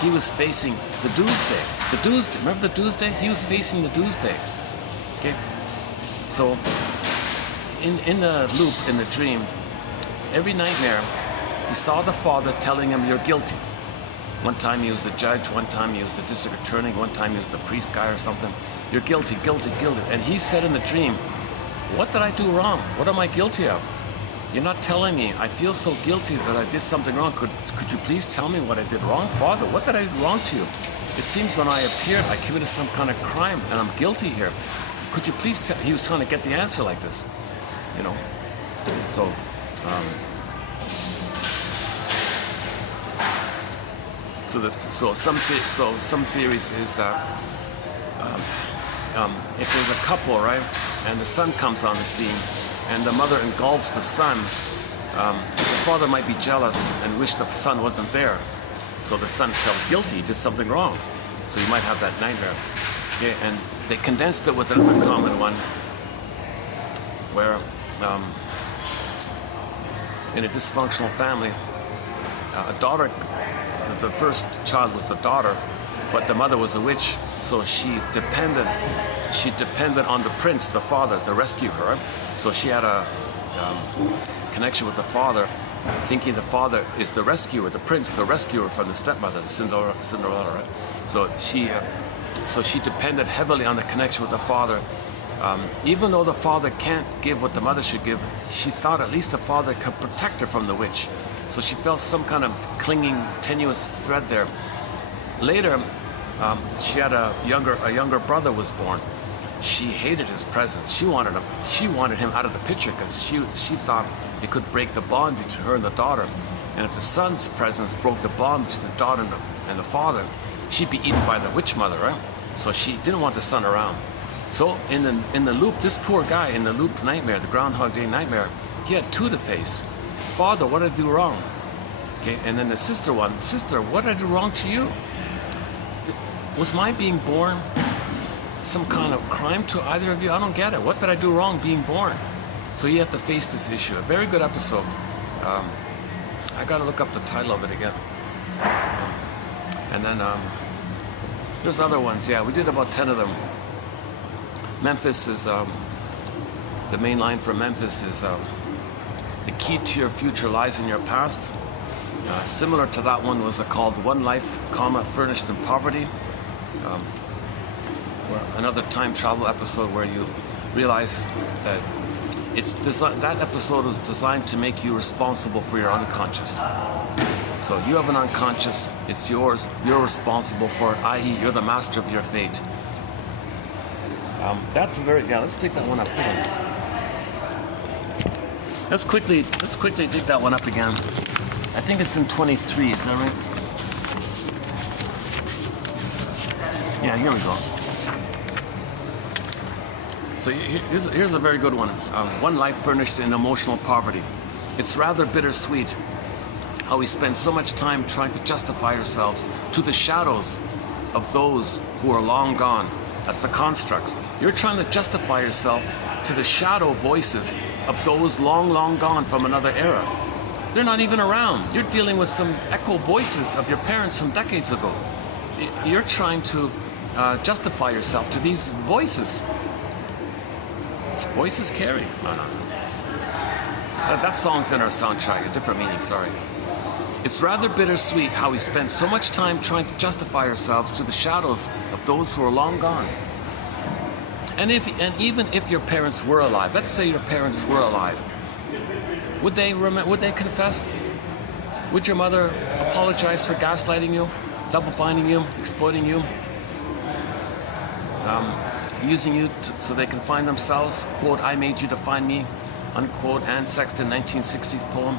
he was facing the doomsday. The doomsday, remember the doomsday? He was facing the doomsday. Okay, so in the loop, in the dream, every nightmare, he saw the father telling him, "You're guilty." One time he was the judge, one time he was the district attorney, one time he was the priest guy or something. "You're guilty, guilty, guilty." And he said in the dream, "What did I do wrong? What am I guilty of? You're not telling me. I feel so guilty that I did something wrong. Could you please tell me what I did wrong? Father, what did I do wrong to you? It seems when I appeared, I committed some kind of crime and I'm guilty here. Could you please tell?" He was trying to get the answer like this, you know. So, some theories is that if there's a couple, right, and the son comes on the scene, and the mother engulfs the son, the father might be jealous and wish the son wasn't there. So the son felt guilty, he did something wrong. So you might have that nightmare. Okay, and they condensed it with an uncommon one, where in a dysfunctional family, a daughter, the first child was the daughter, but the mother was a witch, so she depended on the prince, the father, to rescue her. So she had a connection with the father, thinking the father is the rescuer, the prince, the rescuer from the stepmother, Cinderella, right? So she depended heavily on the connection with the father. Even though the father can't give what the mother should give, she thought at least the father could protect her from the witch. So she felt some kind of clinging, tenuous thread there. Later, she had a younger brother was born. She hated his presence. She wanted him out of the picture because she thought it could break the bond between her and the daughter. And if the son's presence broke the bond between the daughter and the father, she'd be eaten by the witch mother, right? So she didn't want the son around. So in the loop, this poor guy in the loop nightmare, the Groundhog Day nightmare, he had two to face. Father, what did I do wrong? Okay, and then the sister, what did I do wrong to you? Was my being born some kind of crime to either of you? I don't get it. What did I do wrong being born? So you have to face this issue. A very good episode. I got to look up the title of it again. And then there's other ones. Yeah, we did about 10 of them. Memphis is, the main line from Memphis is, the key to your future lies in your past. Similar to that one was called One Life, Furnished in Poverty. Another time travel episode where you realize that that episode was designed to make you responsible for your unconscious. So you have an unconscious, it's yours, you're responsible for it, i.e. you're the master of your fate. Let's take that one up again. Let's quickly dig that one up again. I think it's in 23, is that right? Yeah, here we go. So here's a very good one. One Life Furnished in Emotional Poverty. It's rather bittersweet how we spend so much time trying to justify ourselves to the shadows of those who are long gone. That's the constructs. You're trying to justify yourself to the shadow voices of those long, long gone from another era. They're not even around. You're dealing with some echo voices of your parents from decades ago. You're trying to justify yourself to these voices. Voices carry. No. That song's in our soundtrack, a different meaning, sorry. It's rather bittersweet how we spend so much time trying to justify ourselves to the shadows of those who are long gone. And even if your parents were alive, let's say your parents were alive, would they confess? Would your mother apologize for gaslighting you, double binding you, exploiting you, using you so they can find themselves? Quote, I made you to find me, unquote. Anne Sexton, 1960s poem.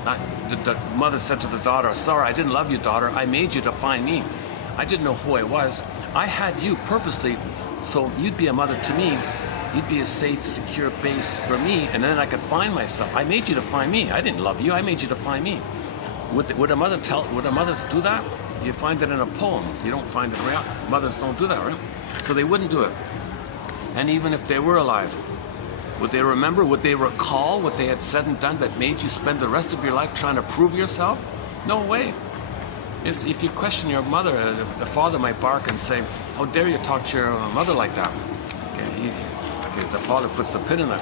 The mother said to the daughter, sorry, I didn't love you, daughter. I made you to find me. I didn't know who I was. I had you purposely so you'd be a mother to me. You'd be a safe, secure base for me, and then I could find myself. I made you to find me. I didn't love you. I made you to find me. Would a mother would a mothers do that? You find it in a poem. You don't find it real. Mothers don't do that, right? So they wouldn't do it. And even if they were alive, would they remember? Would they recall what they had said and done that made you spend the rest of your life trying to prove yourself? No way. If you question your mother, the father might bark and say, how dare you talk to your mother like that? Okay, the father puts the pin in the,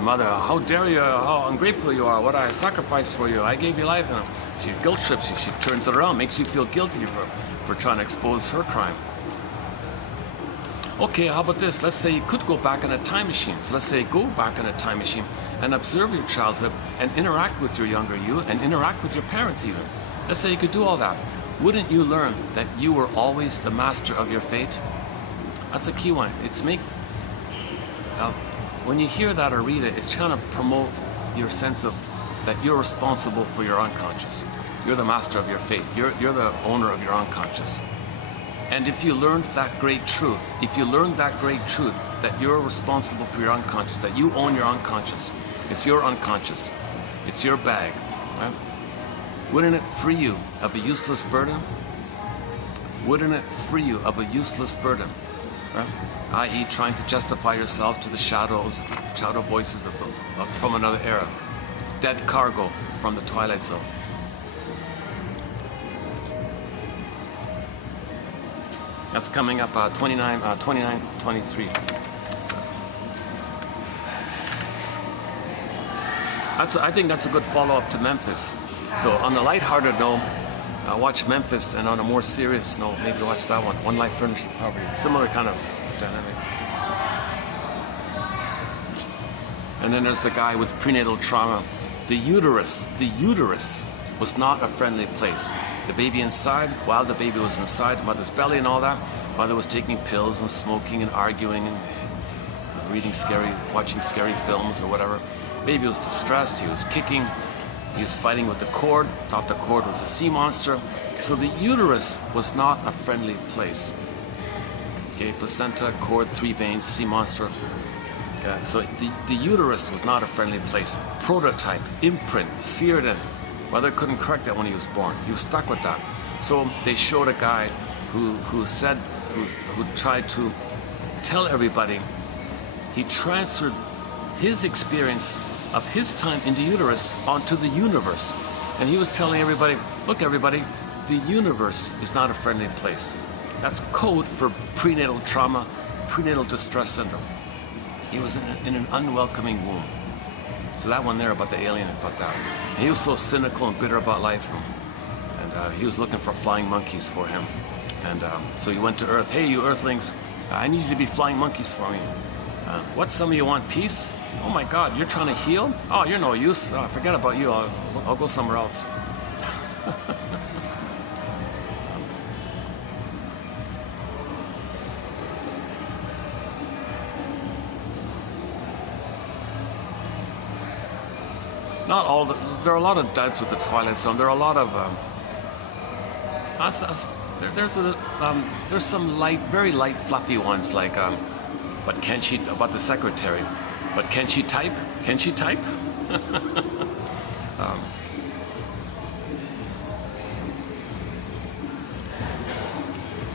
mother, how dare you, how ungrateful you are, what I sacrificed for you, I gave you life. And she guilt trips you, she turns it around, makes you feel guilty for trying to expose her crime. Okay, how about this? Let's say you could go back in a time machine. So let's say go back in a time machine and observe your childhood and interact with your younger you and interact with your parents even. Let's say you could do all that. Wouldn't you learn that you were always the master of your fate? That's a key one. When you hear that or read it, it's trying to promote your sense of that you're responsible for your unconscious. You're the master of your fate. You're the owner of your unconscious. And if you learned that great truth, that you're responsible for your unconscious, that you own your unconscious, it's your unconscious, it's your bag, right? Wouldn't it free you of a useless burden? Wouldn't it free you of a useless burden? Right? I.e. trying to justify yourself to the shadow voices from another era. Dead cargo from the Twilight Zone. That's coming up 23. I think that's a good follow-up to Memphis. So on the lighthearted note, watch Memphis, and on a more serious note, maybe watch that one. One Life Furnished with Poverty. Similar kind of dynamic. And then there's the guy with prenatal trauma. The uterus was not a friendly place. The baby inside, while the baby was inside mother's belly and all that, mother was taking pills and smoking and arguing and watching scary films or whatever. Baby was distressed, he was kicking, he was fighting with the cord, thought the cord was a sea monster. So the uterus was not a friendly place. Okay, placenta, cord, 3 veins, sea monster. Okay, so the uterus was not a friendly place. Prototype, imprint, seared in. Mother couldn't correct that when he was born. He was stuck with that. So they showed a guy who tried to tell everybody. He transferred his experience of his time in the uterus onto the universe. And he was telling everybody, look everybody, the universe is not a friendly place. That's code for prenatal trauma, prenatal distress syndrome. He was in an unwelcoming womb. So that one there about the alien, about that. And he was so cynical and bitter about life. And he was looking for flying monkeys for him. And so he went to Earth. Hey, you Earthlings, I need you to be flying monkeys for me. What, some of you want peace? Oh my God, you're trying to heal? Oh, you're no use. Forget about you. I'll go somewhere else. Not all. There are a lot of duds with the Twilight Zone. There are a lot of. There's some light, very light, fluffy ones like. But can she, about the secretary, but can she type? Can she type?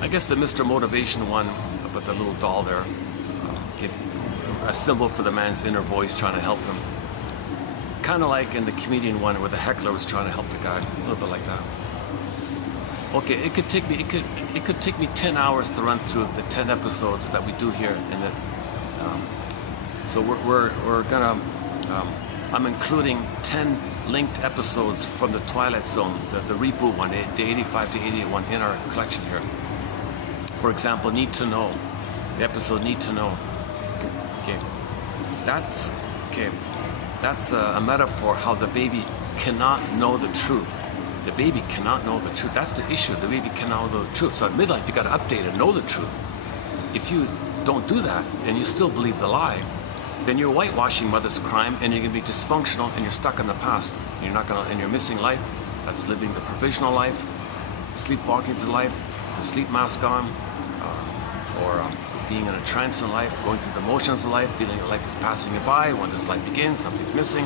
I guess the Mr. Motivation one, about the little doll there, a symbol for the man's inner voice trying to help him. Kind of like in the comedian one where the heckler was trying to help the guy, a little bit like that. Okay, it could take me 10 hours to run through the 10 episodes that we do here in the. So we're gonna. I'm including 10 linked episodes from the Twilight Zone, the reboot one, the 85 to 88 one in our collection here. For example, Need to Know, the episode Need to Know. Okay, that's okay. That's a metaphor how the baby cannot know the truth. The baby cannot know the truth. That's the issue. The baby cannot know the truth. So at midlife, you got to update and know the truth. If you don't do that and you still believe the lie, then you're whitewashing mother's crime and you're going to be dysfunctional and you're stuck in the past. And you're missing life. That's living the provisional life, sleepwalking through life, the sleep mask on, or being in a trance in life, going through the motions of life, feeling that life is passing you by. When this life begins, something's missing,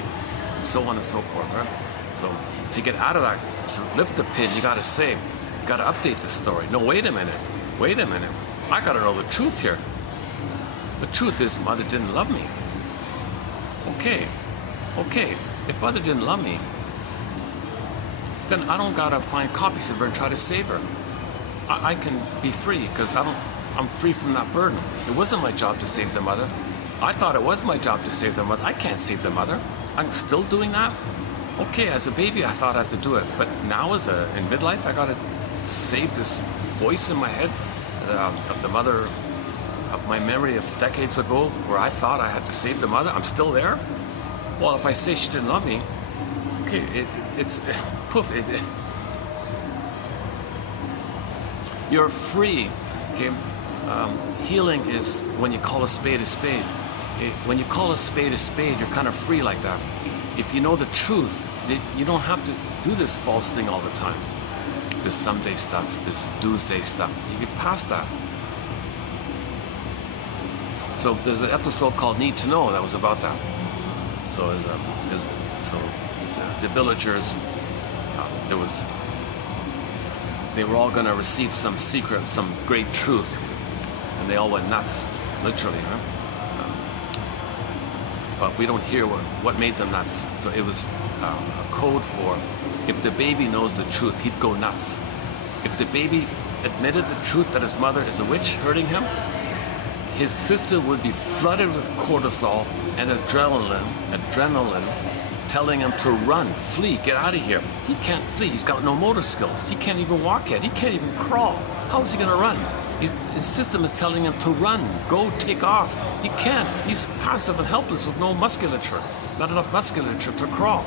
and so on and so forth, right? So to get out of that, to lift the pin, you gotta say, you gotta update the story. No, wait a minute. I gotta know the truth here. The truth is, mother didn't love me. Okay. If mother didn't love me, then I don't gotta find copies of her and try to save her. I can be free because I'm free from that burden. It wasn't my job to save the mother. I thought it was my job to save the mother. I can't save the mother. I'm still doing that. Okay, as a baby, I thought I had to do it, but now in midlife, I gotta save this voice in my head of the mother, of my memory of decades ago, where I thought I had to save the mother. I'm still there. Well, if I say she didn't love me, okay, it's poof. You're free. Okay, healing is when you call a spade a spade. Okay? When you call a spade, you're kind of free like that. If you know the truth, you don't have to do this false thing all the time. This someday stuff, this doomsday stuff. You get past that. So there's an episode called Need to Know that was about that. So the villagers they were all going to receive some secret, some great truth, and they all went nuts, literally. Huh? But we don't hear what made them nuts. So it was a code for, if the baby knows the truth, he'd go nuts. If the baby admitted the truth that his mother is a witch hurting him, his sister would be flooded with cortisol and adrenaline, telling him to run, flee, get out of here. He can't flee. He's got no motor skills. He can't even walk yet. He can't even crawl. How is he going to run? His system is telling him to run, go, take off. He can't. He's passive and helpless with no musculature, not enough musculature to crawl.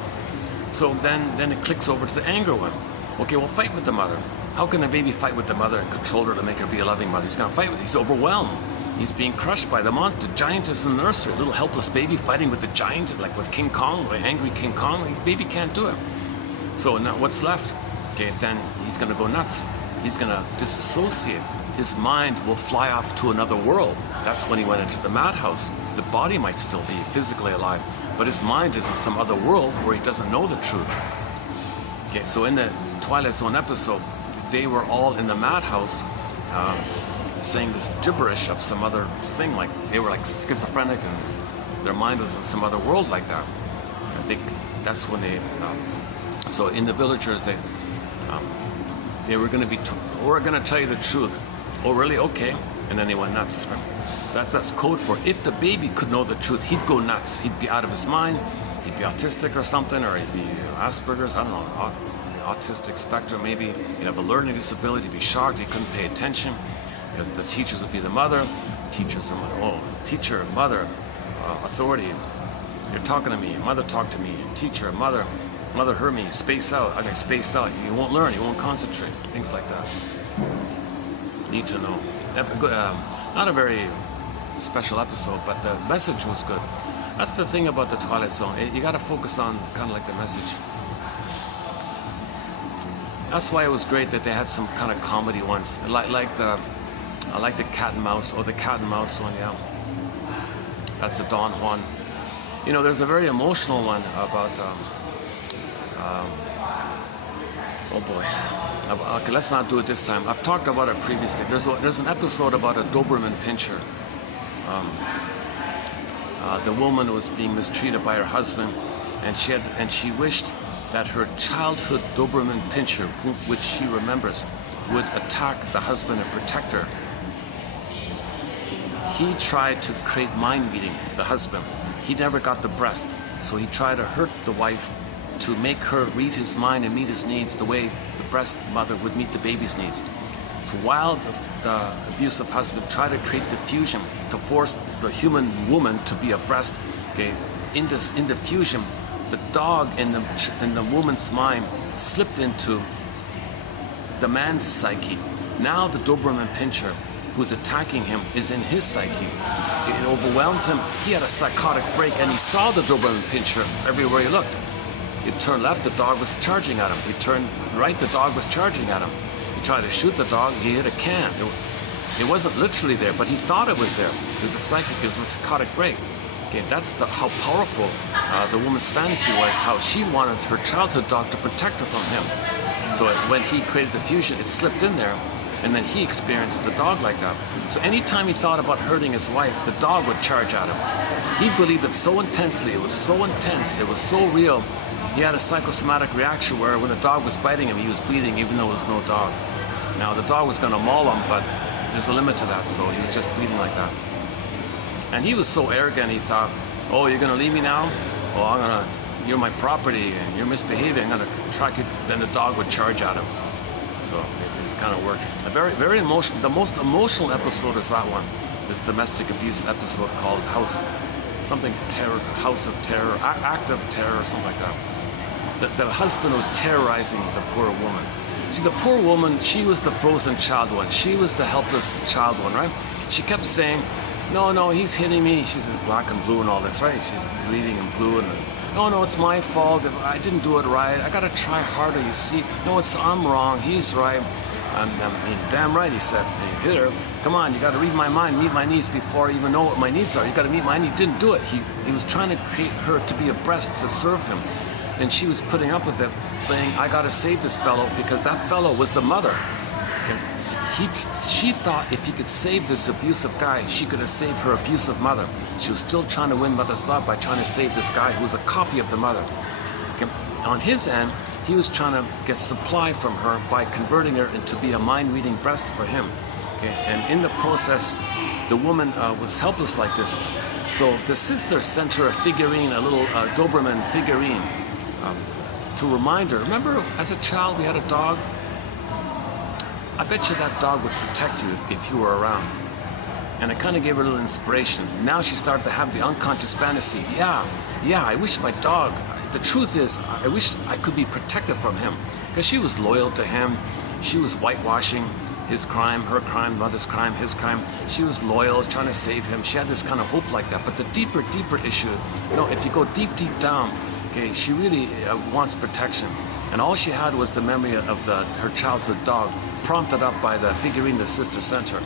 So then it clicks over to the anger one. Okay, well, fight with the mother. How can a baby fight with the mother and control her to make her be a loving mother? He's going to fight with her. He's overwhelmed. He's being crushed by the monster. Giantess in the nursery, a little helpless baby fighting with the giant, like with King Kong, the angry King Kong. The baby can't do it. So now what's left? Okay, then he's going to go nuts. He's going to disassociate. His mind will fly off to another world. That's when he went into the madhouse. The body might still be physically alive, but his mind is in some other world where he doesn't know the truth. Okay, so in the Twilight Zone episode, they were all in the madhouse saying this gibberish of some other thing, like they were like schizophrenic and their mind was in some other world like that. I think that's when they, so in the villagers, they were going to be, we're going to tell you the truth. Oh, really? Okay. And then they went nuts. So that's code for, if the baby could know the truth, he'd go nuts. He'd be out of his mind. He'd be autistic or something, or he'd be Asperger's, I don't know, autistic spectrum maybe. He'd have a learning disability, he'd be shocked, he couldn't pay attention, because the teachers would be the mother. Teachers, teacher, mother, authority. You're talking to me, mother talked to me, teacher, mother heard me, space out. I get spaced out. You won't learn, you won't concentrate, things like that. Need to know. Not a very special episode, but the message was good. That's the thing about the Twilight Zone. You got to focus on kind of like the message. That's why it was great that they had some kind of comedy ones, I like the cat and mouse, or the cat and mouse one. Yeah, that's the Don Juan. You know, there's a very emotional one about. Oh boy. Okay, let's not do it this time. I've talked about it previously. There's an episode about a Doberman pinscher. The woman was being mistreated by her husband, and she wished that her childhood Doberman pinscher, which she remembers, would attack the husband and protect her. He tried to create mind reading, the husband. He never got the breast, so he tried to hurt the wife to make her read his mind and meet his needs the way the breast mother would meet the baby's needs. So while the abusive husband tried to create the fusion to force the human woman to be a breast, okay, in the fusion, the dog in the woman's mind slipped into the man's psyche. Now the Doberman pinscher who's attacking him is in his psyche. It overwhelmed him. He had a psychotic break, and he saw the Doberman pinscher everywhere he looked. He turned left, the dog was charging at him. He turned right, the dog was charging at him. He tried to shoot the dog, he hit a can. It wasn't literally there, but he thought it was there. It was a psychic, it was a psychotic break. Okay, that's how powerful the woman's fantasy was, how she wanted her childhood dog to protect her from him. So when he created the fusion, it slipped in there, and then he experienced the dog like that. So anytime he thought about hurting his wife, the dog would charge at him. He believed it so intensely, it was so intense, it was so real. He had a psychosomatic reaction where when the dog was biting him, he was bleeding even though there was no dog. Now the dog was going to maul him, but there's a limit to that, so he was just bleeding like that. And he was so arrogant, he thought, oh, you're going to leave me now? Oh, you're my property and you're misbehaving, I'm going to track you. Then the dog would charge at him. So it kind of worked. A very, very emotional, the most emotional episode is that one. This domestic abuse episode called House of Terror, Act of Terror, or something like that. The husband was terrorizing the poor woman. See, the poor woman, she was the frozen child one. She was the helpless child one, right? She kept saying, no, he's hitting me. She's in black and blue and all this, right? She's bleeding in blue and no, it's my fault. I didn't do it right. I gotta try harder, you see. No, I'm wrong. He's right. I'm damn right, he said. He hit her. Come on, you gotta read my mind, meet my needs before I even know what my needs are. You gotta meet my needs. He didn't do it. He was trying to create her to be a breast to serve him. and she was putting up with it, playing I gotta save this fellow, because that fellow was the mother. And she thought if he could save this abusive guy, she could have saved her abusive mother. She was still trying to win mother's love by trying to save this guy who was a copy of the mother. Okay. On his end, he was trying to get supply from her by converting her into be a mind-reading breast for him. Okay. And in the process, the woman was helpless like this. So the sister sent her a figurine, a little Doberman figurine, to remind her. Remember, as a child, we had a dog? I bet you that dog would protect you if you were around. And it kind of gave her a little inspiration. Now she started to have the unconscious fantasy. Yeah, I wish my dog, the truth is, I wish I could be protected from him. Because she was loyal to him. She was whitewashing his crime, her crime, mother's crime, his crime. She was loyal, trying to save him. She had this kind of hope like that. But the deeper issue, if you go deep down, okay, she really wants protection. And all she had was the memory of her childhood dog, prompted up by the figurine the sister sent her.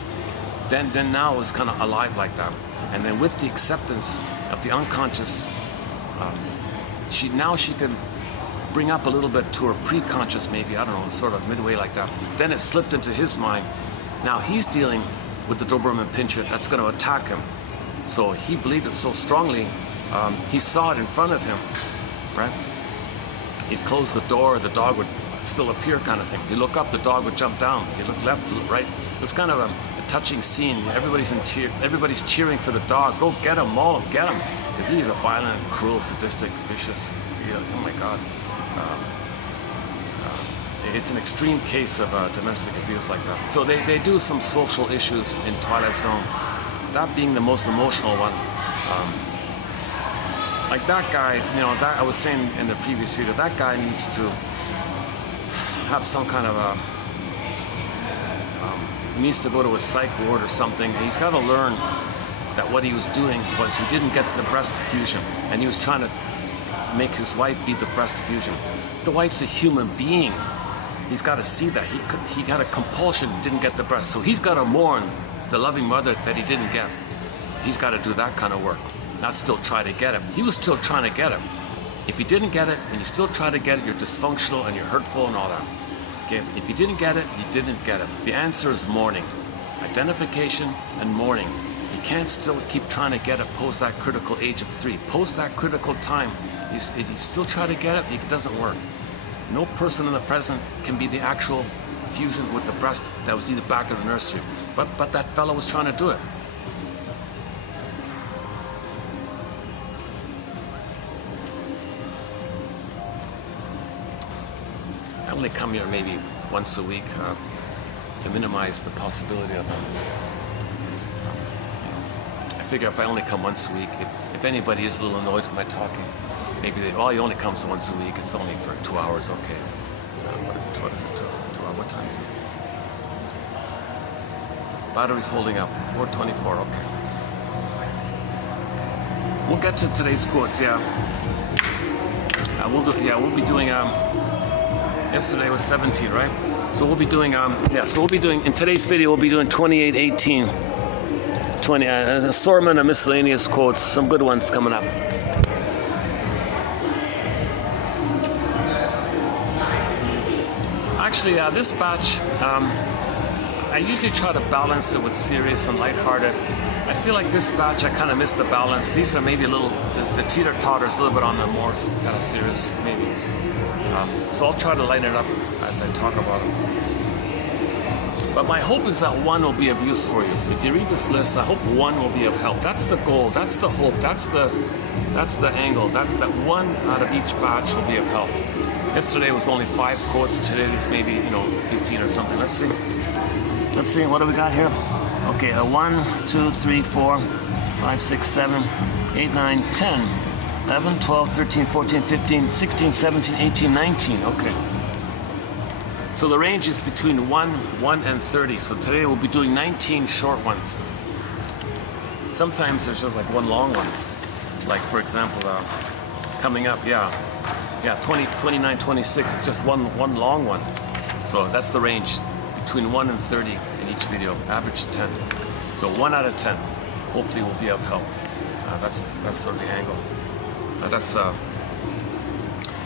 Then now it was kind of alive like that. And then with the acceptance of the unconscious, she can bring up a little bit to her pre-conscious, maybe, I don't know, sort of midway like that. Then it slipped into his mind. Now he's dealing with the Doberman Pinscher that's going to attack him. So he believed it so strongly, he saw it in front of him, right? He'd close the door, the dog would still appear, kind of thing. You look up, the dog would jump down. You look left, look right. It's kind of a touching scene. Everybody's in everybody's cheering for the dog. Go get him, maul him, get him. Because he's a violent, cruel, sadistic, vicious. Oh my God. It's an extreme case of domestic abuse like that. So they do some social issues in Twilight Zone. That being the most emotional one. Like that guy, that I was saying in the previous video, that guy needs to have some kind of he needs to go to a psych ward or something. And he's got to learn that what he was doing was he didn't get the breast fusion, and he was trying to make his wife be the breast fusion. The wife's a human being. He's got to see that he had a compulsion, didn't get the breast, so he's got to mourn the loving mother that he didn't get. He's got to do that kind of work. Not still try to get it. He was still trying to get it. If you didn't get it and you still try to get it, you're dysfunctional and you're hurtful and all that. Okay? If you didn't get it, you didn't get it. The answer is mourning. Identification and mourning. You can't still keep trying to get it post that critical age of 3. Post that critical time, if you still try to get it, it doesn't work. No person in the present can be the actual fusion with the breast that was needed back in the nursery. But that fellow was trying to do it. I only come here maybe once a week to minimize the possibility of I figure if I only come once a week, if anybody is a little annoyed with my talking, maybe he only comes once a week, it's only for 2 hours, okay. What is it, 2 hours, what time is it? Battery's holding up, 424, okay. We'll get to today's quotes, yeah. We'll be doing, yesterday was 17, right? So we'll be doing, in today's video, we'll be doing 28:18. 20, an assortment of miscellaneous quotes, some good ones coming up. Actually, this batch, I usually try to balance it with serious and lighthearted. I feel like this batch, I kind of missed the balance. These are maybe a little, the teeter-totters a little bit on the more kind of serious, maybe. So I'll try to lighten it up as I talk about it. But my hope is that one will be of use for you. If you read this list, I hope one will be of help. That's the goal, that's the hope, that's the angle. That one out of each batch will be of help. Yesterday was only 5 quotes. Today is maybe 15 or something. Let's see. What do we got here? Okay, 1, 2, 3, 4, 5, 6, 7, 8, 9, 10, 11, 12, 13, 14, 15, 16, 17, 18, 19. Okay. So the range is between 1 and 30. So today we'll be doing 19 short ones. Sometimes there's just like one long one. Like for example, coming up, 20, 29, 26. It's just one long one. So that's the range between 1 and 30 in each video. Average 10. So 1 out of 10. Hopefully will be of help. That's sort of the angle.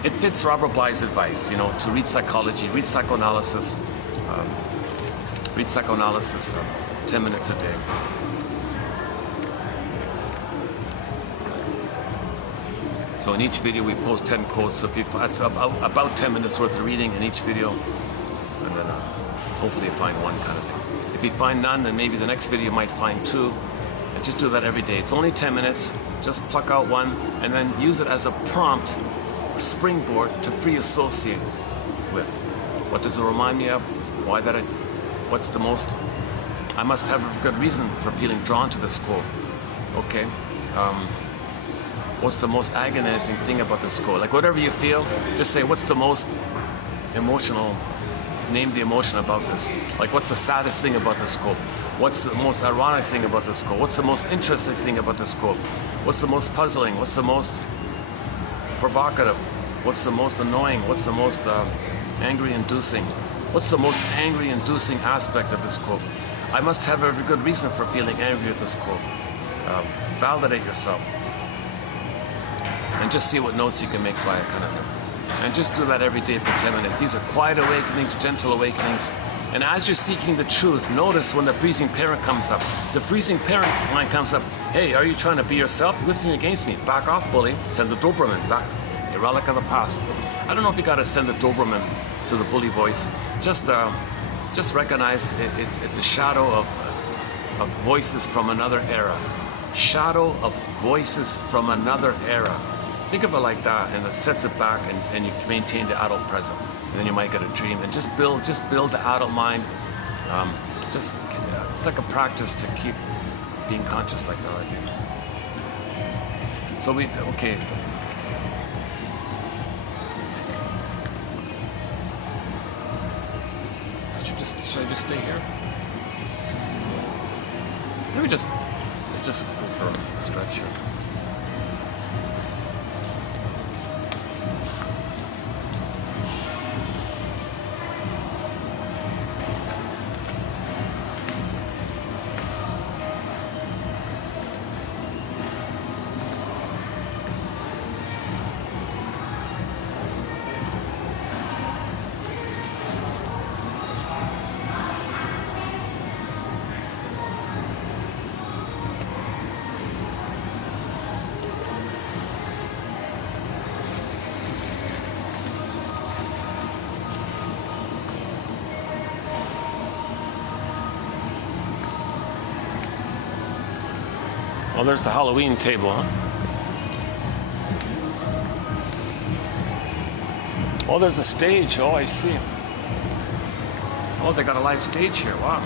it fits Robert Bly's advice, you know, to read psychology, read psychoanalysis, 10 minutes a day. So in each video we post 10 quotes, so if you, that's about 10 minutes worth of reading in each video, and then hopefully you find one kind of thing. If you find none, then maybe the next video you might find two, and just do that every day. It's only 10 minutes, just pluck out one, and then use it as a prompt, springboard to free associate with. What does it remind me of? Why that what's the most, I must have a good reason for feeling drawn to this quote. Okay. What's the most agonizing thing about this quote? Like whatever you feel, just say what's the most emotional, name the emotion about this. Like what's the saddest thing about this quote? What's the most ironic thing about this quote? What's the most interesting thing about this quote? What's the most puzzling? What's the most provocative? What's the most annoying? What's the most angry-inducing? What's the most angry-inducing aspect of this quote? I must have a good reason for feeling angry at this quote. Validate yourself. And just see what notes you can make by it, kind of thing. And just do that every day for 10 minutes. These are quiet awakenings, gentle awakenings. And as you're seeking the truth, notice when the freezing parent comes up. The freezing parent line comes up. Hey, are you trying to be yourself? You're with me against me. Back off, bully. Send the Doberman back. A relic of the past. I don't know if you got to send the Doberman to the bully voice. Just recognize it's a shadow of voices from another era. Shadow of voices from another era. Think of it like that, and it sets it back, and you maintain the adult present. And then you might get a dream, and just build the adult mind. It's like a practice to keep being conscious like that, I think. So okay. Should I just stay here? Maybe just go for a stretch here. Well, there's the Halloween table, huh? Oh, there's a stage. Oh, I see. Oh, they got a live stage here. Wow.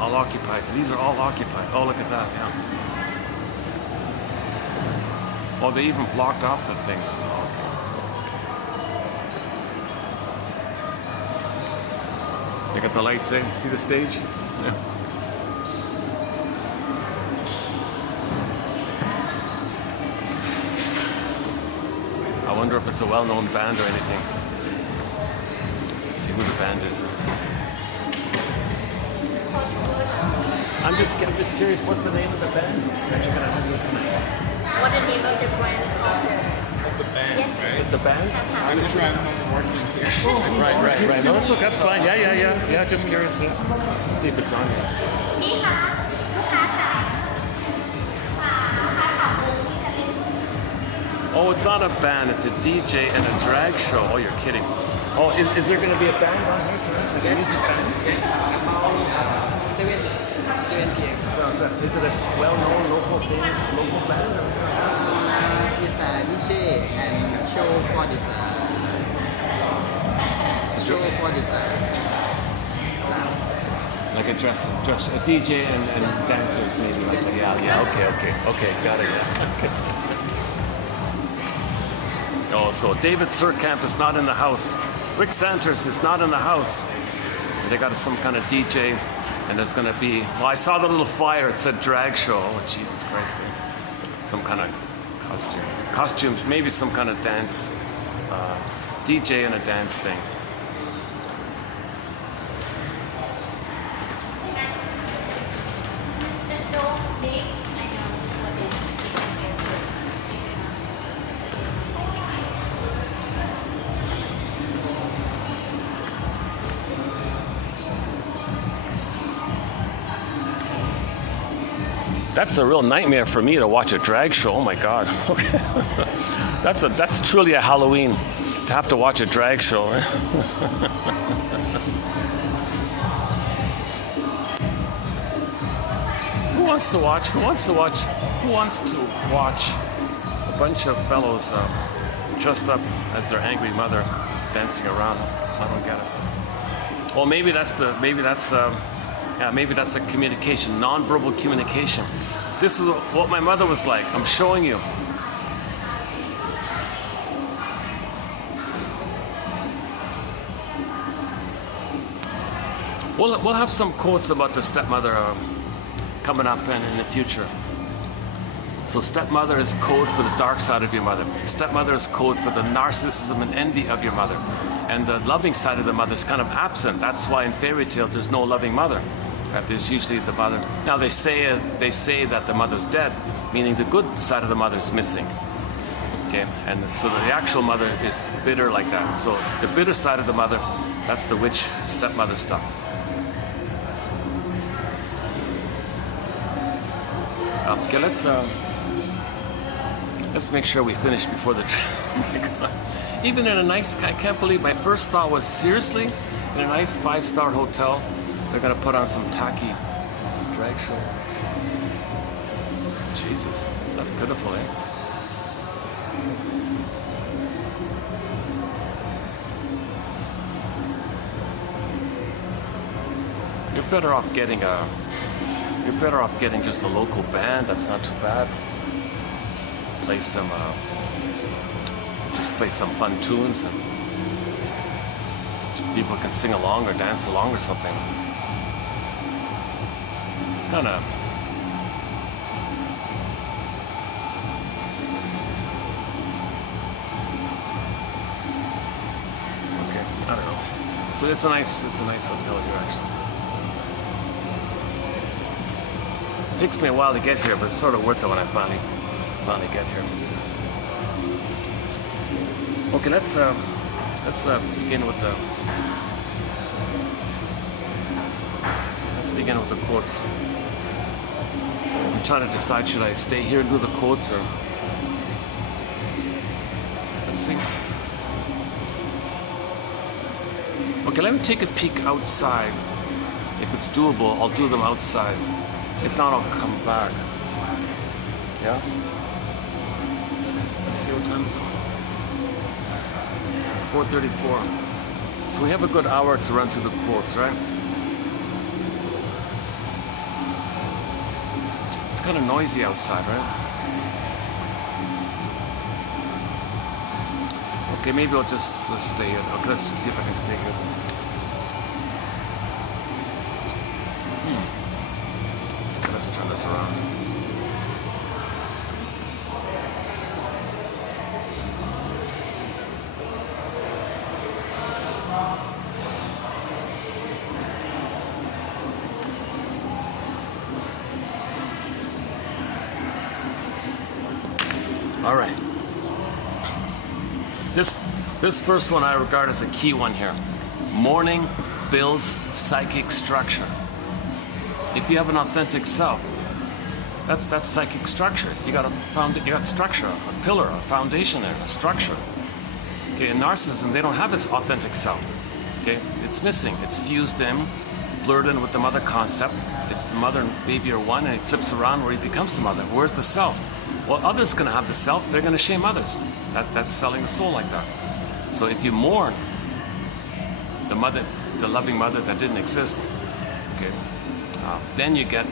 All occupied. These are all occupied. Oh, look at that, yeah. Oh, they even blocked off the thing. Oh, okay. They got the lights in. See the stage? Yeah. I wonder if it's a well-known band or anything. Let's see who the band is. I'm just curious, what's the name of the band that you're gonna have here tonight? What the name of the brand Of the band, Yes. right? The band? I'm just trying to working here. Right. No, that's okay. That's fine. Yeah. Just curious. Yeah. Let's see if it's on here. นี่ค่ะลูกค้าค่ะลูกค้าขับรถที่จะเป็น Oh, it's not a band. It's a DJ and a drag show. Oh, you're kidding. Oh, is there gonna be a band on here tonight? Like a music band? So is it a well-known, famous local band? It's a DJ and show for this Like a a DJ and dancers maybe. Like yeah. Okay, got it. Yeah. Okay. Oh, so David Surkamp is not in the house. Rick Santers is not in the house. They got some kind of DJ And there's gonna be, well, I saw the little flyer, it said drag show. Oh, Jesus Christ, eh? Some kind of costumes, maybe some kind of dance, DJ and a dance thing. That's a real nightmare for me to watch a drag show. Oh my God. Okay. That's truly a Halloween to have to watch a drag show. Right? Who wants to watch? Who wants to watch? Who wants to watch a bunch of fellows dressed up as their angry mother dancing around? I don't get it. Well, maybe that's a communication, non-verbal communication. This is what my mother was like. I'm showing you. We'll have some quotes about the stepmother coming up in the future. So stepmother is code for the dark side of your mother. Stepmother is code for the narcissism and envy of your mother. And the loving side of the mother is kind of absent. That's why in fairy tale there's no loving mother. There's usually the mother. Now they say that the mother's dead, meaning the good side of the mother is missing. Okay, and so the actual mother is bitter like that. So the bitter side of the mother, that's the witch stepmother stuff. Okay, let's make sure we finish before the. Oh my God. Even in a nice, I can't believe my first thought was, seriously, in a nice 5-star hotel, they're gonna put on some tacky drag show. Jesus, that's pitiful, eh? You're better off getting just a local band. That's not too bad. Just play some fun tunes and people can sing along or dance along or something. It's kind of okay. I don't know. So it's a nice hotel here actually. It takes me a while to get here, but it's sort of worth it when I finally get here. Okay, let's begin with the quotes. I'm trying to decide, should I stay here and do the quotes or let's see. Okay, let me take a peek outside. If it's doable, I'll do them outside. If not, I'll come back. Yeah? Let's see what time is it. 4:34. So we have a good hour to run through the quotes, right? It's kind of noisy outside, right? Okay, maybe let's stay in. Okay, let's just see if I can stay here. Okay, let's turn this around. All right. This first one I regard as a key one here. Mourning builds psychic structure. If you have an authentic self, that's psychic structure. You got structure, a pillar, a foundation there, a structure. Okay, in narcissism, they don't have this authentic self. Okay, it's missing. It's fused in, blurred in with the mother concept. It's the mother and baby are one, and it flips around where he becomes the mother. Where's the self? Well, others going to have the self. They're going to shame others. That's selling the soul like that. So if you mourn the mother, the loving mother that didn't exist, okay, then you get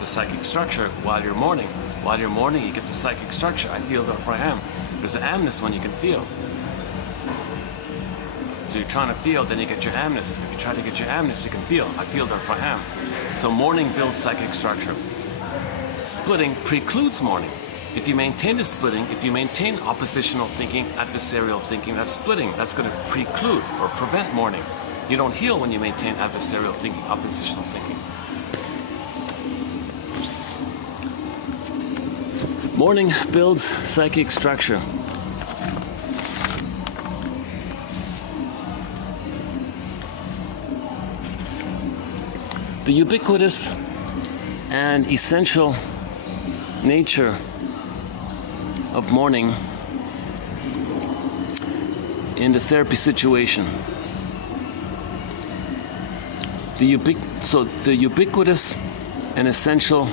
the psychic structure while you're mourning. While you're mourning, you get the psychic structure. I feel that for I am. There's an amness one you can feel. So you're trying to feel, then you get your amness. If you try to get your amness, you can feel. I feel, therefore am. So mourning builds psychic structure. Splitting precludes mourning. If you maintain the splitting, if you maintain oppositional thinking, adversarial thinking, that's splitting. That's going to preclude or prevent mourning. You don't heal when you maintain adversarial thinking, oppositional thinking. Mourning builds psychic structure. The ubiquitous and essential nature of mourning in the therapy situation. So the ubiquitous and essential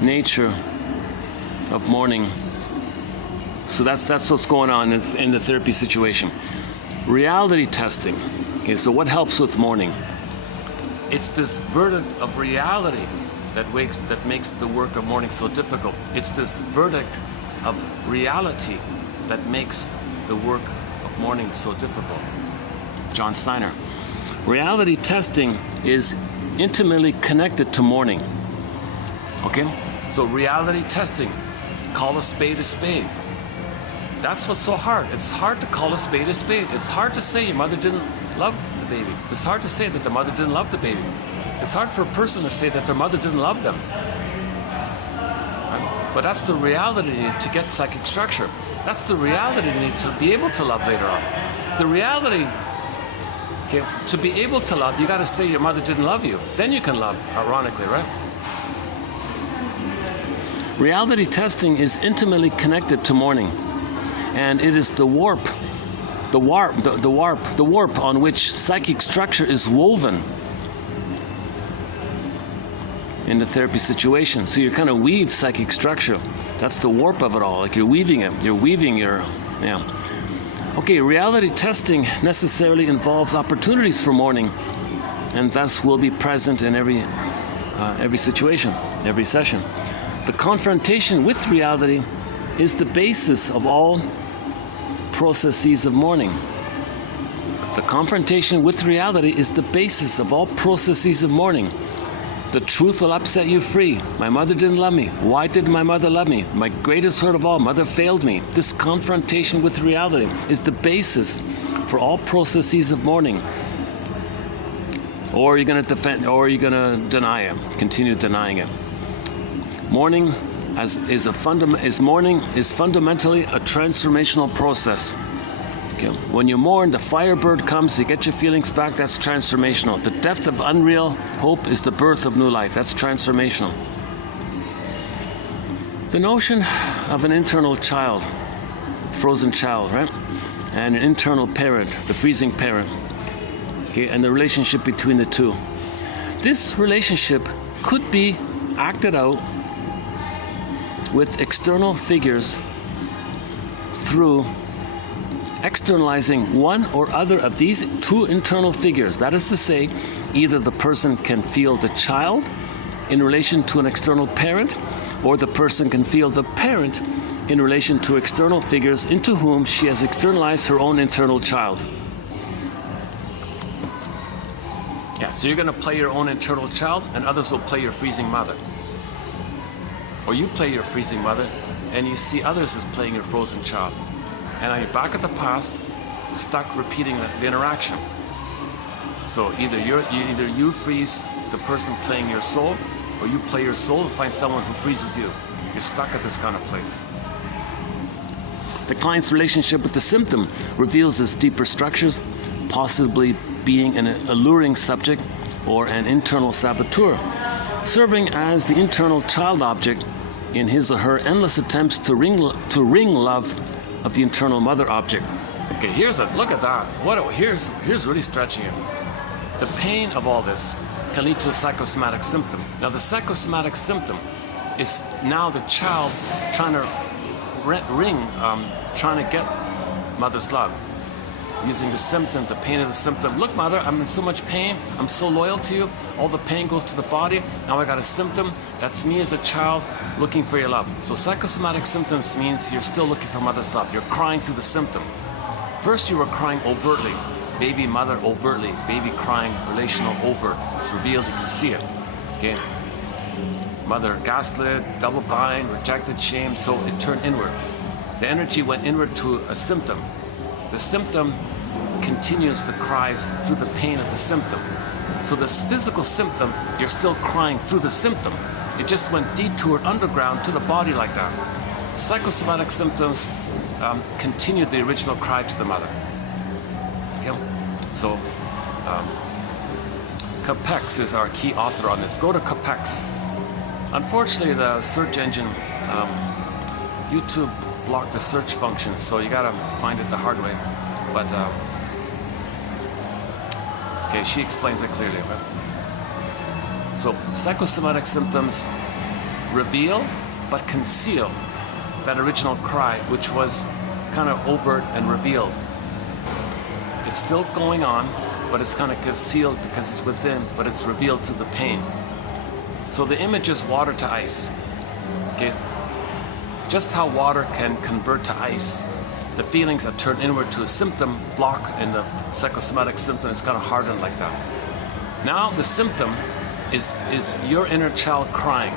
nature of mourning. So that's what's going on in the therapy situation. Reality testing. Okay, so what helps with mourning? It's this verdict of reality that makes the work of mourning so difficult. It's this verdict of reality that makes the work of mourning so difficult. John Steiner. Reality testing is intimately connected to mourning. Okay? So reality testing, call a spade a spade. That's what's so hard. It's hard to call a spade a spade. It's hard to say your mother didn't love the baby. It's hard to say that the mother didn't love the baby. It's hard for a person to say that their mother didn't love them. Right? But that's the reality to get psychic structure. That's the reality to be able to love later on. The reality, okay, to be able to love, you got to say your mother didn't love you. Then you can love, ironically, right? Reality testing is intimately connected to mourning, and it is the warp on which psychic structure is woven in the therapy situation. So you kind of weave psychic structure. That's the warp of it all. Like you're weaving it. You're weaving your, yeah. Okay, reality testing necessarily involves opportunities for mourning, and thus will be present in every situation, every session. The confrontation with reality is the basis of all processes of mourning. The confrontation with reality is the basis of all processes of mourning. The truth will upset you free. My mother didn't love me. Why didn't my mother love me? My greatest hurt of all, mother failed me. This confrontation with reality is the basis for all processes of mourning. Or you're going to defend, or you're going to deny it, continue denying it. Mourning is fundamentally a transformational process. Okay. When you mourn, the firebird comes, you get your feelings back, that's transformational. The depth of unreal hope is the birth of new life, that's transformational. The notion of an internal child, frozen child, right? And an internal parent, the freezing parent, okay, and the relationship between the two. This relationship could be acted out with external figures through externalizing one or other of these two internal figures. That is to say, either the person can feel the child in relation to an external parent, or the person can feel the parent in relation to external figures into whom she has externalized her own internal child. Yeah, so you're going to play your own internal child, and others will play your freezing mother. Or you play your freezing mother, and you see others as playing your frozen child. And now you're back at the past, stuck repeating the interaction. So either you freeze the person playing your soul, or you play your soul and find someone who freezes you. You're stuck at this kind of place. The client's relationship with the symptom reveals its deeper structures, possibly being an alluring subject or an internal saboteur, serving as the internal child object in his or her endless attempts to wring love of the internal mother object. Okay, look at that. Here's really stretching it. The pain of all this can lead to a psychosomatic symptom. Now the psychosomatic symptom is now the child trying to trying to get mother's love. Using the symptom, the pain of the symptom. Look, mother, I'm in so much pain. I'm so loyal to you. All the pain goes to the body. Now I got a symptom. That's me as a child looking for your love. So psychosomatic symptoms means you're still looking for mother's love. You're crying through the symptom. First you were crying overtly. baby mother overtly, baby crying, relational overt. It's revealed, you can see it. Okay? Mother gaslit, double bind, rejected, shamed, so it turned inward. The energy went inward to a symptom. The symptom continues the cries through the pain of the symptom. So this physical symptom, you're still crying through the symptom. It just went detoured underground to the body like that. Psychosomatic symptoms continued the original cry to the mother. Okay? So, Capex is our key author on this. Go to Capex. Unfortunately, the search engine, YouTube blocked the search function, so you gotta find it the hard way. But, okay, she explains it clearly. Right? So, psychosomatic symptoms reveal but conceal that original cry, which was kind of overt and revealed. It's still going on, but it's kind of concealed because it's within, but it's revealed through the pain. So the image is water to ice. Okay? Just how water can convert to ice, the feelings that turn inward to a symptom block in the psychosomatic symptom is kind of hardened like that. Now the symptom is your inner child crying.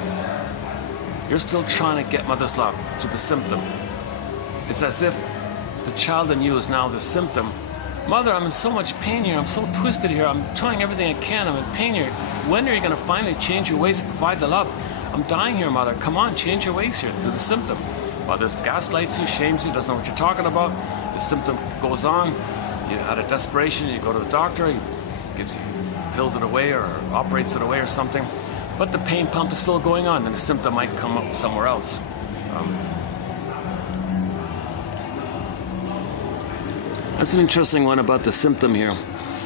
You're still trying to get mother's love through the symptom. It's as if the child in you is now the symptom. Mother, I'm in so much pain here. I'm so twisted here. I'm trying everything I can. I'm in pain here. When are you going to finally change your ways and provide the love? I'm dying here, mother. Come on, change your ways here through the symptom. Mother gaslights you, shames you, doesn't know what you're talking about. The symptom goes on. You, out of desperation, you go to the doctor. He gives you, pills it away or operates it away or something. But the pain pump is still going on, and the symptom might come up somewhere else. That's an interesting one about the symptom here,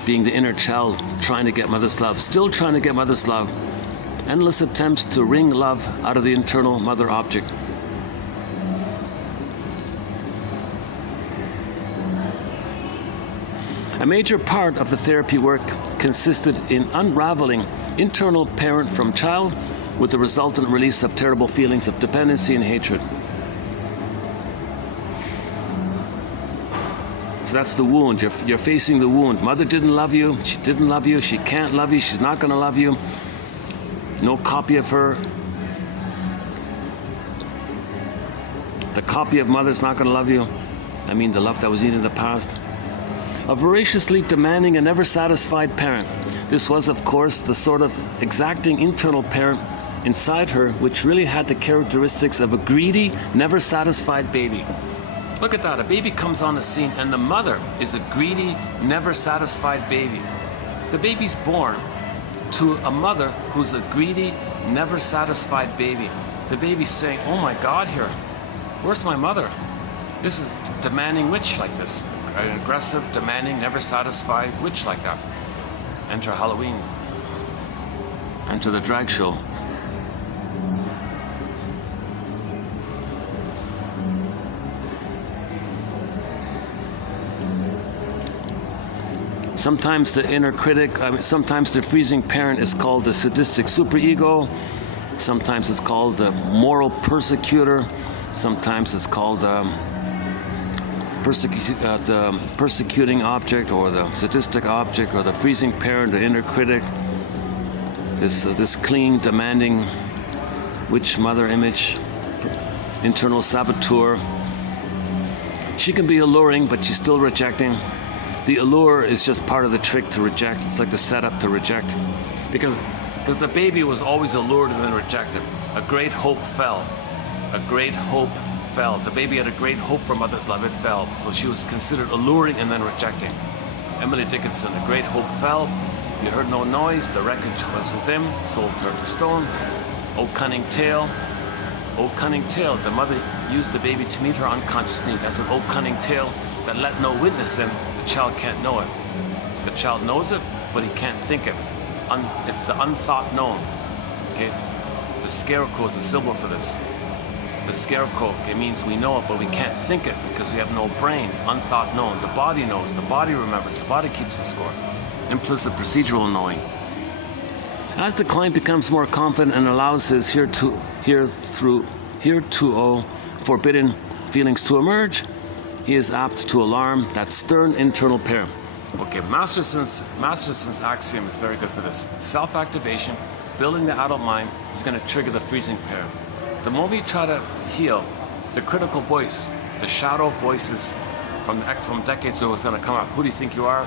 being the inner child trying to get mother's love, still trying to get mother's love. Endless attempts to wring love out of the internal mother object. A major part of the therapy work consisted in unraveling internal parent from child with the resultant release of terrible feelings of dependency and hatred. So that's the wound. You're facing the wound. Mother didn't love you. She didn't love you. She can't love you. She's not going to love you. No copy of her. The copy of mother's not going to love you. I mean, the love that was eaten in the past. A voraciously demanding and never satisfied parent. This was, of course, the sort of exacting internal parent inside her, which really had the characteristics of a greedy, never satisfied baby. Look at that, a baby comes on the scene and the mother is a greedy, never satisfied baby. The baby's born to a mother who's a greedy, never satisfied baby. The baby's saying, oh my God here, where's my mother? This is a demanding witch like this. An aggressive, demanding, never satisfied witch like that. Enter Halloween. Enter the drag show. Sometimes the inner critic, sometimes the freezing parent is called the sadistic superego. Sometimes it's called the moral persecutor. Sometimes it's called the persecuting object, or the sadistic object, or the freezing parent, the inner critic. This clean, demanding witch mother image, internal saboteur. She can be alluring, but she's still rejecting. The allure is just part of the trick to reject. It's like the setup to reject. Because the baby was always allured and then rejected. A great hope fell. A great hope fell. The baby had a great hope for mother's love. It fell. So she was considered alluring and then rejecting. Emily Dickinson, a great hope fell. You heard no noise. The wreckage was with him. Soul turned to stone. O cunning tale. O cunning tale. The mother used the baby to meet her unconscious need. That's an O cunning tale that let no witness him. The child can't know it. The child knows it, but he can't think it. It's the unthought known. Okay? The scarecrow is a symbol for this. The scarecrow, it means we know it, but we can't think it because we have no brain. Unthought known. The body knows. The body remembers. The body keeps the score. Implicit procedural knowing. As the client becomes more confident and allows his heretofore forbidden feelings to emerge, he is apt to alarm that stern internal parent. Okay, Masterson's axiom is very good for this. Self-activation, building the adult mind, is going to trigger the freezing parent. The moment you try to heal, the critical voice, the shadow voices from decades ago is going to come up. Who do you think you are?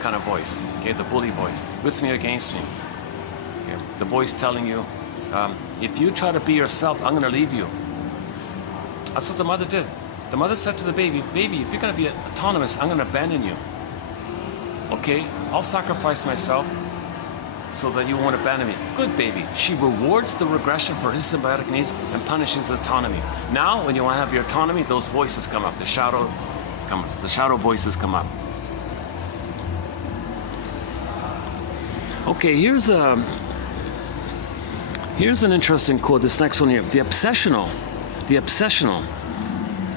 Kind of voice. Okay, the bully voice. With me or against me. Okay, the voice telling you, if you try to be yourself, I'm going to leave you. That's what the mother did. The mother said to the baby, baby, if you're going to be autonomous, I'm going to abandon you. Okay, I'll sacrifice myself so that you won't abandon me. Good baby. She rewards the regression for his symbiotic needs and punishes autonomy. Now, when you want to have your autonomy, those voices come up. The shadow voices come up. Okay, here's an interesting quote. This next one here. The obsessional.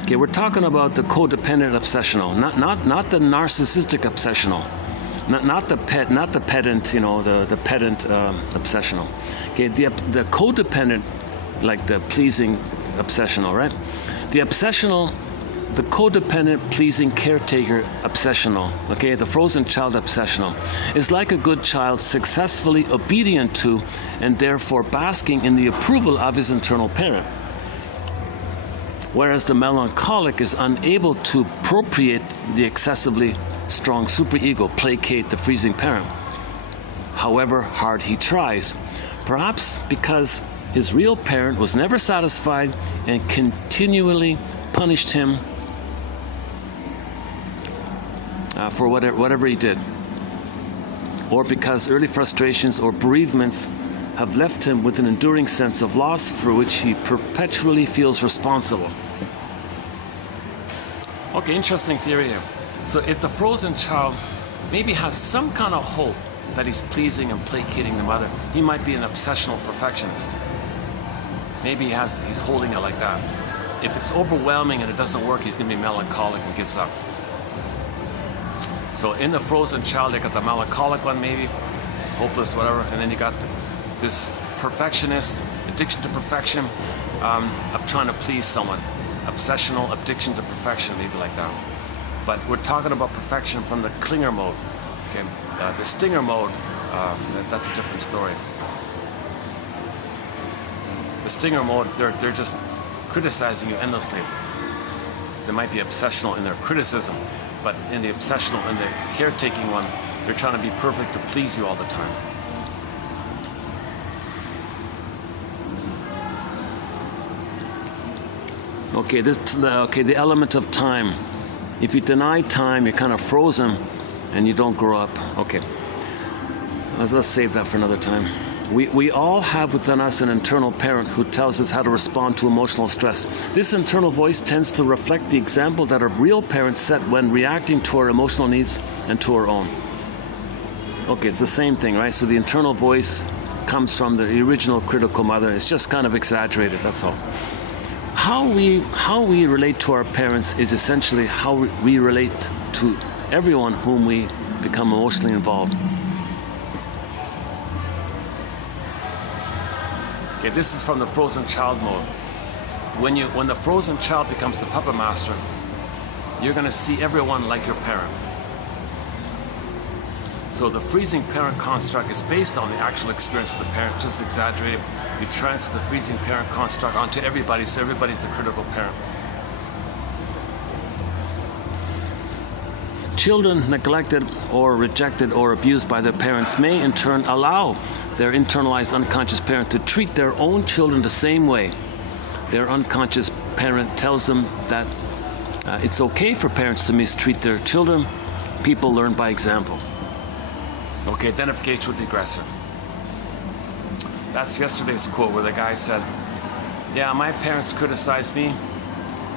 Okay, we're talking about the codependent obsessional, not the narcissistic obsessional. Not the pedant, the pedant obsessional. Okay, the codependent, like the pleasing obsessional, right? The obsessional, the codependent, pleasing caretaker obsessional, okay, the frozen child obsessional, is like a good child successfully obedient to and therefore basking in the approval of his internal parent. Whereas the melancholic is unable to appropriate the excessively strong superego, placate the freezing parent, however hard he tries, perhaps because his real parent was never satisfied and continually punished him for whatever he did, or because early frustrations or bereavements have left him with an enduring sense of loss for which he perpetually feels responsible. Okay, interesting theory here. So if the frozen child maybe has some kind of hope that he's pleasing and placating the mother, he might be an obsessional perfectionist. Maybe he's holding it like that. If it's overwhelming and it doesn't work, he's going to be melancholic and gives up. So in the frozen child, you got the melancholic one maybe, hopeless, whatever, and then you got this perfectionist, addiction to perfection, of trying to please someone. Obsessional addiction to perfection, maybe like that. But we're talking about perfection from the clinger mode. Okay, the stinger mode, that's a different story. The stinger mode, they're just criticizing you endlessly. They might be obsessional in their criticism, but in the obsessional, in the caretaking one, they're trying to be perfect to please you all the time. Okay, the element of time. If you deny time, you're kind of frozen and you don't grow up. Okay, let's save that for another time. We all have within us an internal parent who tells us how to respond to emotional stress. This internal voice tends to reflect the example that our real parents set when reacting to our emotional needs and to our own. Okay, it's the same thing, right? So the internal voice comes from the original critical mother. It's just kind of exaggerated, that's all. How we relate to our parents is essentially how we relate to everyone whom we become emotionally involved. Okay, this is from the frozen child mode. When the frozen child becomes the puppet master, you're going to see everyone like your parent. So the freezing parent construct is based on the actual experience of the parent, just exaggerated. You transfer the freezing parent construct onto everybody, so everybody's the critical parent. Children neglected or rejected or abused by their parents may in turn allow their internalized unconscious parent to treat their own children the same way. Their unconscious parent tells them that it's okay for parents to mistreat their children. People learn by example. Okay, identification with the aggressor. That's yesterday's quote where the guy said, yeah, my parents criticized me.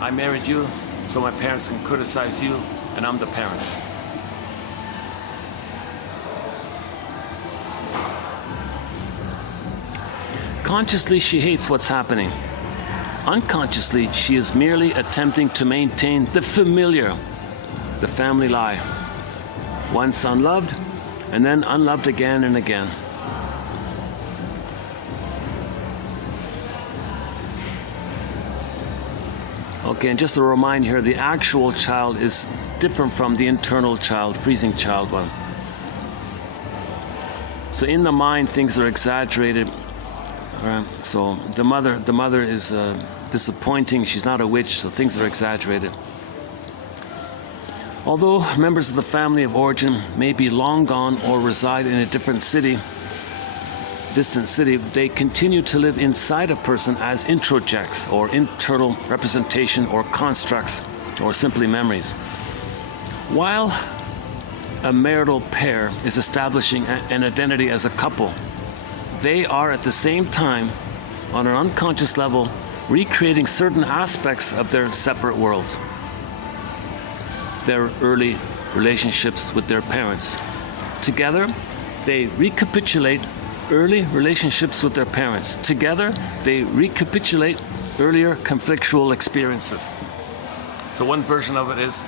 I married you so my parents can criticize you, and I'm the parents. Consciously, she hates what's happening. Unconsciously, she is merely attempting to maintain the familiar, the family lie. Once unloved, and then unloved again and again. Okay, and just to remind here, the actual child is different from the internal child, freezing child one. So in the mind, things are exaggerated. Right? So the mother is disappointing. She's not a witch, so things are exaggerated. Although members of the family of origin may be long gone or reside in a different city, distant city, they continue to live inside a person as introjects, or internal representation, or constructs, or simply memories. While a marital pair is establishing an identity as a couple, they are at the same time, on an unconscious level, recreating certain aspects of their separate worlds. Their early relationships with their parents. Together, they recapitulate early relationships with their parents. Together, they recapitulate earlier conflictual experiences. So one version of it is,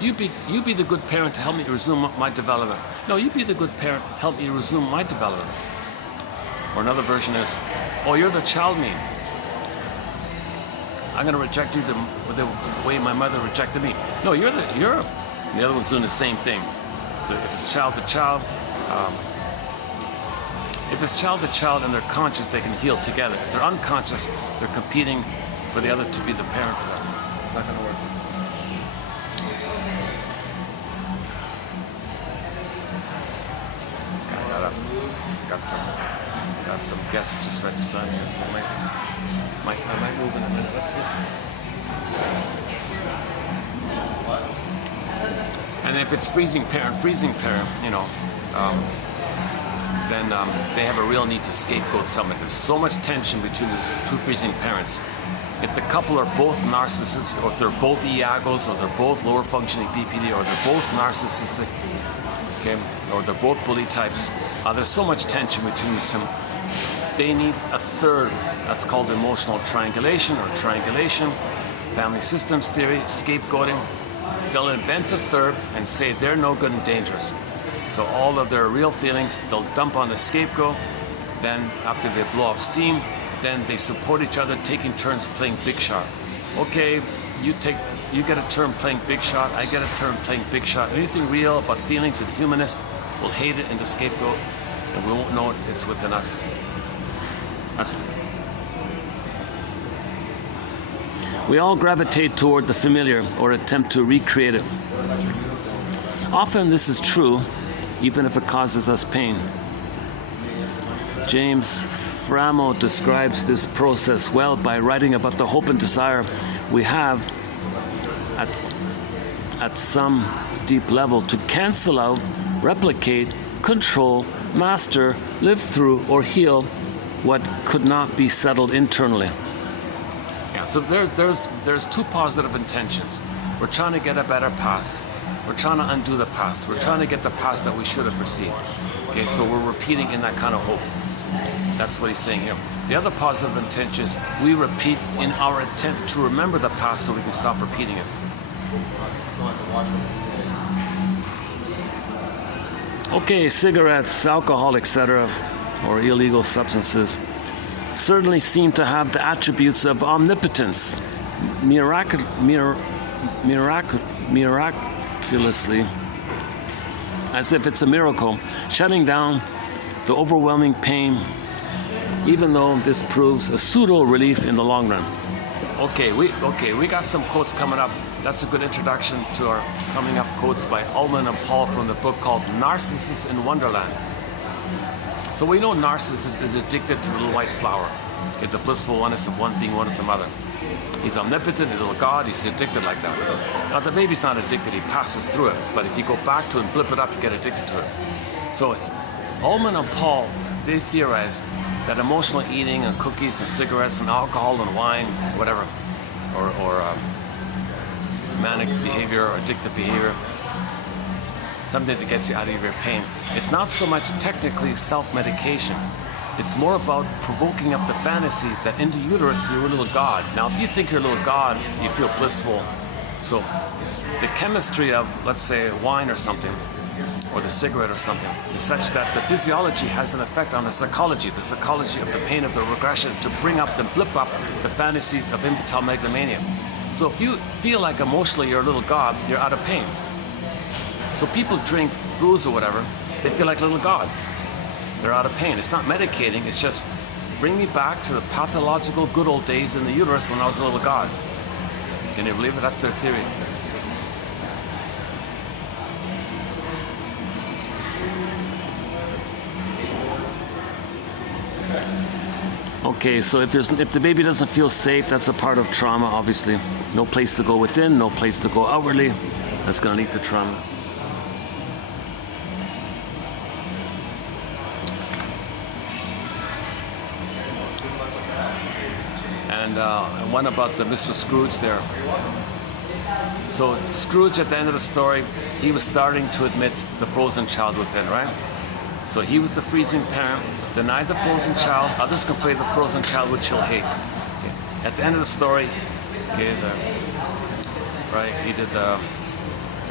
you be the good parent to help me resume my development. No, you be the good parent, help me resume my development. Or another version is, oh, you're the child me. I'm going to reject you the way my mother rejected me. No, you're. The other one's doing the same thing. So if it's child to child, and they're conscious, they can heal together. If they're unconscious, they're competing for the other to be the parent for them. It's not going to work. Got some guests just right beside me, so I might move in a minute. Let's see. And if it's freezing parent, then they have a real need to scapegoat someone. There's so much tension between the two freezing parents. If the couple are both narcissists, or if they're both EAGOs, or they're both lower functioning BPD, or they're both narcissistic, okay, or they're both bully types, there's so much tension between these two. They need a third. That's called emotional triangulation, or triangulation, family systems theory, scapegoating. They'll invent a third and say they're no good and dangerous. So all of their real feelings, they'll dump on the scapegoat. Then after they blow off steam, then they support each other, taking turns playing big shot. Okay, you get a turn playing big shot, I get a turn playing big shot. Anything real about feelings and humanists will hate it in the scapegoat, and we won't know it's within us. We all gravitate toward the familiar, or attempt to recreate it. Often this is true, even if it causes us pain. James Framo describes this process well by writing about the hope and desire we have at some deep level to cancel out, replicate, control, master, live through, or heal what could not be settled internally. Yeah, so there's two positive intentions. We're trying to get a better past. We're trying to undo the past. We're trying to get the past that we should have received. Okay, so we're repeating in that kind of hope. That's what he's saying here. The other positive intention is we repeat in our attempt to remember the past so we can stop repeating it. Okay, cigarettes, alcohol, etc., or illegal substances certainly seem to have the attributes of omnipotence, miraculously, as if it's a miracle, shutting down the overwhelming pain, even though this proves a pseudo relief in the long run. Okay, we got some quotes coming up. That's a good introduction to our coming up quotes by Ullman and Paul from the book called Narcissus in Wonderland. So we know Narcissus is addicted to the little white flower, okay, the blissful oneness of one being one with the mother. He's omnipotent, a little God, he's addicted like that. Now the baby's not addicted, he passes through it, but if you go back to it and blip it up, you get addicted to it. So Ullman and Paul, they theorize that emotional eating and cookies and cigarettes and alcohol and wine, whatever, or manic behavior or addictive behavior, something that gets you out of your pain. It's not so much technically self-medication. It's more about provoking up the fantasy that in the uterus you're a little God. Now, if you think you're a little God, you feel blissful. So the chemistry of, let's say, wine or something, or the cigarette or something, is such that the physiology has an effect on the psychology of the pain of the regression, to bring up, the blip up the fantasies of infantile megalomania. So if you feel like emotionally you're a little god, you're out of pain. So people drink booze or whatever, they feel like little gods. They're out of pain. It's not medicating, it's just bring me back to the pathological good old days in the uterus when I was a little god. Can you believe it? That's their theory. Okay, so if the baby doesn't feel safe, that's a part of trauma, obviously. No place to go within, no place to go outwardly. That's going to lead to trauma. And one about the Mr. Scrooge there. So Scrooge, at the end of the story, he was starting to admit the frozen child within, right? So he was the freezing parent, denied the frozen child. Others can play the frozen child, which he'll hate. Okay. At the end of the story, okay, right, he did the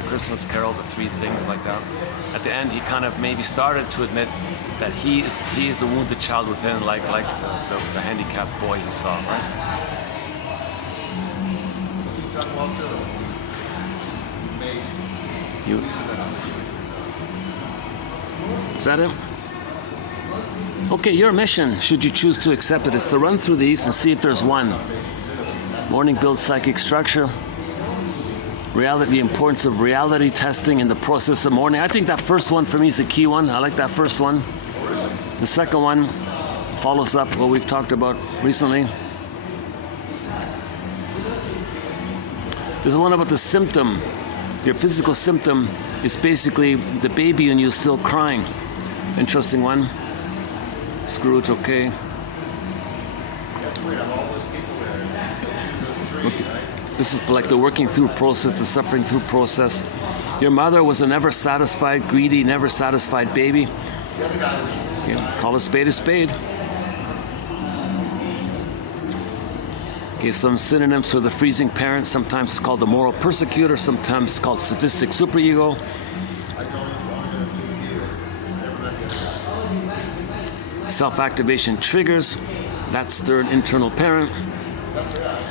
Christmas Carol, the three things like that. At the end, he kind of maybe started to admit that he is a wounded child within, like the handicapped boy he saw, right? Is that it? Okay, your mission, should you choose to accept it, is to run through these and see if there's one. Mourning builds psychic structure. Reality, the importance of reality testing in the process of mourning. I think that first one for me is a key one. I like that first one. The second one follows up what we've talked about recently. There's one about the symptom. Your physical symptom is basically the baby in you still crying. Interesting one. Scrooge, okay. This is like the working through process, the suffering through process. Your mother was a never satisfied, greedy, never satisfied baby. You know, call a spade a spade. Okay, some synonyms for the freezing parent. Sometimes it's called the moral persecutor, sometimes it's called sadistic superego. Self-activation triggers, that's third internal parent.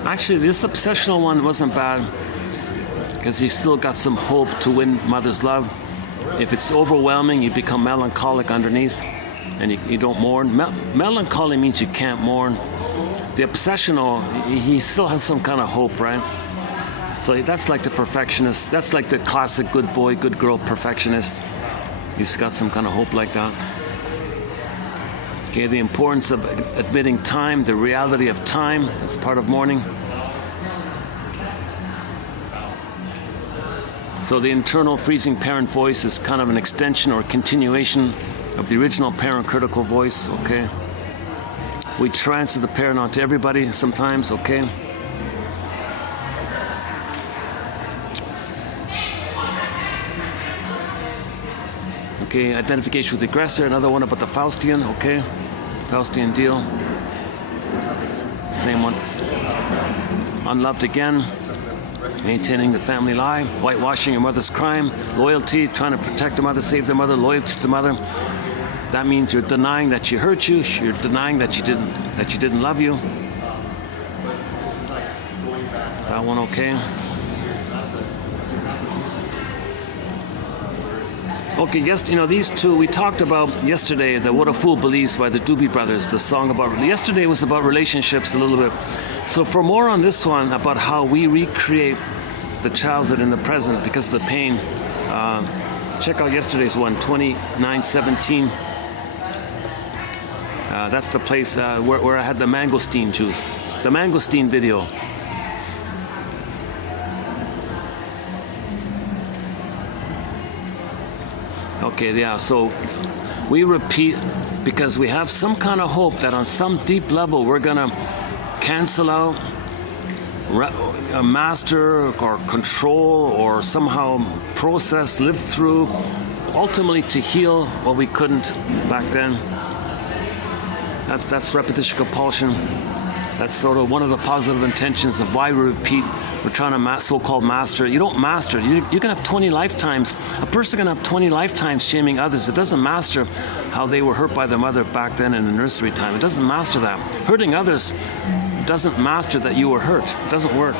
Actually, this obsessional one wasn't bad because he still got some hope to win mother's love. If it's overwhelming, you become melancholic underneath and you don't mourn. Melancholy means you can't mourn. The obsessional, he still has some kind of hope, right? So that's like the perfectionist. That's like the classic good boy, good girl perfectionist. He's got some kind of hope like that. Okay, the importance of admitting time, the reality of time is part of mourning. So the internal freezing parent voice is kind of an extension or continuation of the original parent critical voice, okay? We transfer the parent onto everybody sometimes, okay? Okay, identification with the aggressor, another one about the Faustian, okay? Faustian deal. Same one. Unloved again. Maintaining the family lie. Whitewashing your mother's crime. Loyalty, trying to protect the mother, save the mother, loyalty to the mother. That means you're denying that she hurt you, you're denying that she didn't love you. That one okay? Okay, yes, you know, these two we talked about yesterday, the What a Fool Believes by the Doobie Brothers, the song about, yesterday was about relationships a little bit. So for more on this one, about how we recreate the childhood in the present because of the pain, check out yesterday's one, 2917. That's the place where I had the mangosteen juice, the mangosteen video. Okay, yeah, so we repeat because we have some kind of hope that on some deep level we're gonna cancel out, master or control or somehow process, live through, ultimately to heal what we couldn't back then. That's repetition compulsion. That's sort of one of the positive intentions of why we repeat. We're trying to so-called master. You don't master. You can have 20 lifetimes. A person can have 20 lifetimes shaming others. It doesn't master how they were hurt by their mother back then in the nursery time. It doesn't master that. Hurting others doesn't master that you were hurt. It doesn't work.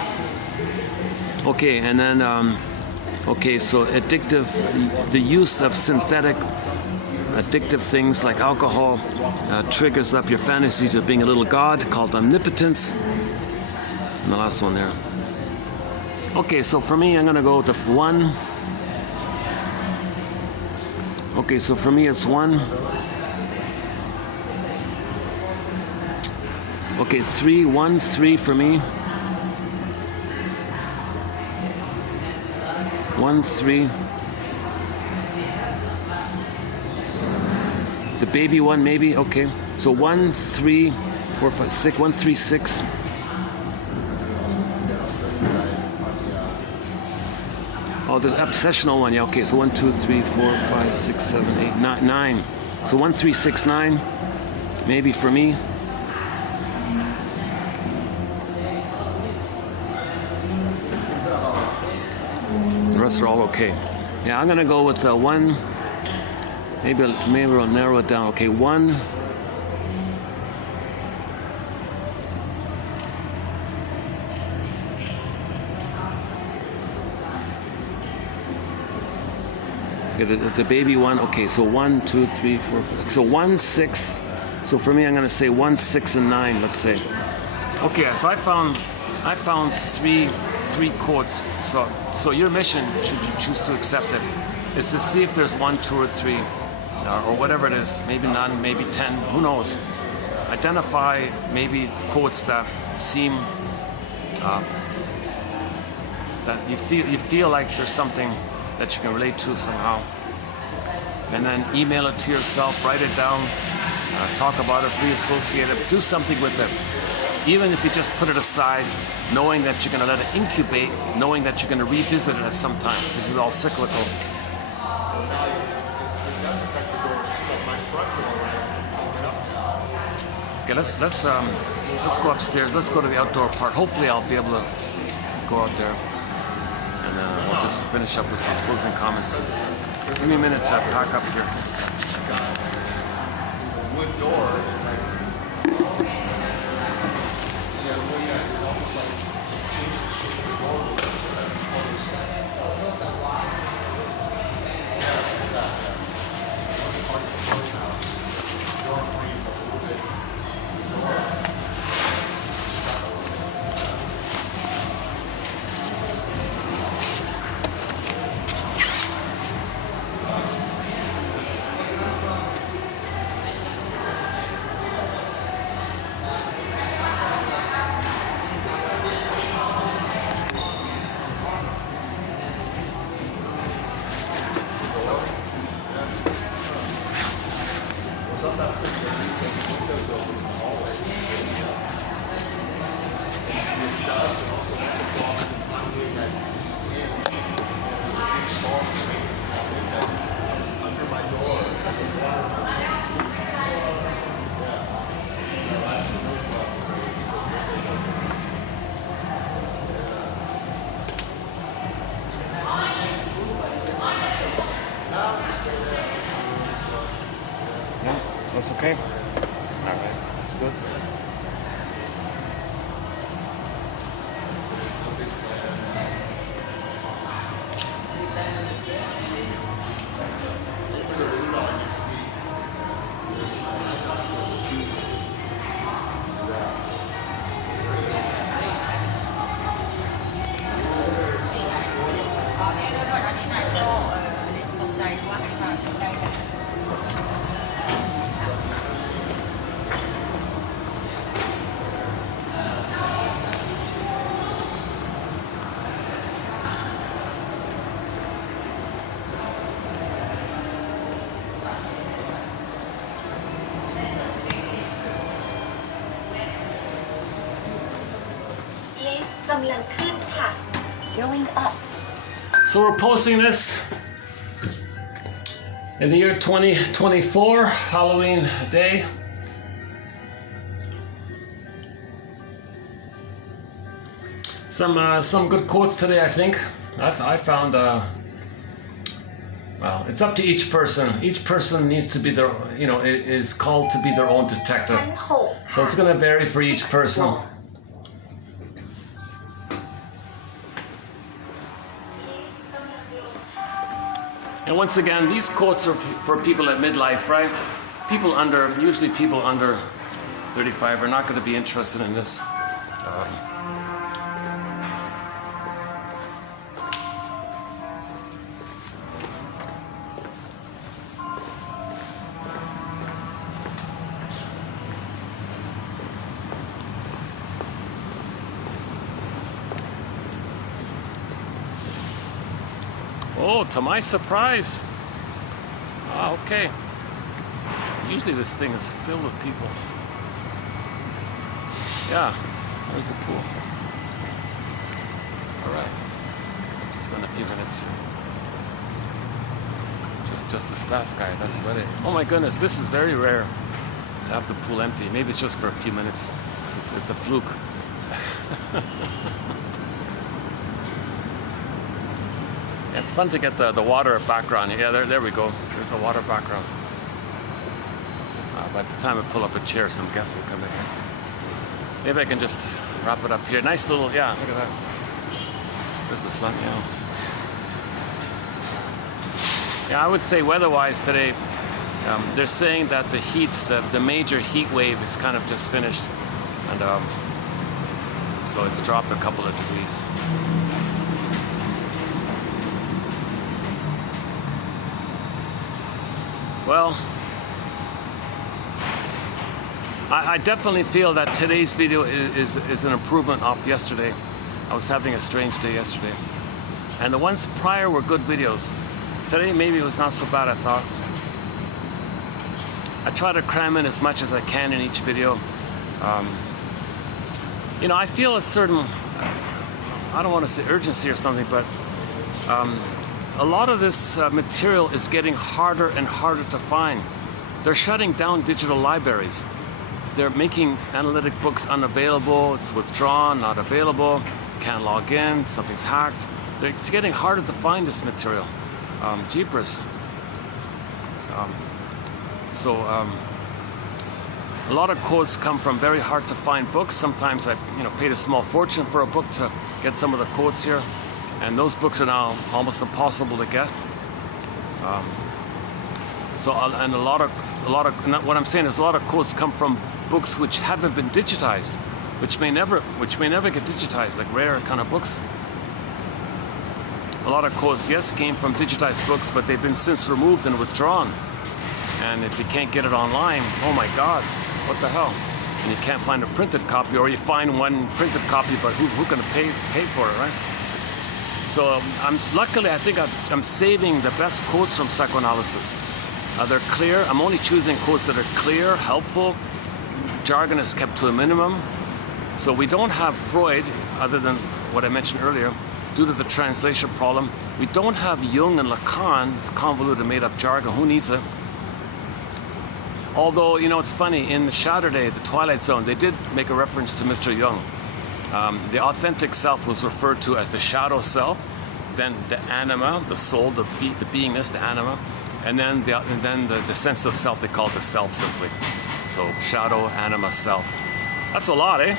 Okay, and then, okay, so addictive, the use of synthetic addictive things like alcohol triggers up your fantasies of being a little god called omnipotence. And the last one there. Okay, so for me, I'm gonna go with the 1. Okay, so for me, it's 1. Okay, 3, 1, 3 for me. 1, 3. The baby one, maybe. Okay, so 1, 3, 4, 5, 6. 1, 3, 6. Oh, the obsessional one. Yeah. Okay, so 1, 2, 3, 4, 5, 6, 7, 8, 9. So 1, 3, 6, 9. Maybe for me. The rest are all okay. Yeah, I'm gonna go with 1. Maybe we'll narrow it down. Okay, 1. Okay, the baby one. Okay, so 1, 2, 3, 4, 5. So 1, 6. So for me, I'm gonna say 1, 6, and 9. Let's say. Okay, so I found 3 chords. So your mission, should you choose to accept it, is to see if there's 1, 2, or 3. Or whatever it is, maybe none, maybe 10, who knows. Identify maybe quotes that seem that you feel like there's something that you can relate to somehow. And then email it to yourself, write it down, talk about it, reassociate it, do something with it. Even if you just put it aside, knowing that you're going to let it incubate, knowing that you're going to revisit it at some time. This is all cyclical. Okay, let's go upstairs. Let's go to the outdoor part. Hopefully, I'll be able to go out there, and we'll just finish up with some closing comments. Give me a minute to pack up here. Wood door. That's okay? All right, that's good. Going up. So we're posting this in the year 2024, Halloween day. Some good quotes today, I think. I found, well, it's up to each person. Each person needs to be their, is called to be their own detective. So it's going to vary for each person. And once again, these quotes are for people at midlife, right? Usually people under 35 are not going to be interested in this. Oh, to my surprise. Ah, okay. Usually this thing is filled with people. Yeah, there's the pool. All right. Spend a few minutes here. Just the staff guy, that's about it. Oh my goodness, this is very rare to have the pool empty. Maybe it's just for a few minutes. It's a fluke. It's fun to get the water background. Yeah, there we go. There's the water background. By the time I pull up a chair, some guests will come in here. Maybe I can just wrap it up here. Nice little, yeah, look at that. There's the sun, yeah. Yeah, I would say weather-wise today, they're saying that the heat, the major heat wave is kind of just finished. And so it's dropped a couple of degrees. Well, I definitely feel that today's video is an improvement off yesterday. I was having a strange day yesterday. And the ones prior were good videos. Today maybe it was not so bad, I thought. I try to cram in as much as I can in each video. You know, I feel a certain, I don't want to say urgency or something, but a lot of this material is getting harder and harder to find. They're shutting down digital libraries. They're making analytic books unavailable. It's withdrawn, not available. Can't log in, something's hacked. It's getting harder to find this material. Jeepers. A lot of quotes come from very hard to find books. Sometimes I paid a small fortune for a book to get some of the quotes here. And those books are now almost impossible to get. And a lot of what I'm saying is a lot of quotes come from books which haven't been digitized, which may never get digitized, like rare kind of books. A lot of quotes, yes, came from digitized books, but they've been since removed and withdrawn. And if you can't get it online, oh my God, what the hell? And you can't find a printed copy, or you find one printed copy, but who's going to pay for it, right? So luckily, I think I'm saving the best quotes from psychoanalysis. They're clear. I'm only choosing quotes that are clear, helpful. Jargon is kept to a minimum. So we don't have Freud, other than what I mentioned earlier, due to the translation problem. We don't have Jung and Lacan. It's convoluted, made-up jargon. Who needs it? Although, it's funny, in the Shadow Day, the Twilight Zone, they did make a reference to Mr. Jung. The authentic self was referred to as the shadow self, then the anima, the soul, the beingness, the anima, and then the sense of self, they call it the self simply. So shadow, anima, self. That's a lot, eh?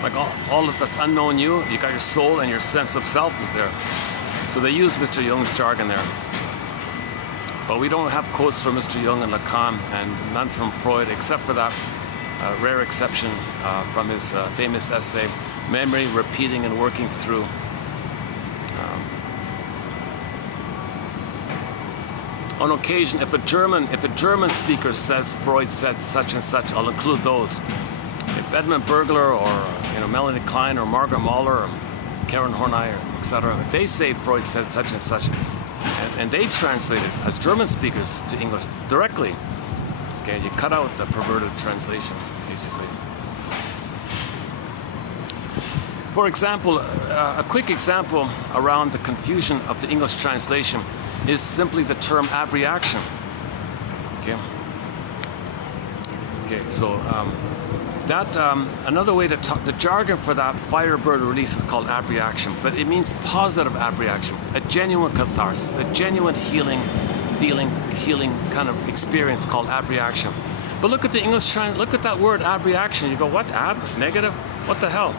Like all of this unknown you got your soul and your sense of self is there. So they use Mr. Jung's jargon there. But we don't have quotes from Mr. Jung and Lacan, and none from Freud, except for that rare exception from his famous essay, Memory, Repeating, and Working Through. On occasion, if a German speaker says Freud said such and such, I'll include those. If Edmund Bergler or Melanie Klein or Margaret Mahler or Karen Horney, etc., if they say Freud said such and such, and they translate it as German speakers to English directly, okay, you cut out the perverted translation, basically. For example, a quick example around the confusion of the English translation is simply the term abreaction. Okay, so another way to talk, the jargon for that Firebird release is called abreaction, but it means positive abreaction, a genuine catharsis, a genuine healing kind of experience called abreaction. But look at the English, look at that word abreaction. You go, what, ab? Negative? What the hell?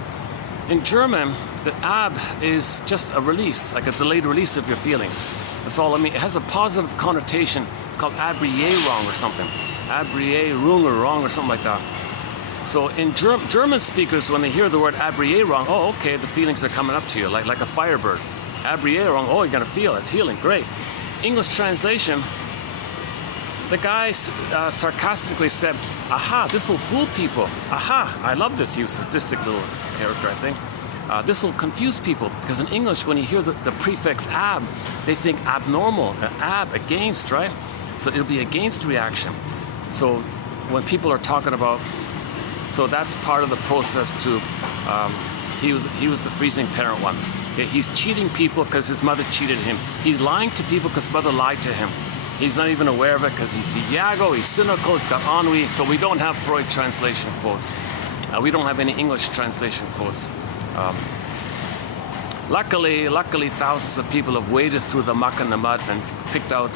In German, the ab is just a release, like a delayed release of your feelings. That's all I mean. It has a positive connotation. It's called Abrierung or something. Abrierung or wrong or something like that. So in German speakers, when they hear the word Abrierung, oh, okay, the feelings are coming up to you, like a firebird. Abrierung, oh, you're going to feel it. It's healing. Great. English translation, the guy sarcastically said, aha, this will fool people. Aha, I love this. He was a sadistic little character, I think. This will confuse people, because in English, when you hear the prefix ab, they think abnormal, ab, against, right? So it'll be against reaction. So when people are talking about, so that's part of the process too. He was the freezing parent one. Okay, he's cheating people because his mother cheated him. He's lying to people because his mother lied to him. He's not even aware of it because he's Iago, he's cynical, he's got ennui. So we don't have Freud translation quotes. We don't have any English translation quotes. Luckily, thousands of people have waded through the muck and the mud and picked out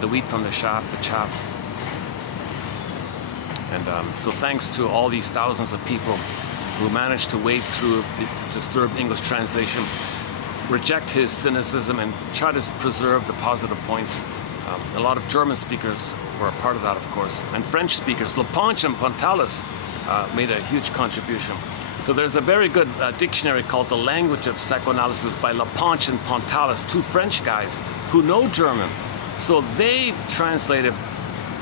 the wheat from the chaff. And so thanks to all these thousands of people who managed to wade through the disturbed English translation, reject his cynicism, and try to preserve the positive points. A lot of German speakers were a part of that, of course. And French speakers, Lepage and Pontalis, made a huge contribution. So there's a very good dictionary called The Language of Psychoanalysis by Lepage and Pontalis, two French guys who know German. So they translated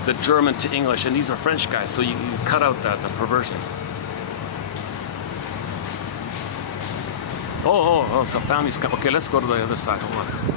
the German to English, and these are French guys, so you cut out the perversion. Oh, so families come. Okay, let's go to the other side. Hold on.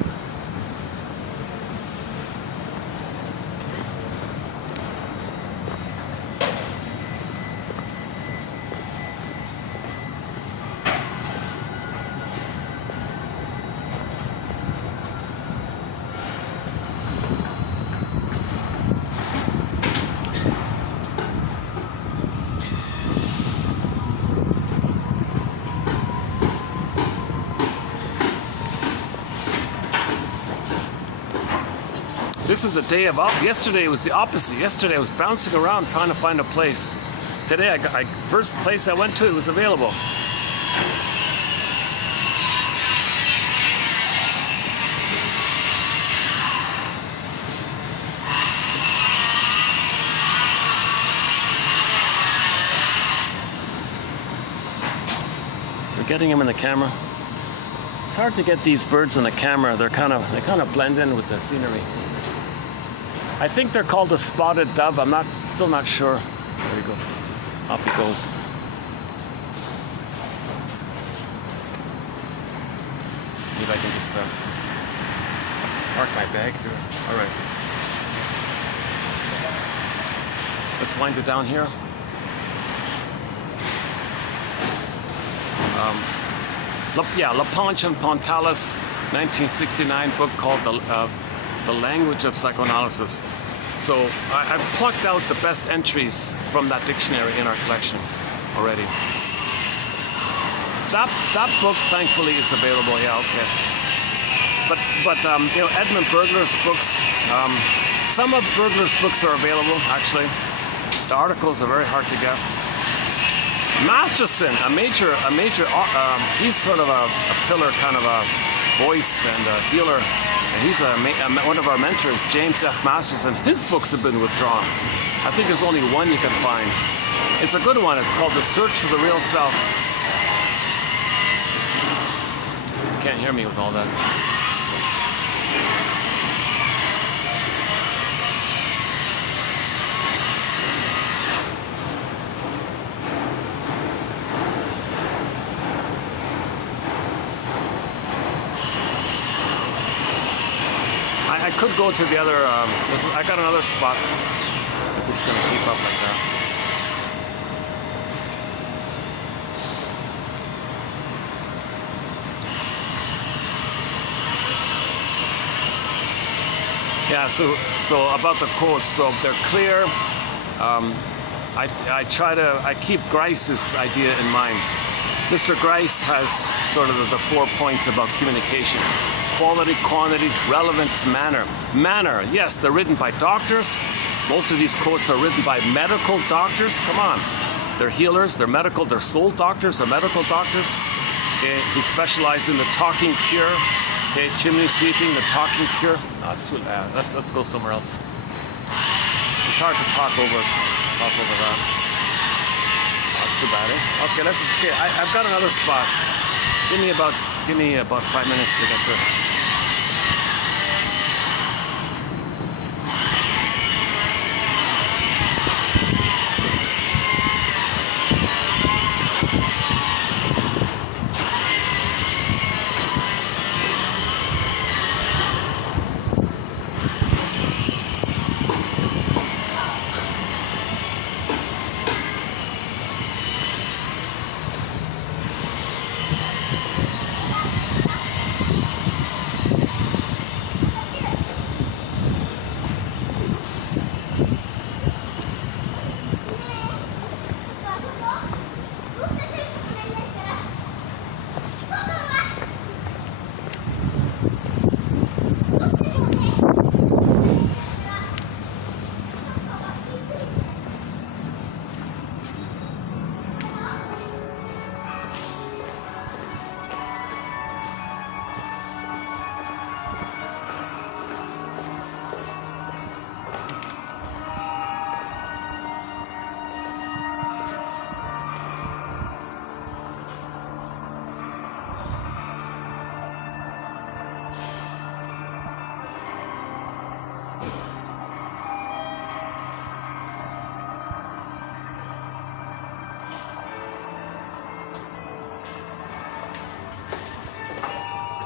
This is a day of yesterday was the opposite. Yesterday I was bouncing around trying to find a place. Today, first place I went to, it was available. We're getting him in the camera. It's hard to get these birds in the camera. They kind of blend in with the scenery. I think they're called a spotted dove. I'm still not sure. There you go. Off he goes. Maybe I can just park my bag here. All right. Let's wind it down here. Lepage and Pontalis, 1969 book called The Language of Psychoanalysis. So I've plucked out the best entries from that dictionary in our collection already. That book, thankfully, is available. Yeah, okay. But Edmund Bergler's books. Some of Bergler's books are available. Actually, the articles are very hard to get. Masterson, a major. He's sort of a pillar, kind of a voice and a healer. And he's one of our mentors, James F. Masterson. His books have been withdrawn. I think there's only one you can find. It's a good one. It's called The Search for the Real Self. You can't hear me with all that. I could go to the other, I got another spot if it's going to keep up like that. Yeah, so about the quotes, so they're clear. I keep Grice's idea in mind. Mr. Grice has sort of the 4 points about communication. Quality, quantity, relevance, manner. Manner, yes, they're written by doctors. Most of these quotes are written by medical doctors. Come on. They're healers, they're medical, they're soul doctors, they're medical doctors who specialize in the talking cure. Okay, chimney sweeping, the talking cure. No, it's too loud. Let's go somewhere else. It's hard to talk over that. That's too bad, eh? Okay, I've got another spot. Give me about 5 minutes to get there.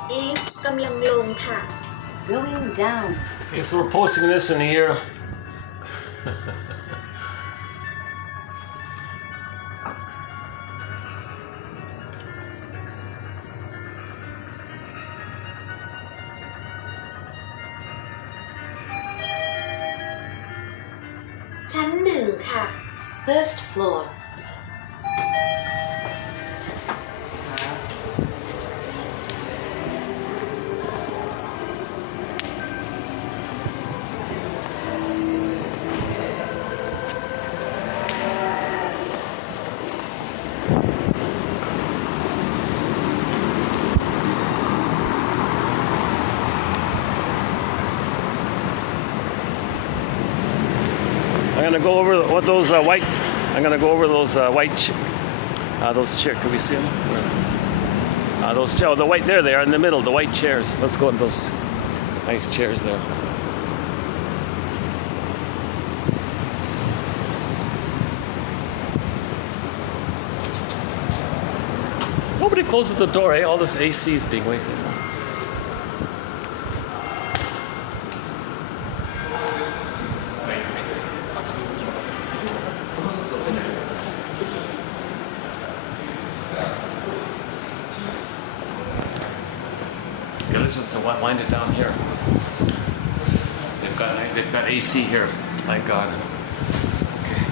lift กำลังลงค่ะ Going down. Okay, so we're posting this in here.ชั้นหนึ่งค่ะ First floor. I'm gonna go over what those white. I'm gonna go over those those chairs. Can we see them? Those chairs. Oh, the white. There they are in the middle. The white chairs. Let's go to those nice chairs there. Nobody closes the door. Eh? All this AC is being wasted. Okay, let's just wind it down here. They've got AC here. Thank God. Okay.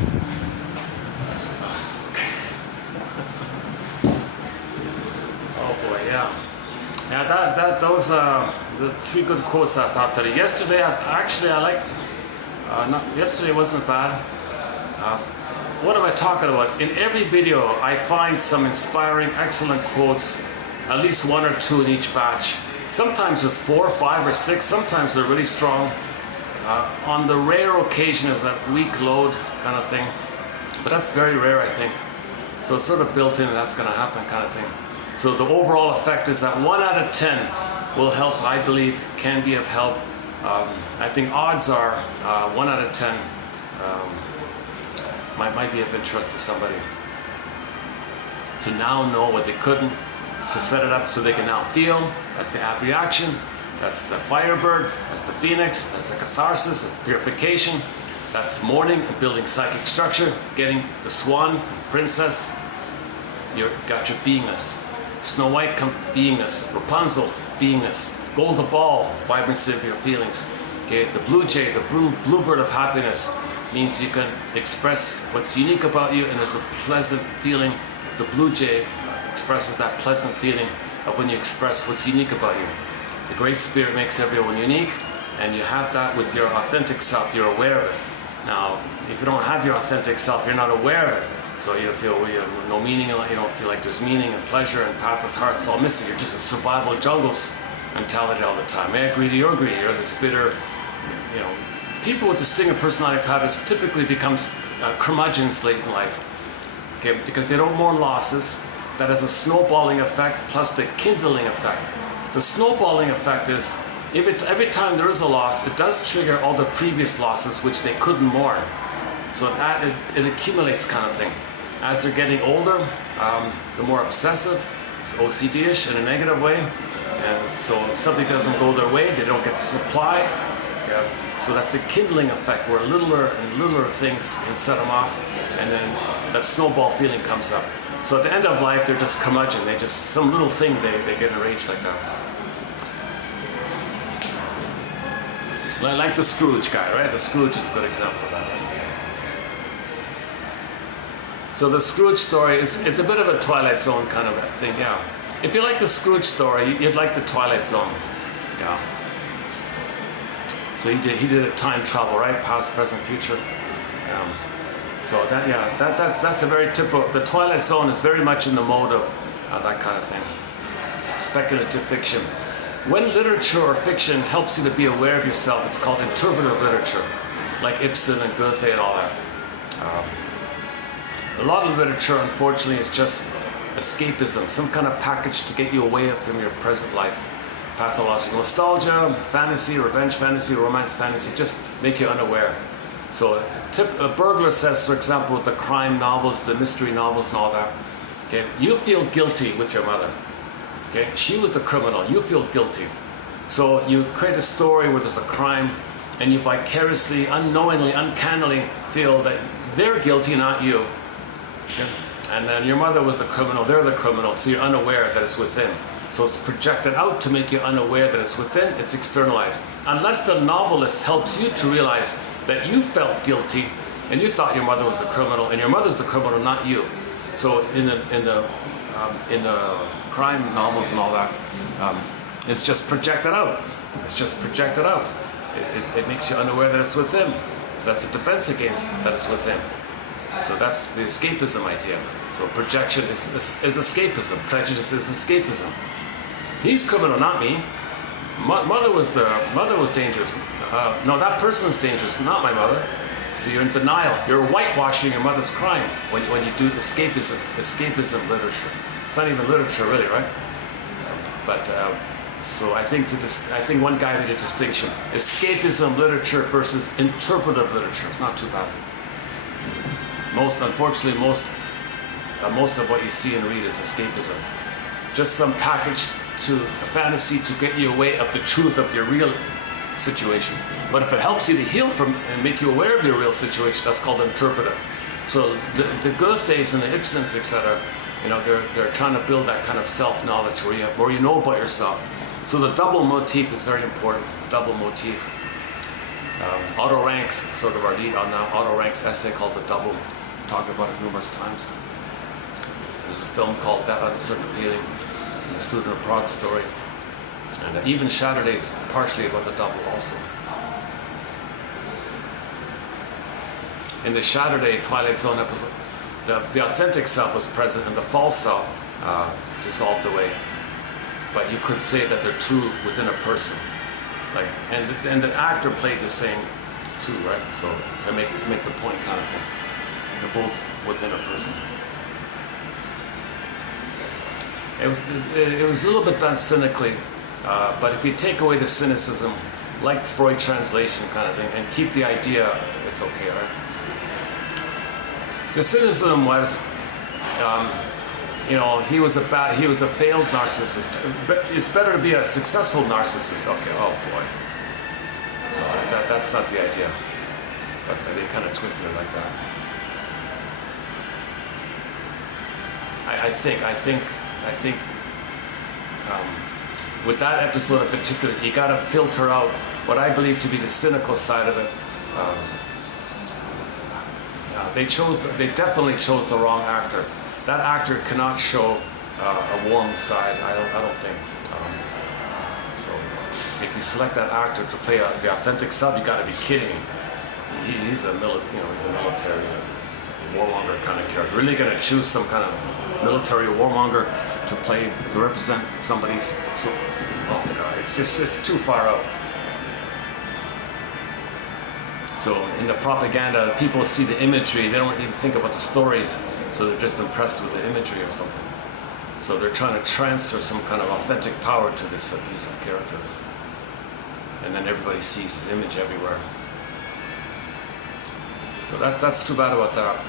Oh boy, yeah. Yeah, those the three good quotes I thought today. Yesterday, I liked. Yesterday wasn't bad. What am I talking about? In every video, I find some inspiring, excellent quotes. At least one or two in each batch. Sometimes it's 4, 5, or 6. Sometimes they're really strong. On the rare occasion, it's that weak load kind of thing. But that's very rare, I think. So it's sort of built in, and that's going to happen kind of thing. So the overall effect is that 1 out of 10 will help, I believe, can be of help. I think odds are 1 out of 10 might be of interest to somebody. To now know what they couldn't, to set it up so they can now feel. That's the app reaction. That's the firebird. That's the phoenix. That's the catharsis. That's the purification. That's mourning and building psychic structure. Getting the swan, princess. You got your beingness. Snow White, beingness. Rapunzel, beingness. Gold the ball, vibrancy of your feelings. Okay, the blue jay, the bluebird of happiness, means you can express what's unique about you, and there's a pleasant feeling. The blue jay expresses that pleasant feeling of when you express what's unique about you. The Great Spirit makes everyone unique, and you have that with your authentic self. You're aware of it. Now, if you don't have your authentic self, you're not aware of it. So you feel you have no meaning. You don't feel like there's meaning and pleasure and path of heart. It's all missing. You're just in survival jungles. mentality all the time. Hey, greedy, you're greedy, you're this bitter, you know. People with distinctive personality patterns typically become curmudgeons late in life, okay, because they don't mourn losses. That has a snowballing effect plus the kindling effect. The snowballing effect is every time there is a loss, it does trigger all the previous losses which they couldn't mourn. So it accumulates kind of thing. As they're getting older, they're more obsessive, it's OCD-ish in a negative way. And so if something doesn't go their way, they don't get the supply. Okay. So that's the kindling effect where littler and littler things can set them off, and then that snowball feeling comes up. So at the end of life, they're just curmudgeon. They just, some little thing, they get enraged like that. Like the Scrooge guy, right? The Scrooge is a good example of that, right? So the Scrooge story is a bit of a Twilight Zone kind of thing, yeah. If you like the Scrooge story, you'd like the Twilight Zone, yeah. So he did a time travel, right? Past, present, future. So that, yeah, that's a very typical. The Twilight Zone is very much in the mode of that kind of thing. Speculative fiction. When literature or fiction helps you to be aware of yourself, it's called interpretive literature, like Ibsen and Goethe and all that. A lot of literature, unfortunately, is just escapism, some kind of package to get you away from your present life. Pathological nostalgia, fantasy, revenge fantasy, romance fantasy, just make you unaware. So a burglar says, for example, with the crime novels, the mystery novels and all that, okay, you feel guilty with your mother. Okay, she was the criminal, you feel guilty. So you create a story where there's a crime and you vicariously, unknowingly, uncannily feel that they're guilty, not you. Okay? And then your mother was the criminal, they're the criminal, so you're unaware that it's within. So it's projected out to make you unaware that it's within, it's externalized. Unless the novelist helps you to realize that you felt guilty and you thought your mother was the criminal and your mother's the criminal, not you. So in the crime novels and all that, it's just projected out. It's just projected out. It makes you unaware that it's within. So that's a defense against that it's within. So that's the escapism idea. So projection is escapism. Prejudice is escapism. He's criminal, not me. Mother was dangerous. No, that person's dangerous, not my mother. So you're in denial. You're whitewashing your mother's crime when you do escapism literature. It's not even literature, really, right? So I think one guy made a distinction: escapism literature versus interpretive literature. It's not too bad. Unfortunately, most of what you see and read is escapism. Just some package to a fantasy to get you away of the truth of your real situation. But if it helps you to heal from and make you aware of your real situation, that's called interpretive. So the Goethes and the Ibsens, etc., you know, they're trying to build that kind of self-knowledge where you know about yourself. So the double motif is very important. Double motif. Otto Rank's sort of our lead on now. Otto Rank's essay called The Double. Talked about it numerous times. There's a film called That Uncertain Feeling, and the Student of Prague story. And even Saturday is partially about the double also. In the Saturday Twilight Zone episode, the authentic self was present and the false self dissolved away. But you could say that they're true within a person. Like, and the actor played the same too, right? So to make the point kind of thing. They're both within a person. It was a little bit done cynically, but if you take away the cynicism, like Freud translation kind of thing, and keep the idea, it's okay, right? The cynicism was, you know, he was a failed narcissist. But it's better to be a successful narcissist. Okay, oh boy. So that's not the idea, but they kind of twisted it like that. I think with that episode in particular, you got to filter out what I believe to be the cynical side of it. They definitely chose the wrong actor. That actor cannot show a warm side. I don't think. So if you select that actor to play the authentic self, you got to be kidding me. He's a military warmonger kind of character. Really going to choose some kind of military warmonger to represent somebody's. So, oh my God! it's too far out. So in the propaganda, people see the imagery, they don't even think about the stories, so they're just impressed with the imagery or something. So they're trying to transfer some kind of authentic power to this piece of character. And then everybody sees his image everywhere. So that's too bad about that.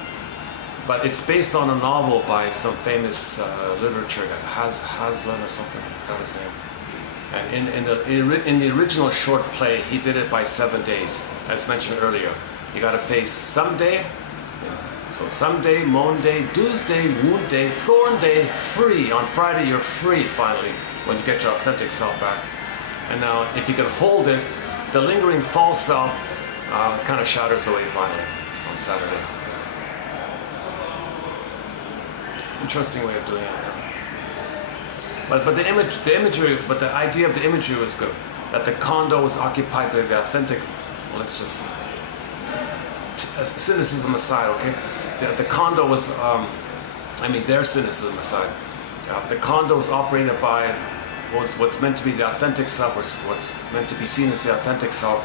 But it's based on a novel by some famous literature guy, Haslan or something, I forgot his name. And in the original short play, he did it by 7 days, as mentioned earlier. You got to face someday, so someday, Monday, Tuesday, Wound Day, Thorn Day, free. On Friday, you're free finally when you get your authentic self back. And now, if you can hold it, the lingering false self kind of shatters away finally on Saturday. Interesting way of doing it. But the imagery, but the idea of the imagery was good. That the condo was occupied by the authentic. Well, let's just cynicism aside, okay? The condo was, their cynicism aside. The condo was operated by what's meant to be the authentic self, what's meant to be seen as the authentic self,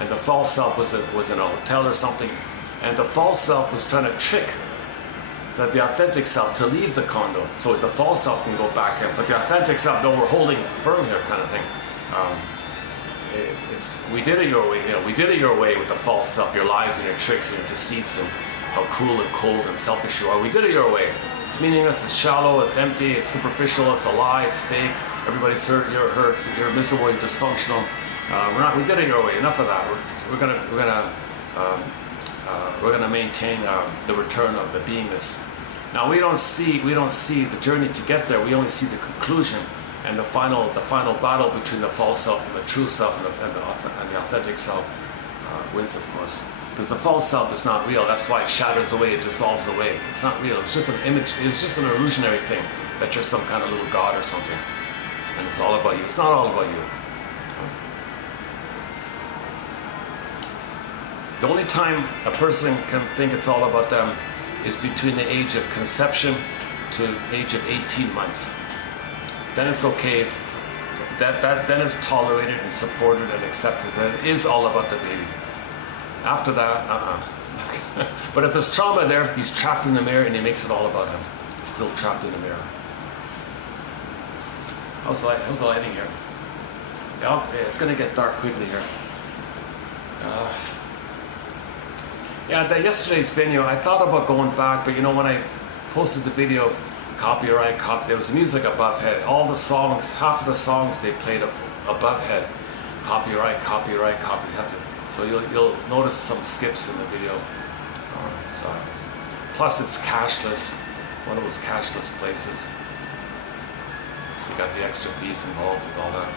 and the false self was in a hotel or something, and the false self was trying to trick the authentic self to leave the condo, so the false self can go back in, but the authentic self, no, we're holding firm here, kind of thing. We did it your way, we did it your way with the false self, your lies and your tricks and your deceits and how cruel and cold and selfish you are. We did it your way. It's meaningless, it's shallow, it's empty, it's superficial, it's a lie, it's fake. Everybody's hurt, you're miserable, you're dysfunctional. We did it your way. Enough of that. We're gonna maintain the return of the beingness. Now we don't see the journey to get there. We only see the conclusion and the final battle between the false self and the true self and the authentic self wins, of course. Because the false self is not real. That's why it shatters away, it dissolves away. It's not real. It's just an image. It's just an illusionary thing that you're some kind of little god or something, and it's all about you. It's not all about you. The only time a person can think it's all about them is between the age of conception to the age of 18 months. Then it's okay. Then it's tolerated and supported and accepted. That it is all about the baby. After that, But if there's trauma there, he's trapped in the mirror and he makes it all about him. He's still trapped in the mirror. How's the lighting here? Yeah, it's gonna get dark quickly here. Yesterday's video, I thought about going back, but when I posted the video, there was music above head. All the songs, half of the songs they played above head. Copyright. So you'll notice some skips in the video. Plus it's cashless, one of those cashless places. So you got the extra fees involved with all that.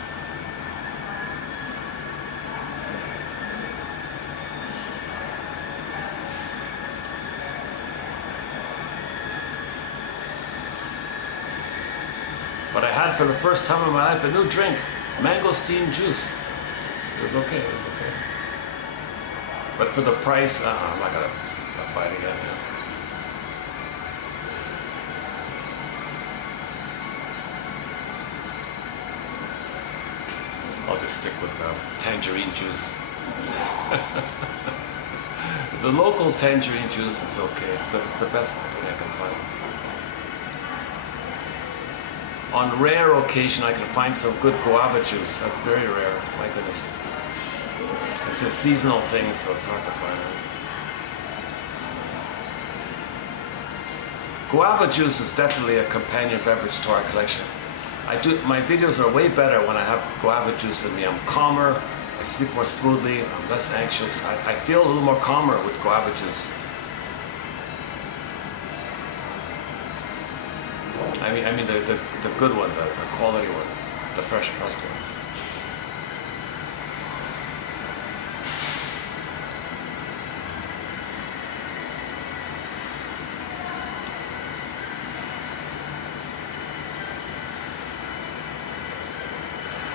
But I had, for the first time in my life, a new drink, mangosteen juice. It was okay. But for the price, I'm not gonna buy it again. I'll just stick with tangerine juice. The local tangerine juice is okay. It's the best thing I can find. On rare occasion, I can find some good guava juice. That's very rare. My goodness. It's a seasonal thing, so it's hard to find it. Guava juice is definitely a companion beverage to our collection. My videos are way better when I have guava juice in me. I'm calmer, I speak more smoothly, I'm less anxious. I feel a little more calmer with guava juice. I mean the good one, the quality one, the fresh pressed one.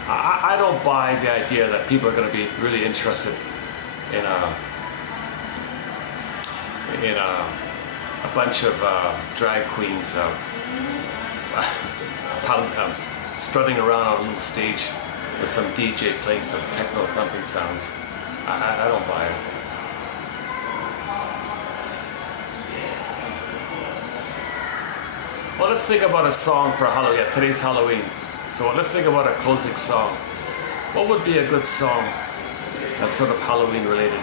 I don't buy the idea that people are going to be really interested in a bunch of drag queens strutting around on a little stage with some DJ playing some techno thumping sounds. I don't buy it. Well, let's think about a song for Halloween. Yeah, today's Halloween. So let's think about a closing song. What would be a good song that's sort of Halloween related?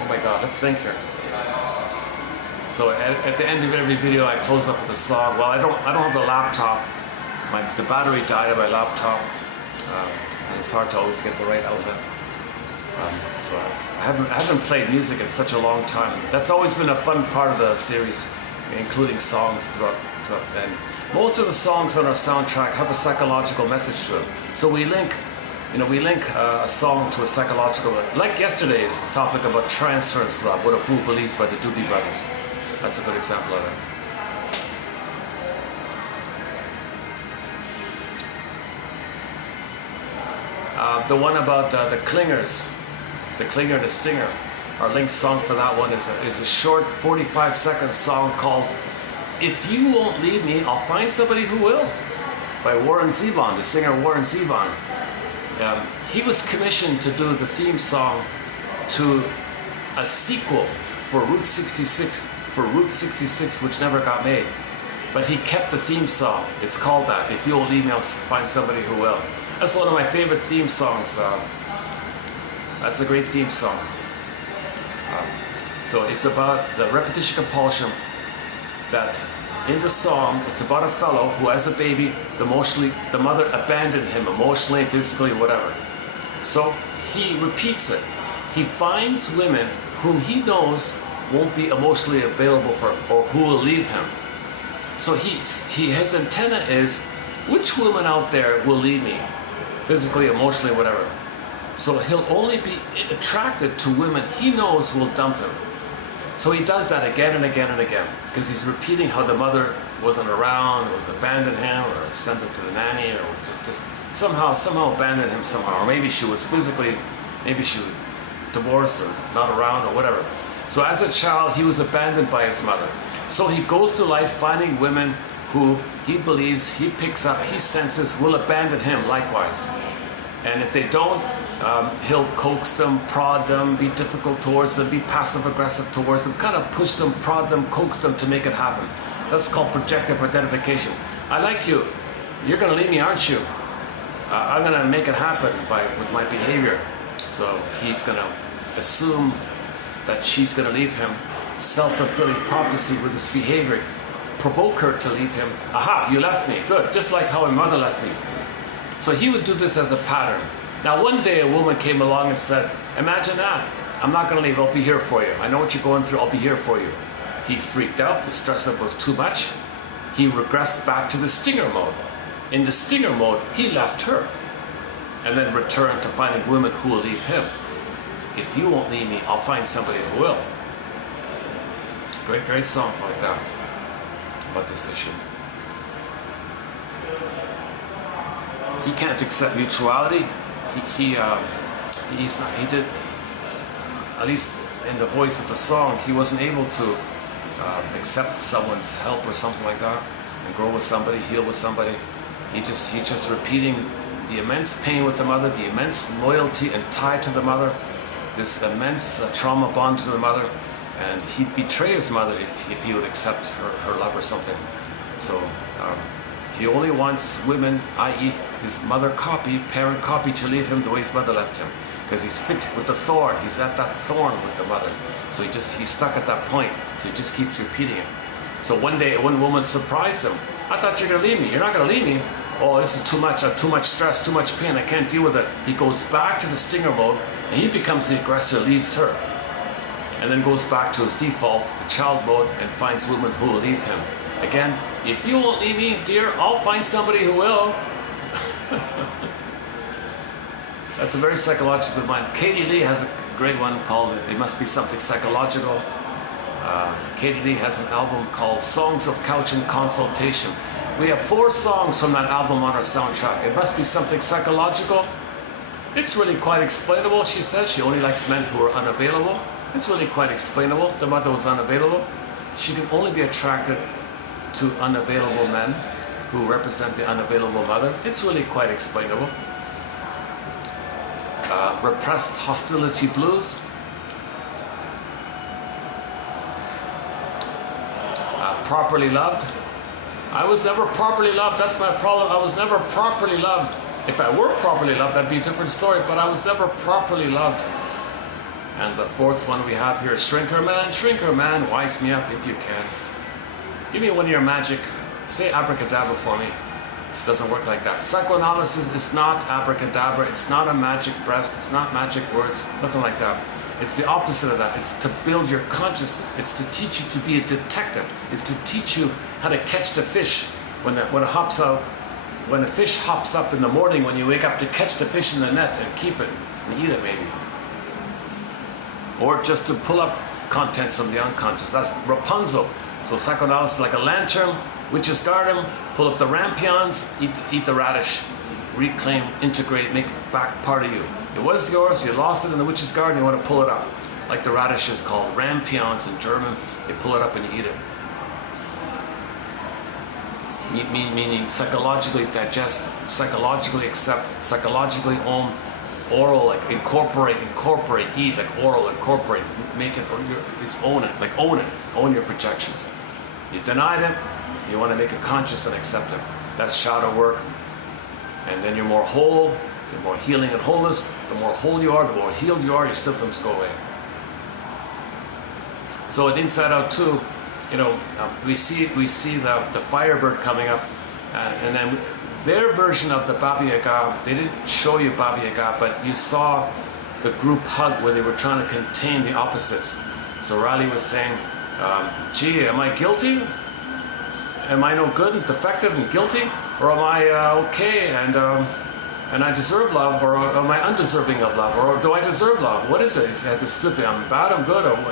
Oh my God, let's think here. So at the end of every video, I close up with a song. Well, I don't have the laptop. The battery died on my laptop, and it's hard to always get the right outlet. So I haven't played music in such a long time. That's always been a fun part of the series, including songs throughout then. Most of the songs on our soundtrack have a psychological message to them. So we link a song to a psychological, like yesterday's topic about transference love, What a Fool Believes by the Doobie Brothers. That's a good example of it. The one about the clingers, the clinger and the stinger. Our link song for that one is a short 45-second song called If You Won't Leave Me, I'll Find Somebody Who Will, by Warren Zevon, the singer Warren Zevon. He was commissioned to do the theme song to a sequel for Route 66, which never got made. But he kept the theme song. It's called that. If You Won't Leave Me, I'll Find Somebody Who Will. That's one of my favorite theme songs. That's a great theme song. So it's about the repetition compulsion that in the song, it's about a fellow who has a baby, the mother abandoned him emotionally, physically, whatever. So he repeats it. He finds women whom he knows won't be emotionally available for him or who will leave him. So his antenna is, which woman out there will leave me? Physically, emotionally, whatever. So he'll only be attracted to women he knows will dump him. So he does that again and again and again, because he's repeating how the mother wasn't around, was abandoned him, or sent him to the nanny, or just somehow abandoned him somehow, or maybe she was physically, maybe she was divorced or not around or whatever. So as a child, he was abandoned by his mother. So he goes through life finding women who he believes, he picks up, he senses will abandon him likewise. And if they don't, he'll coax them, prod them, be difficult towards them, be passive aggressive towards them, kind of push them, prod them, coax them to make it happen. That's called projective identification. I like you. You're going to leave me, aren't you? I'm going to make it happen with my behavior. So he's going to assume that she's going to leave him. Self-fulfilling prophecy with his behavior. Provoke her to leave him. Aha, you left me. Good. Just like how my mother left me. So he would do this as a pattern. Now one day a woman came along and said, imagine that. I'm not going to leave. I'll be here for you. I know what you're going through. I'll be here for you. He freaked out. The stress up was too much. He regressed back to the stinger mode. In the stinger mode, he left her. And then returned to finding women who will leave him. If you won't leave me, I'll find somebody who will. Great, great song like that. About this issue. He can't accept mutuality. He did, at least in the voice of the song, he wasn't able to accept someone's help or something like that, and grow with somebody, heal with somebody. He's just repeating the immense pain with the mother, the immense loyalty and tie to the mother, this immense trauma bond to the mother, and he'd betray his mother if he would accept her love or something. So he only wants women, i.e. his mother copy, parent copy, to leave him the way his mother left him. Because he's fixed with the thorn. He's at that thorn with the mother. So he's stuck at that point. So he just keeps repeating it. So one day, one woman surprised him. I thought you were going to leave me. You're not going to leave me. Oh, this is too much. I have too much stress, too much pain. I can't deal with it. He goes back to the stinger mode, and he becomes the aggressor, leaves her. And then goes back to his default, the child mode, and finds women who will leave him. Again, if you won't leave me, dear, I'll find somebody who will. That's a very psychological mind. Katie Lee has a great one called It Must Be Something Psychological. Katie Lee has an album called Songs of Couch and Consultation. We have 4 songs from that album on our soundtrack. It Must Be Something Psychological. It's really quite explainable, she says. She only likes men who are unavailable. It's really quite explainable. The mother was unavailable. She can only be attracted to unavailable men who represent the unavailable mother. It's really quite explainable. repressed hostility blues. Properly loved. I was never properly loved. That's my problem. I was never properly loved. If I were properly loved, that'd be a different story, but I was never properly loved. And the fourth one we have here is Shrinker Man, wise me up if you can. Give me one of your magic, say abracadabra for me. It doesn't work like that. Psychoanalysis is not abracadabra, it's not a magic breast, it's not magic words, nothing like that. It's the opposite of that. It's to build your consciousness. It's to teach you to be a detective. It's to teach you how to catch the fish when it hops out. When a fish hops up in the morning, when you wake up, to catch the fish in the net and keep it and eat it maybe. Or just to pull up contents from the unconscious. That's Rapunzel. So psychoanalysis is like a lantern, witch's garden, pull up the rampions, eat the radish, reclaim, integrate, make back part of you. It was yours, you lost it in the witch's garden, you want to pull it up. Like the radish is called rampions in German, you pull it up and you eat it. Meaning psychologically digest, psychologically accept, psychologically own, oral, like incorporate, eat, like oral, incorporate, make it, own it, own your projections. You denied it, you want to make it conscious and accept it. That's shadow work. And then you're more whole, you're more healing and wholeness. The more whole you are, the more healed you are, your symptoms go away. So in Inside Out 2, we see the Firebird coming up, and then their version of the Baba Yaga, they didn't show you Baba Yaga, but you saw the group hug where they were trying to contain the opposites. So Riley was saying, gee, am I guilty? Am I no good and defective and guilty? Or am I okay and I deserve love? Or am I undeserving of love? Or do I deserve love? What is it? He had this flipping, I'm bad, I'm good, I'm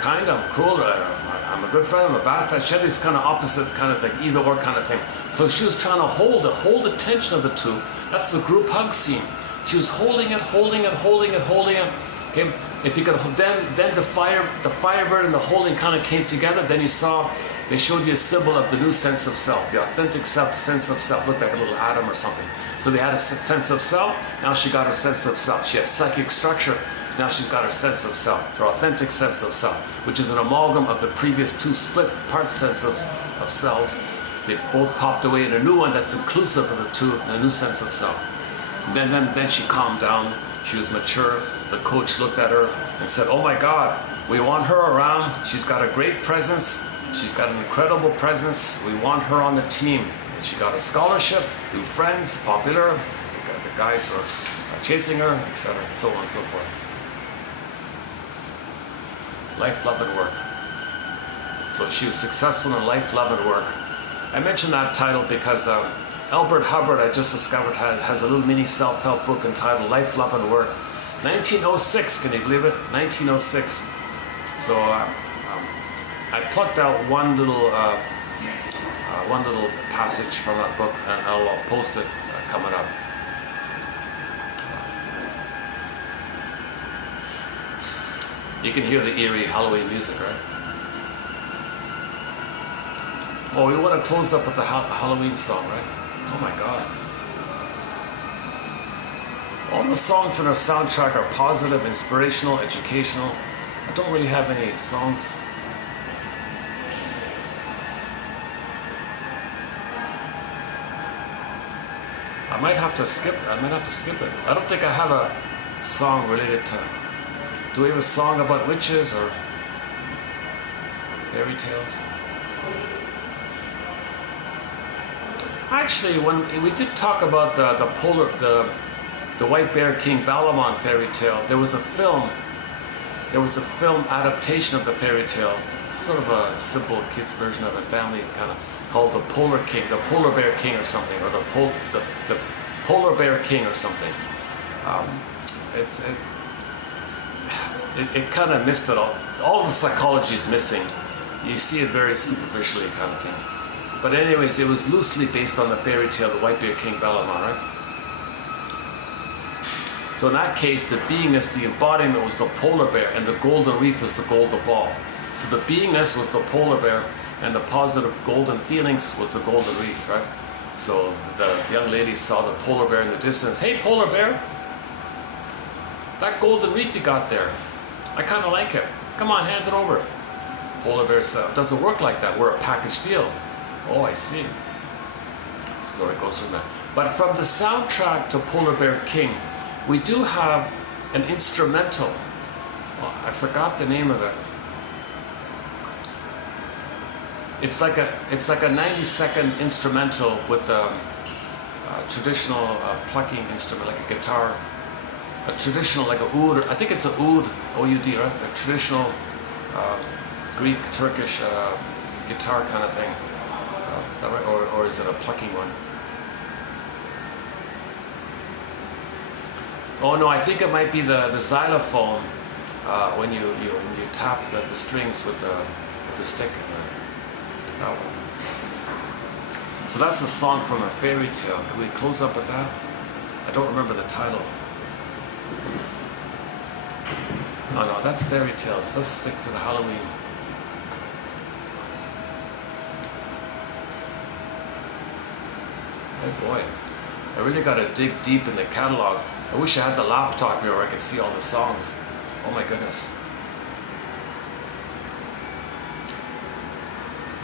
kind, I'm cruel, I'm a good friend, I'm a bad friend. She had this kind of opposite kind of like either or kind of thing. So she was trying to hold the tension of the two. That's the group hug scene. She was holding it. Okay, if you could, then the Firebird and the holding kind of came together. Then you saw, they showed you a symbol of the new sense of self, the authentic sense of self. Looked like a little atom or something. So they had a sense of self. Now she got her sense of self. She has psychic structure. Now she's got her sense of self, her authentic sense of self, which is an amalgam of the previous two split part sense of selves. They both popped away in a new one that's inclusive of the two, and a new sense of self. Then she calmed down. She was mature. The coach looked at her and said, "Oh my God, we want her around. She's got a great presence. She's got an incredible presence. We want her on the team." And she got a scholarship, new friends, popular. The guys were chasing her, etc., so on and so forth. Life, love, and work. So she was successful in life, love, and work. I mentioned that title because Albert Hubbard, I just discovered, has a little mini self-help book entitled Life, Love, and Work. 1906, can you believe it? 1906. So I plucked out one little passage from that book, and I'll post it coming up. You can hear the eerie Halloween music, right? Oh, we want to close up with a Halloween song, right? Oh my God. All the songs in our soundtrack are positive, inspirational, educational. I don't really have any songs. I might have to skip it. I don't think I have a song related to... Do we have a song about witches or fairy tales? Actually, when we did talk about the White Bear King Balamon fairy tale, there was a film adaptation of the fairy tale, sort of a simple kids version of a family kind of, called the Polar Bear King or something, or the Polar Bear King or something. It kind of missed it all. All of the psychology is missing. You see it very superficially, kind of thing. But anyways, it was loosely based on the fairy tale, the White Bear King Balamon, right? So in that case, the beingness, the embodiment was the polar bear, and the golden reef was the golden ball. So the beingness was the polar bear, and the positive golden feelings was the golden reef, right? So the young lady saw the polar bear in the distance. Hey, polar bear, that golden wreath you got there, I kind of like it. Come on, hand it over. Polar bear said, it doesn't work like that. We're a package deal. Oh, I see. Story goes from that. But from the soundtrack to Polar Bear King, we do have an instrumental. Well, I forgot the name of it. It's like a 90-second instrumental with a traditional plucking instrument, like a guitar, a traditional, like a oud. I think it's a oud, O-U-D, right? A traditional Greek, Turkish guitar kind of thing. Is that right? Or is it a plucking one? Oh no, I think it might be the xylophone when you tap the strings with the stick. That one. So that's a song from a fairy tale. Can we close up with that? I don't remember the title. Oh no, that's fairy tales. Let's stick to the Halloween. Oh boy, I really got to dig deep in the catalog. I wish I had the laptop here where I could see all the songs. Oh my goodness.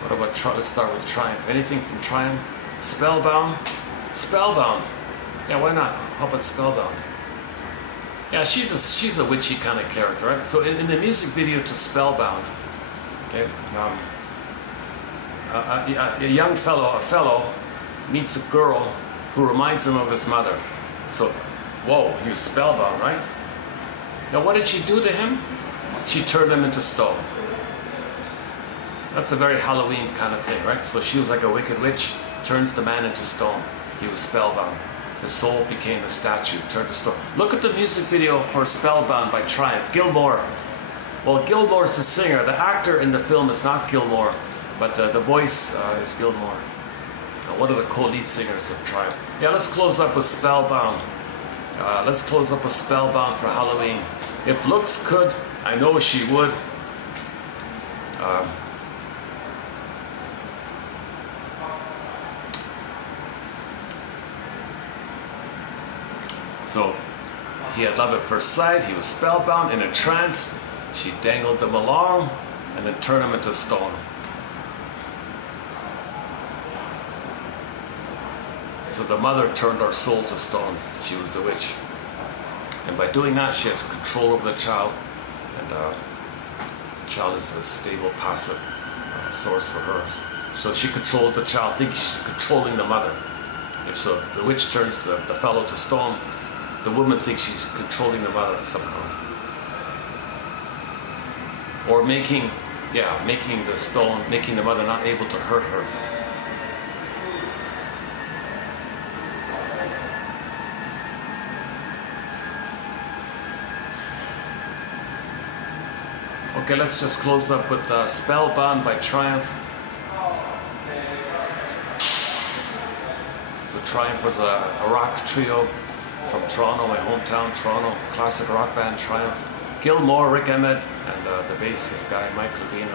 What about, let's start with Triumph. Anything from Triumph? Spellbound? Spellbound. Yeah, why not? How about Spellbound? Yeah, she's a witchy kind of character, right? So in the music video to Spellbound, okay, a young fellow meets a girl who reminds him of his mother. So, whoa, he was spellbound, right? Now, what did she do to him? She turned him into stone. That's a very Halloween kind of thing, right? So she was like a wicked witch, turns the man into stone. He was spellbound. His soul became a statue, turned to stone. Look at the music video for Spellbound by Triumph. Gilmore. Well, Gilmore's the singer. The actor in the film is not Gilmore, but the voice is Gilmore. One of the co-lead singers of Triumph. Yeah, let's close up with Spellbound. Let's close up with Spellbound for Halloween. If looks could, I know she would. So, he had love at first sight. He was spellbound, in a trance. She dangled him along and then turned him into stone. So the mother turned our soul to stone. She was the witch. And by doing that, she has control over the child. And the child is a stable, passive source for her. So she controls the child, thinking she's controlling the mother. If so, the witch turns the fellow to stone. The woman thinks she's controlling the mother somehow. Or making the stone, making the mother not able to hurt her. Okay, let's just close up with Spellbound by Triumph. So Triumph was a rock trio from Toronto, my hometown, Toronto, classic rock band, Triumph. Gilmore, Rick Emmett, and the bassist guy, Mike Levine,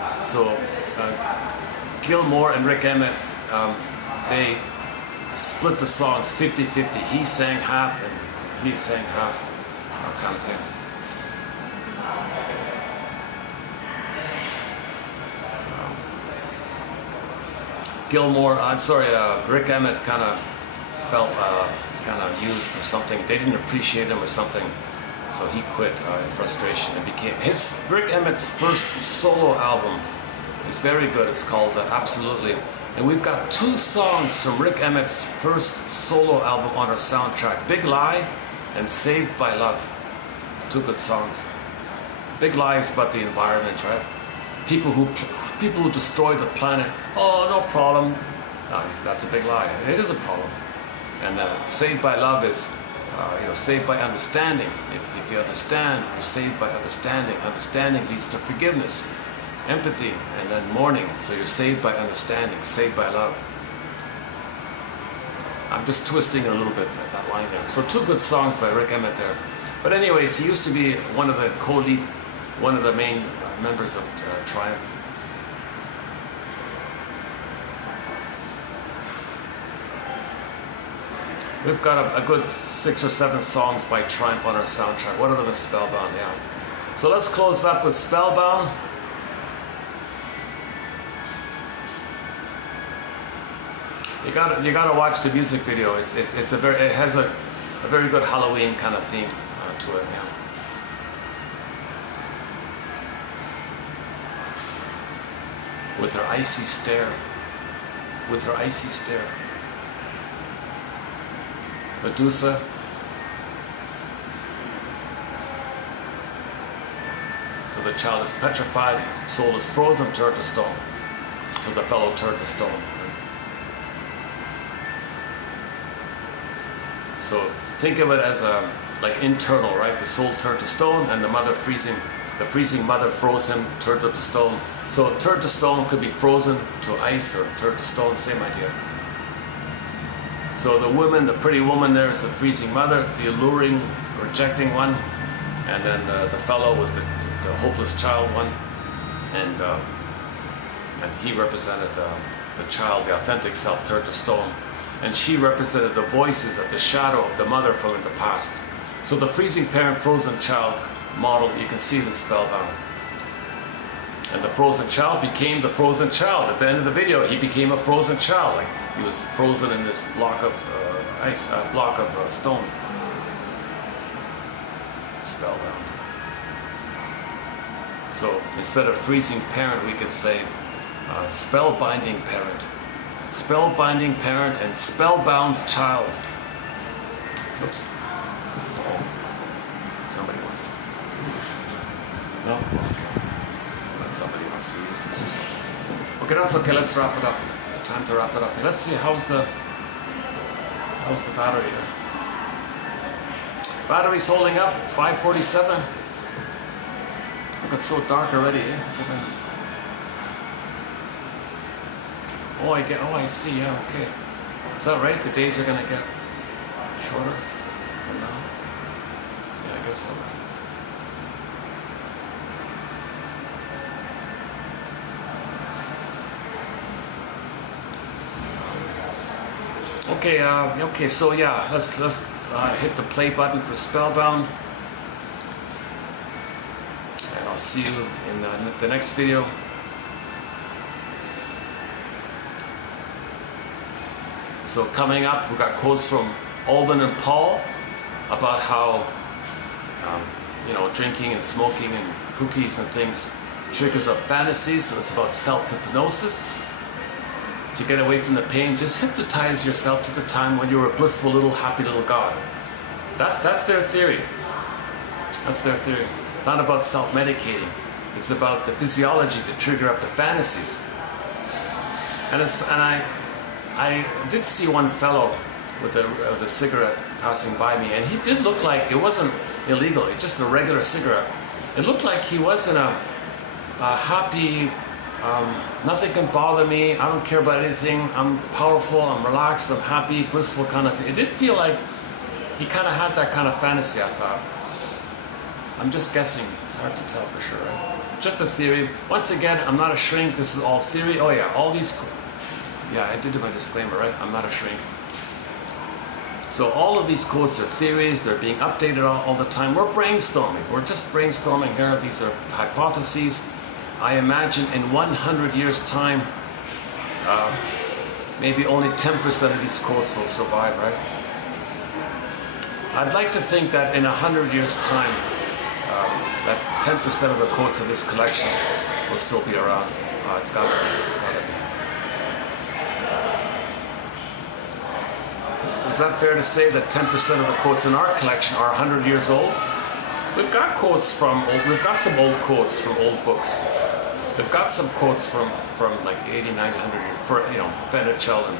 right? So Gilmore and Rick Emmett, they split the songs 50-50. He sang half and he sang half, kind of thing. Rick Emmett kind of felt kind of used or something. They didn't appreciate him or something, so he quit in frustration. It became Rick Emmett's first solo album. It's very good. It's called Absolutely. And we've got 2 songs from Rick Emmett's first solo album on our soundtrack: Big Lie and Saved by Love. 2 good songs. Big Lie is about the environment, right? People who destroy the planet. Oh, no problem. No, that's a big lie. It is a problem. And Saved by Love is, saved by understanding. If you understand, you're saved by understanding. Understanding leads to forgiveness, empathy, and then mourning. So you're saved by understanding, saved by love. I'm just twisting a little bit that line there. So 2 good songs by Rick Emmett there. But anyways, he used to be one of the co-lead, one of the main members of Triumph. We've got a good 6 or 7 songs by Triumph on our soundtrack. One of them is Spellbound, yeah. So let's close up with Spellbound. You gotta watch the music video. It has a very good Halloween kind of theme to it, yeah. With her icy stare. With her icy stare. Medusa. So the child is petrified, his soul is frozen, turned to stone. So the fellow turned to stone. So think of it as like internal, right? The soul turned to stone, and the freezing mother froze him, turned to stone. So turned to stone could be frozen to ice, or turned to stone, same idea. So the woman, the pretty woman there is the freezing mother, the alluring, rejecting one, and then the fellow was the hopeless child one, and he represented the child, the authentic self, turned to stone, and she represented the voices of the shadow of the mother from the past. So the freezing parent, frozen child model, you can see it in Spellbound. And the frozen child became the frozen child. At the end of the video, he became a frozen child. Like he was frozen in this block of ice, block of stone. Spellbound. So instead of freezing parent, we could say spellbinding parent. Spellbinding parent and spellbound child. Oops. Somebody wants to. No? Okay. Somebody wants to use this or something. Okay, that's okay. Let's wrap it up. Time to wrap it up. Let's see how's the battery here. Battery's holding up. 547. Look, it's so dark already. Eh? Oh, I see. Yeah, okay. Is that right? The days are gonna get shorter from now. Yeah, I guess so. Okay, so yeah, let's hit the play button for Spellbound, and I'll see you in the next video. So coming up, we got quotes from Alban and Paul about how drinking and smoking and cookies and things triggers up fantasies. So it's about self-hypnosis. To get away from the pain, just hypnotize yourself to the time when you were a blissful little happy little god. That's their theory. That's their theory. It's not about self-medicating. It's about the physiology to trigger up the fantasies. And I did see one fellow with a cigarette passing by me, and he did look like it wasn't illegal. It's just a regular cigarette. It looked like he was in a happy. Nothing can bother me, I don't care about anything, I'm powerful, I'm relaxed, I'm happy, blissful kind of thing. It did feel like he kind of had that kind of fantasy, I thought. I'm just guessing, it's hard to tell for sure, right? Just a theory. Once again, I'm not a shrink, this is all theory. Oh yeah, all these, yeah, I did do my disclaimer, right? I'm not a shrink. So all of these quotes are theories, they're being updated all the time. We're brainstorming, we're just brainstorming here. These are hypotheses. I imagine in 100 years' time, maybe only 10% of these quotes will survive, right? I'd like to think that in 100 years' time, that 10% of the quotes of this collection will still be around. It's gotta be. Is that fair to say that 10% of the quotes in our collection are 100 years old? We've got some old quotes from old books. We've got some quotes from like 80, 900, for Fenichel and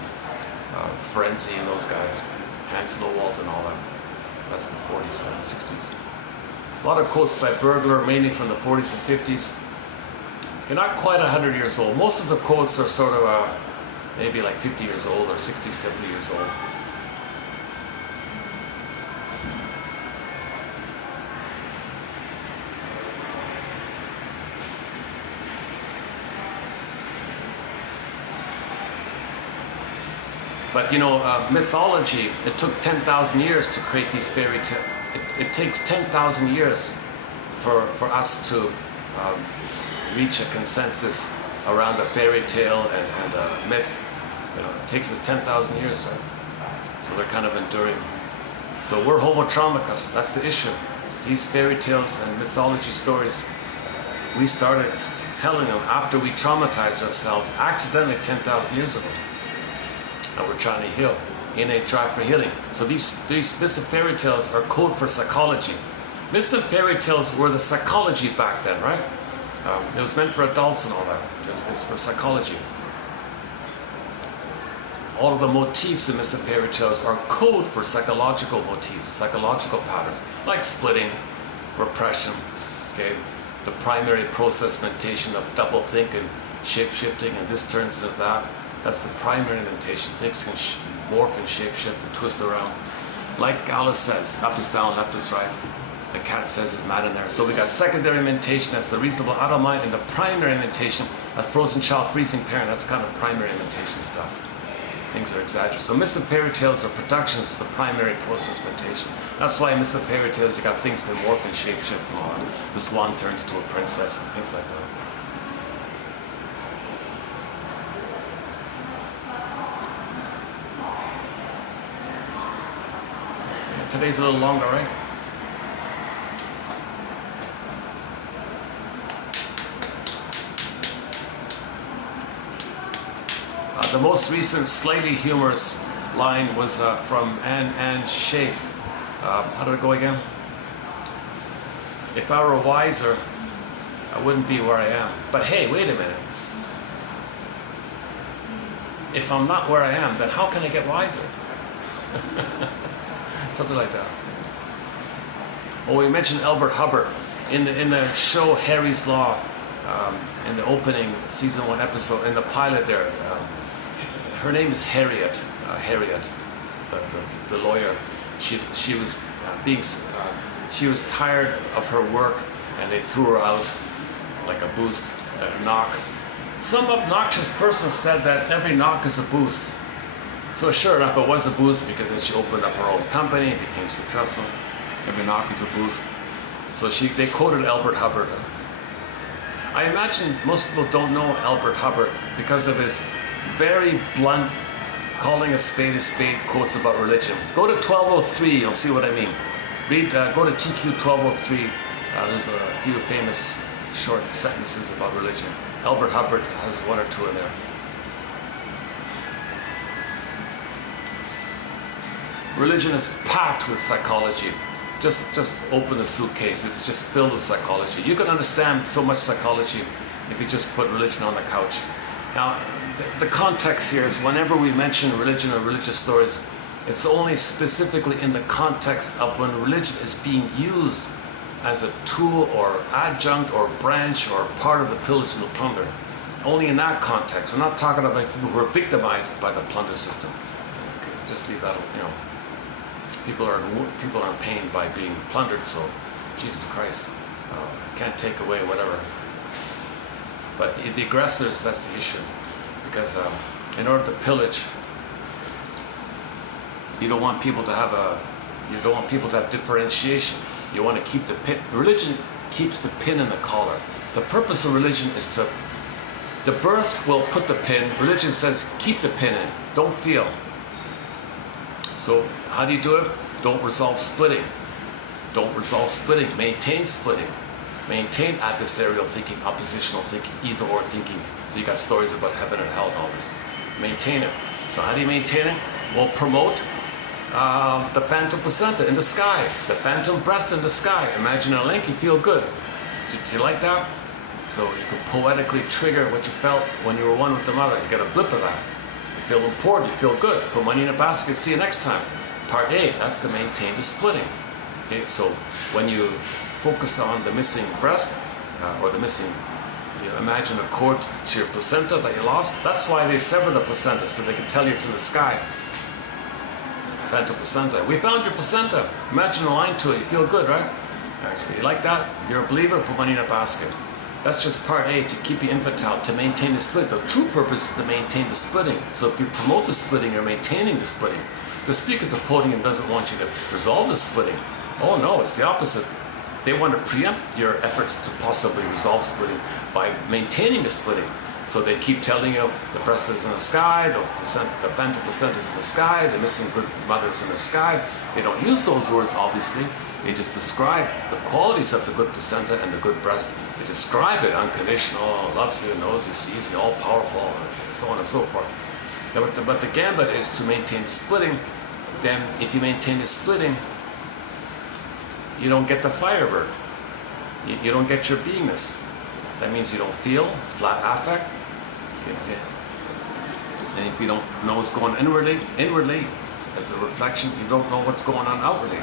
Ferenczi and those guys, Hans Lowalt and all that. That's the 40s and 60s. A lot of quotes by Burglar, mainly from the 40s and 50s. They're not quite 100 years old. Most of the quotes are sort of maybe like 50 years old or 60, 70 years old. But mythology, it took 10,000 years to create these fairy tales. It takes 10,000 years for us to reach a consensus around a fairy tale and a myth. It takes us 10,000 years, right? So they're kind of enduring. So we're homotraumicus, that's the issue. These fairy tales and mythology stories, we started telling them after we traumatized ourselves accidentally 10,000 years ago. And we're trying to heal. Innate drive for healing. So these myths and fairy tales are code for psychology. Myths and fairy tales were the psychology back then, right? It was meant for adults and all that. It's for psychology. All of the motifs in myths and fairy tales are code for psychological motifs, psychological patterns, like splitting, repression, okay? The primary process mentation of double thinking, shape-shifting, and this turns into that. That's the primary mentation. Things can morph and shape-shift and twist around. Like Alice says, up is down, left is right. The cat says is mad in there. So we got secondary mentation, that's the reasonable adult mind, and the primary mentation, that's frozen child, freezing parent, that's kind of primary mentation stuff. Things are exaggerated. So myths and fairy tales are productions of the primary process mentation. That's why in myths and fairy tales you got things that morph and shape-shift and all that. The swan turns to a princess and things like that. Today's a little longer, right? The most recent slightly humorous line was from Anne Schaaf. How did it go again? If I were wiser, I wouldn't be where I am. But hey, wait a minute. If I'm not where I am, then how can I get wiser? Something like that. Well, we mentioned Albert Hubbard in the show Harry's Law, in the opening season 1 episode, in the pilot there. Her name is Harriet. Harriet, the lawyer. She was she was tired of her work, and they threw her out like a boost, a knock. Some obnoxious person said that every knock is a boost. So sure enough, it was a boost because then she opened up her own company, became successful. Every knock is a boost. So they quoted Albert Hubbard. I imagine most people don't know Albert Hubbard because of his very blunt, calling a spade quotes about religion. Go to 1203, you'll see what I mean. Go to TQ 1203. There's a few famous short sentences about religion. Albert Hubbard has 1 or 2 in there. Religion is packed with psychology. Just open a suitcase. It's just filled with psychology. You can understand so much psychology if you just put religion on the couch. Now, the context here is whenever we mention religion or religious stories, it's only specifically in the context of when religion is being used as a tool or adjunct or branch or part of the pillage and the plunder. Only in that context. We're not talking about people who are victimized by the plunder system. Okay, just leave that, people are in pain by being plundered, so Jesus Christ, can't take away whatever. But the aggressors, that's the issue, because in order to pillage, you don't want people to have differentiation. You want to keep the pin. Religion keeps the pin in the collar. The purpose of religion is the birth will put the pin. Religion says keep the pin in, don't feel. So how do you do it? Don't resolve splitting. Don't resolve splitting. Maintain splitting. Maintain adversarial thinking, oppositional thinking, either or thinking. So you got stories about heaven and hell and all this. Maintain it. So how do you maintain it? Well, promote the phantom placenta in the sky, the phantom breast in the sky. Imagine a link, you feel good. Did you like that? So you can poetically trigger what you felt when you were one with the mother. You get a blip of that. You feel important, you feel good. Put money in a basket, see you next time. Part A, that's to maintain the splitting. Okay, so when you focus on the missing breast, or the missing, imagine a cord to your placenta that you lost. That's why they sever the placenta, so they can tell you it's in the sky. Phantom placenta. We found your placenta. Imagine a line to it. You feel good, right? Actually, you like that? You're a believer, put money in a basket. That's just part A, to keep you infantile, to maintain the split. The true purpose is to maintain the splitting. So if you promote the splitting, you're maintaining the splitting. The speaker at the podium doesn't want you to resolve the splitting. Oh no, it's the opposite. They want to preempt your efforts to possibly resolve splitting by maintaining the splitting. So they keep telling you the breast is in the sky, the phantom placenta is in the sky, the missing good mother is in the sky. They don't use those words, obviously. They just describe the qualities of the good placenta and the good breast. They describe it unconditional, loves you, knows you, sees you, all powerful, and so on and so forth. But the gambit is to maintain the splitting. Then if you maintain the splitting, you don't get the firebird. You don't get your beingness. That means you don't feel flat affect. And if you don't know what's going on inwardly, as a reflection, you don't know what's going on outwardly.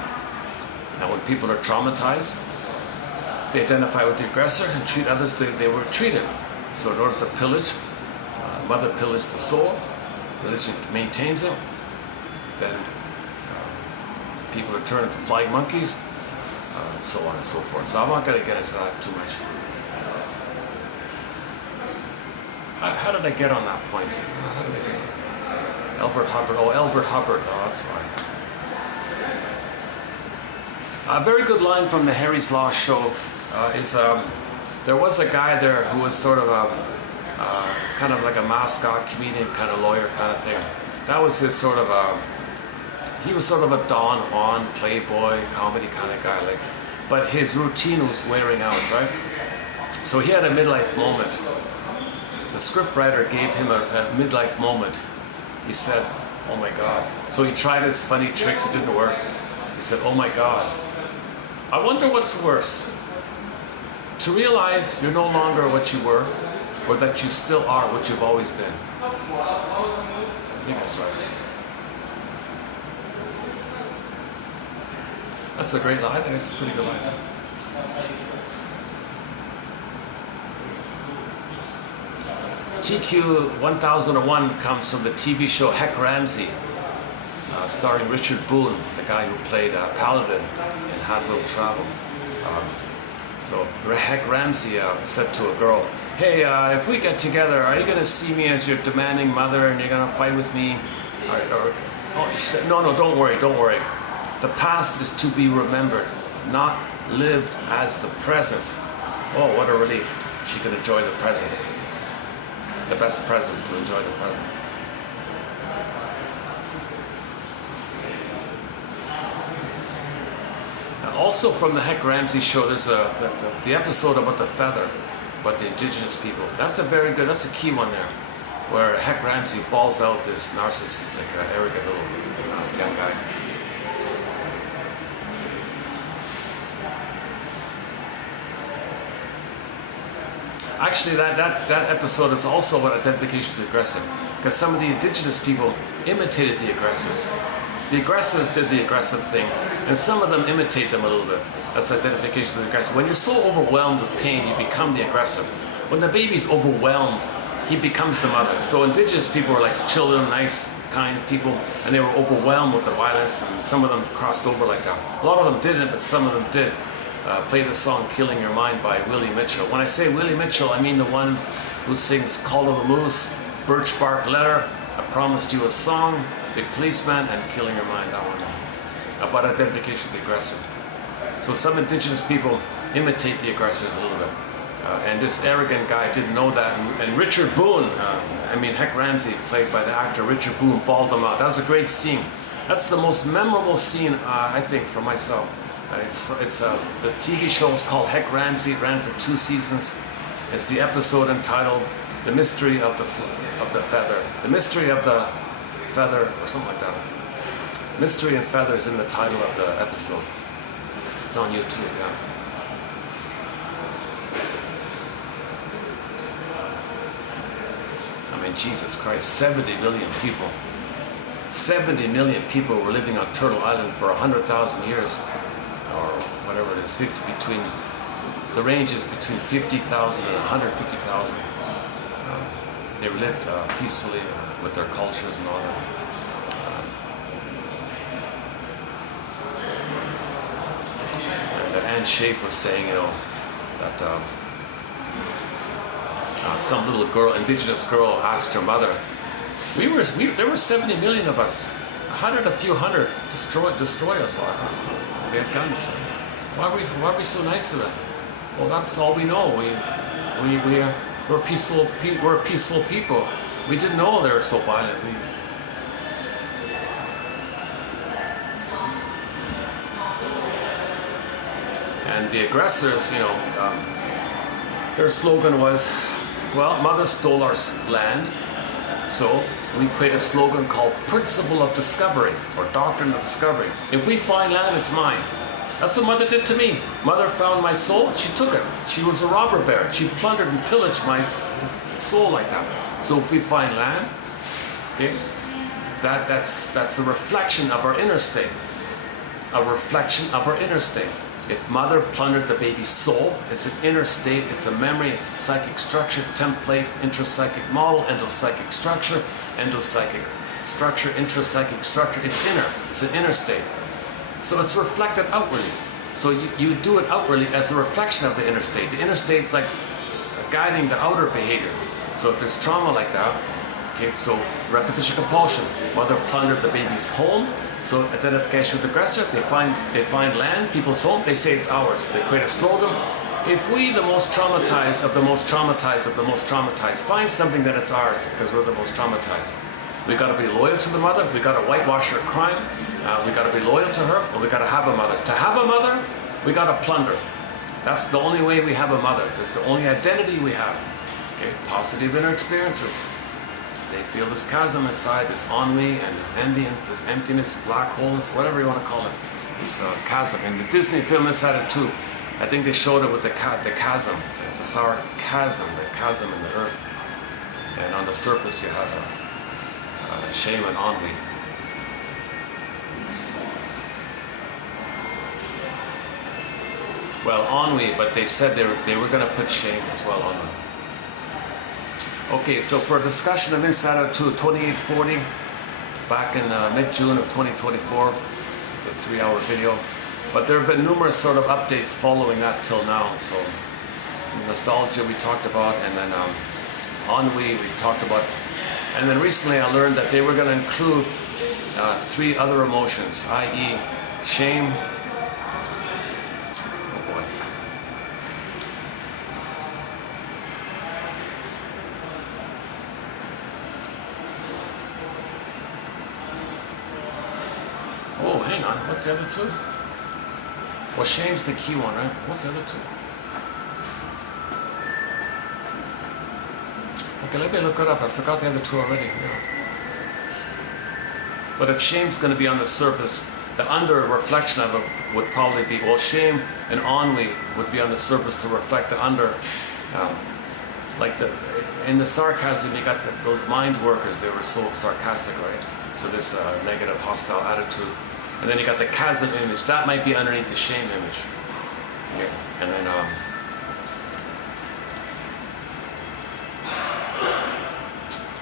Now when people are traumatized, they identify with the aggressor and treat others the they were treated. So in order to pillage, mother pillaged the soul, religion maintains it, then people are turned into flying monkeys, and so on and so forth. So I'm not going to get into that too much. How did I get on that point? How did I get on? Albert Hubbard. Oh, Albert Hubbard. Oh, that's fine. A very good line from the Harry's Law show is there was a guy there who was sort of a kind of like a mascot comedian, kind of lawyer kind of thing. That was his sort of he was sort of a Don Juan playboy comedy kind of guy, like, but his routine was wearing out, right? So he had a midlife moment. The scriptwriter gave him a midlife moment. He said, "Oh my God." So he tried his funny tricks, it didn't work. He said, "Oh my God, I wonder what's worse, to realize you're no longer what you were, or that you still are what you've always been." I think that's right. That's a great line. I think it's a pretty good line. TQ 1001 comes from the TV show Heck Ramsey, starring Richard Boone, the guy who played Paladin in Hot Will Travel. So Heck Ramsey said to a girl, "Hey, if we get together, are you going to see me as your demanding mother and you're going to fight with me?" Oh, she said, "No, don't worry. The past is to be remembered, not lived as the present." Oh, what a relief. She could enjoy the present. The best present, to enjoy the present. Also from the Heck Ramsey show, there's the episode about the feather, about the indigenous people. That's a very good, that's a key one there, where Heck Ramsey balls out this narcissistic, arrogant little young guy. Actually, that episode is also about identification with the aggressor, because some of the indigenous people imitated the aggressors. The aggressors did the aggressive thing, and some of them imitate them a little bit. That's identification with the aggressor. When you're so overwhelmed with pain, you become the aggressor. When the baby's overwhelmed, he becomes the mother. So indigenous people were like children, nice, kind people, and they were overwhelmed with the violence, and some of them crossed over like that. A lot of them didn't, but some of them did. Play the song "Killing Your Mind" by Willie Mitchell. When I say Willie Mitchell, I mean the one who sings "Call of the Moose," "Birch Bark Letter," "I Promised You a Song," "Big Policeman," and "Killing Your Mind," that one. About identification with the aggressor. So some indigenous people imitate the aggressors a little bit. And this arrogant guy didn't know that. And Richard Boone, Heck Ramsey, played by the actor Richard Boone, bawled them out. That was a great scene. That's the most memorable scene, I think, for myself. The TV show is called Heck Ramsey. It ran for 2 seasons. It's the episode entitled "The Mystery of the Feather." The Mystery of the Feather, or something like that. Mystery and Feather is in the title of the episode. It's on YouTube, yeah. Jesus Christ, 70 million people. 70 million people were living on Turtle Island for 100,000 years. Or whatever it is, the range is between 50,000 and 150,000. They lived peacefully with their cultures and all that. And Anne Shape was saying, that some little girl, indigenous girl, asked her mother, there were 70 million of us. A few hundred destroy us all. They had guns. Why are we so nice to them? Well, that's all we know. We're peaceful people. We didn't know they were so violent. And the aggressors, their slogan was, well, Mother stole our land, so we create a slogan called Principle of Discovery, or Doctrine of Discovery. If we find land, it's mine. That's what Mother did to me. Mother found my soul, she took it. She was a robber baron. She plundered and pillaged my soul like that. So if we find land, okay, that's a reflection of our inner state. A reflection of our inner state. If Mother plundered the baby's soul, it's an inner state, it's a memory, it's a psychic structure, template, intrapsychic model, endopsychic structure, intrapsychic structure, it's inner, it's an inner state. So it's reflected outwardly. So you do it outwardly as a reflection of the inner state. The inner state's like guiding the outer behavior. So if there's trauma like that, okay, so repetition compulsion, Mother plundered the baby's home, so identification with the aggressor, they find land, people's home, they say it's ours. They create a slogan. If we, the most traumatized of the most traumatized of the most traumatized, find something that it's ours because we're the most traumatized. We got to be loyal to the mother. We got to whitewash her crime. We got to be loyal to her, or we got to have a mother. To have a mother, we got to plunder. That's the only way we have a mother. That's the only identity we have. Okay, positive inner experiences. They feel this chasm inside, this ennui and this envy and this emptiness, black holes, whatever you want to call it. This chasm. In the Disney film Inside Out 2, I think they showed it with the chasm, the sour chasm, the chasm in the earth. And on the surface you have shame and ennui. Well, ennui, but they said they were going to put shame as well on them. Okay, so for a discussion of Inside Out 2, 2840, back in mid-June of 2024, it's a 3-hour video. But there have been numerous sort of updates following that till now. So nostalgia we talked about, and then ennui we talked about. And then recently I learned that they were going to include 3 other emotions, i.e. shame. Oh boy. Oh, hang on. What's the other 2? Well, shame's the key one, right? What's the other 2? Okay, let me look it up. I forgot the other 2 already. Yeah. But if shame's going to be on the surface, the under reflection of it would probably be, well, shame and ennui would be on the surface to reflect the under. In the sarcasm, you got those mind workers, they were so sarcastic, right? So this negative, hostile attitude. And then you got the chasm image, that might be underneath the shame image. Okay. And then,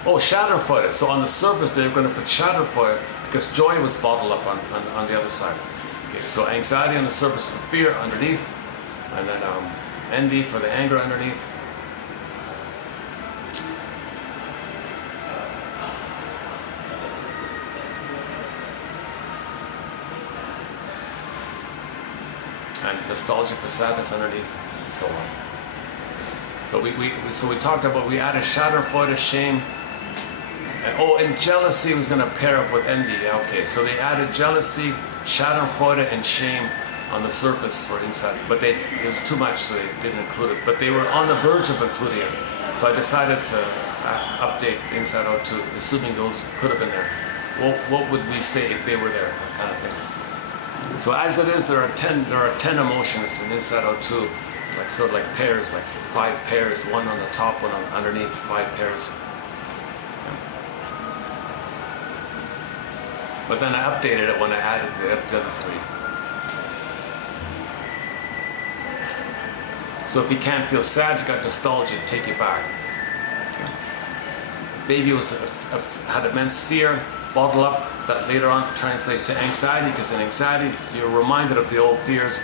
oh, schadenfreude. So on the surface, they're going to put schadenfreude because joy was bottled up on the other side. Okay, so anxiety on the surface, fear underneath, and then envy for the anger underneath. And nostalgia for sadness underneath, and so on. So we talked about, we added schadenfreude, shame, and jealousy was going to pair up with envy. Yeah, okay, so they added jealousy, schadenfreude, and shame on the surface for inside, but it was too much, so they didn't include it. But they were on the verge of including it, so I decided to update Inside Out 2, assuming those could have been there. Well, what would we say if they were there, that kind of thing. So as it is, there are 10 emotions in Inside Out 2, like sort of like pairs, like 5 pairs, one on the top, one underneath, 5 pairs. But then I updated it when I added the other 3. So if you can't feel sad, you got nostalgia, take you back. Okay. Baby had immense fear, bottled up, that later on translates to anxiety, because in anxiety you're reminded of the old fears,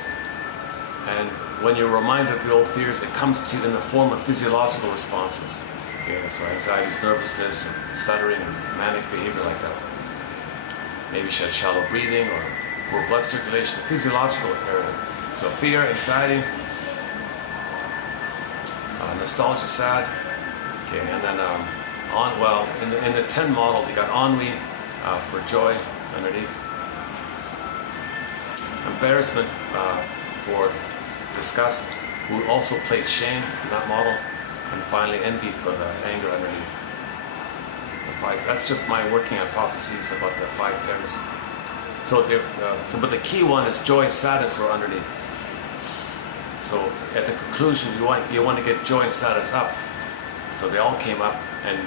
and when you're reminded of the old fears, it comes to you in the form of physiological responses. Okay, so anxiety, nervousness, and stuttering, and manic behavior like that. Maybe she had shallow breathing or poor blood circulation, physiological area. So fear, anxiety, nostalgia, sad. Okay, and then in the 10 model, you got ennui for joy underneath. Embarrassment for disgust, who also played shame in that model. And finally envy for the anger underneath. That's just my working hypotheses about the 5 pairs. But the key one is joy, sadness are underneath. So at the conclusion, you want to get joy and sadness up. So they all came up, and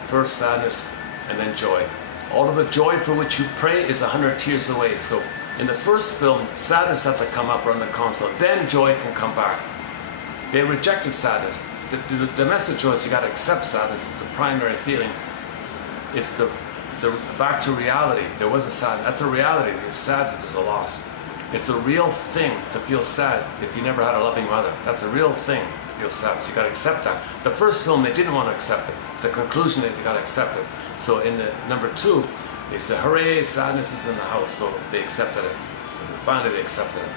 first sadness and then joy. All of the joy for which you pray is 100 tears away. So in the first film, sadness had to come up around the console, then joy can come back. They rejected sadness. The message was you got to accept sadness. It's the primary feeling. It's the back to reality. There was a sad. That's a reality. You're sad that there's a loss. It's a real thing to feel sad if you never had a loving mother. That's a real thing to feel sad. So you got to accept that. The first film they didn't want to accept it. The conclusion that you got to accept it. So in the number 2, they said, "Hooray! Sadness is in the house." So they accepted it. So finally they accepted it.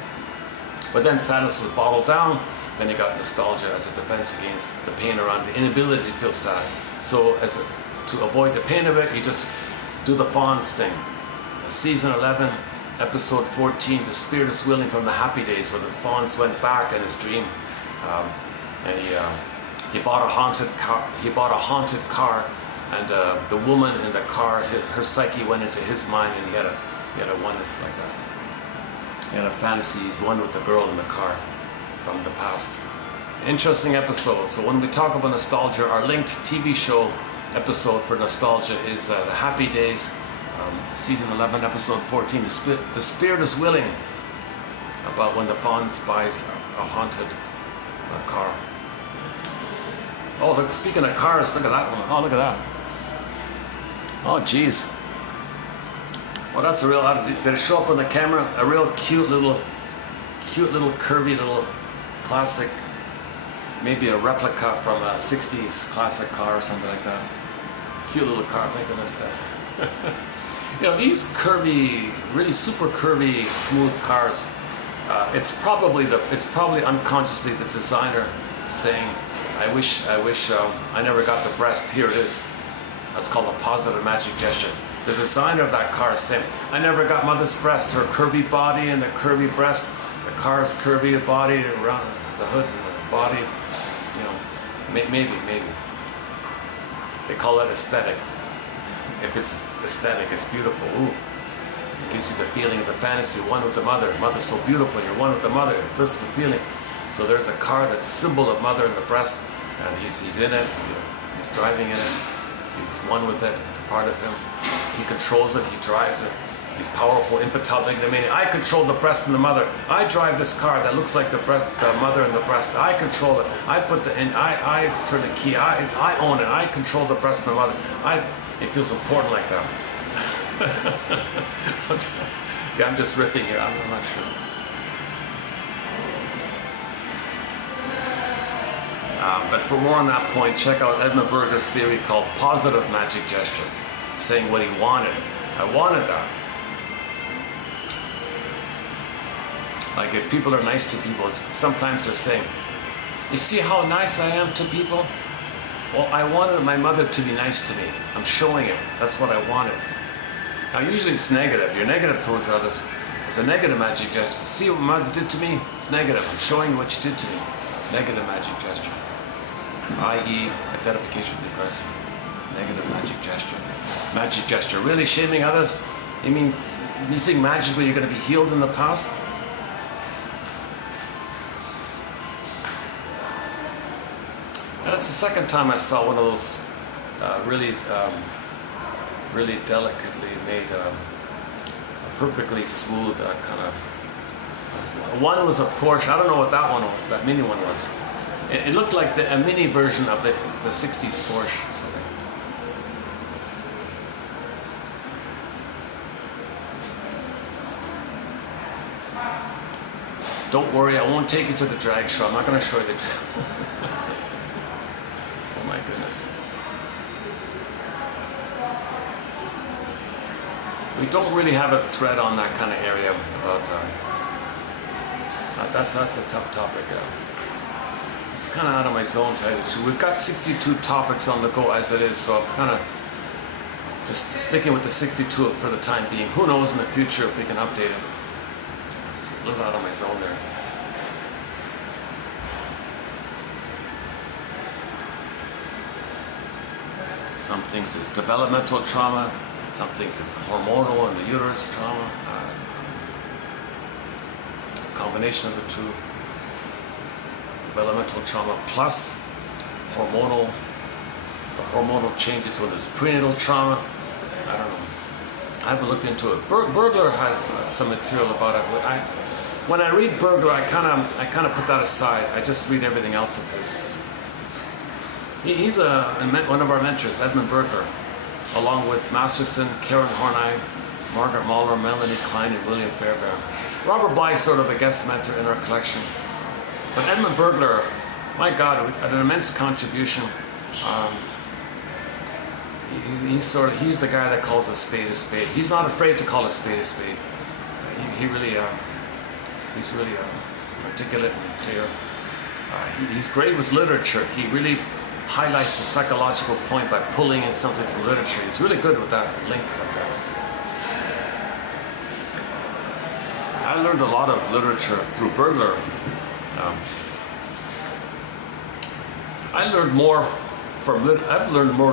But then sadness was bottled down. Then you got nostalgia as a defense against the pain around the inability to feel sad. So to avoid the pain of it, you just do the Fawns thing. Season 11, episode 14, the spirit is willing from the happy days, where the Fawns went back in his dream, and he bought a haunted car. He bought a haunted car, and the woman in the car, her psyche went into his mind, and he had a oneness like that. He had a fantasy. He's one with the girl in the car from the past. Interesting episode. So when we talk about nostalgia, our linked TV show episode for nostalgia is The Happy Days, season 11, episode 14. The spirit is willing, about when the Fawns buys a haunted car. Oh, look! Speaking of cars, look at that one. Oh, look at that. Oh, geez. Well, that's a real. Did it show up on the camera? A real cute little curvy little classic, maybe a replica from a 60s classic car or something like that. Cute little car, my goodness. These curvy, really super curvy, smooth cars, it's probably unconsciously the designer saying, I wish I never got the breast. Here it is. That's called a positive magic gesture. The designer of that car is saying, I never got mother's breast, her curvy body and the curvy breast, the car's curvy body around the hood and the body, maybe. They call that aesthetic. If it's aesthetic, it's beautiful. Ooh. It gives you the feeling of the fantasy, one with the mother. Mother's so beautiful, you're one with the mother. This is the feeling. So there's a car that's symbol of mother in the breast, and he's in it, he's driving in it, he's one with it, it's a part of him. He controls it, he drives it. He's powerful, infantile, meaning I control the breast and the mother. I drive this car that looks like the mother and the breast. I control it. I put I turn the key. I own it. I control the breast and the mother. It feels important like that. Okay, I'm just riffing here. I'm not sure. But for more on that point, check out Edmund Berger's theory called positive magic gesture, saying what he wanted. I wanted that. Like if people are nice to people, sometimes they're saying, you see how nice I am to people? Well, I wanted my mother to be nice to me. I'm showing it. That's what I wanted. Now usually it's negative. You're negative towards others. It's a negative magic gesture. See what my mother did to me? It's negative. I'm showing you what you did to me. Negative magic gesture. I.e. identification with the aggressor. Negative magic gesture. Magic gesture. Really shaming others? You mean you think magically you're going to be healed in the past? That's the second time I saw one of those really delicately made, perfectly smooth kind of. One was a Porsche. I don't know what that one was. That mini one was. It looked like a mini version of the 60s Porsche. Or something. Don't worry, I won't take you to the drag show. I'm not going to show you the drag. Oh my goodness. We don't really have a thread on that kind of area about that's a tough topic. It's kind of out of my zone, to tell you the truth. We've got 62 topics on the go as it is, so I'm kind of just sticking with the 62 for the time being. Who knows in the future if we can update it. It's a little out of my zone there. Some things is developmental trauma, some things is hormonal and the uterus trauma. Combination of the two. Developmental trauma plus hormonal, the hormonal changes when there's prenatal trauma. I don't know. I haven't looked into it. Burglar has some material about it. When I read Burglar, I kind of put that aside. I just read everything else of his. He's one of our mentors, Edmund Burglar, along with Masterson, Karen Horney, Margaret Mahler, Melanie Klein, and William Fairbairn. Robert Bly is sort of a guest mentor in our collection. But Edmund Burglar, my God, an immense contribution. He's the guy that calls a spade a spade. He's not afraid to call a spade a spade. He's really articulate and clear. He's great with literature. He really highlights the psychological point by pulling in something from literature. He's really good with that link like that. I learned a lot of literature through Burglar. I've learned more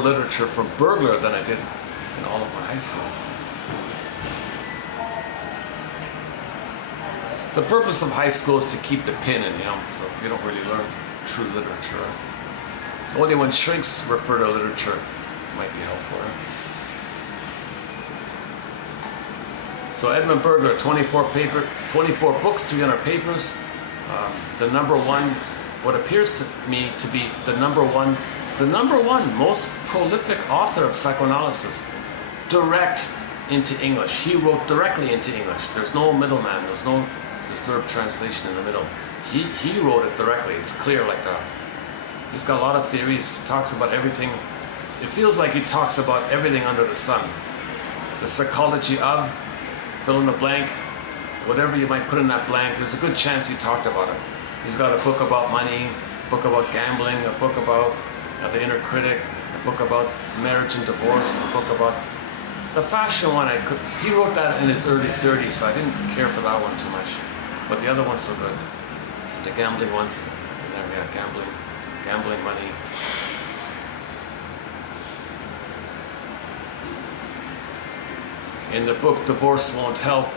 literature from Burglar than I did in all of my high school. The purpose of high school is to keep the pin in, so you don't really learn true literature. Only when shrinks refer to literature it might be helpful. So Edmund Burglar, 24 books, 300 papers. The number one, what appears to me to be the number one most prolific author of psychoanalysis, direct into English. He wrote directly into English. There's no middleman. There's no disturbed translation in the middle. He wrote it directly. It's clear like that. He's got a lot of theories. Talks about everything. It feels like he talks about everything under the sun. The psychology of, fill in the blank, whatever you might put in that blank, there's a good chance he talked about it. He's got a book about money, a book about gambling, a book about the inner critic, a book about marriage and divorce, a book about the fashion one. He wrote that in his early 30s, so I didn't care for that one too much. But the other ones were good. The gambling ones, gambling money. In the book Divorce Won't Help,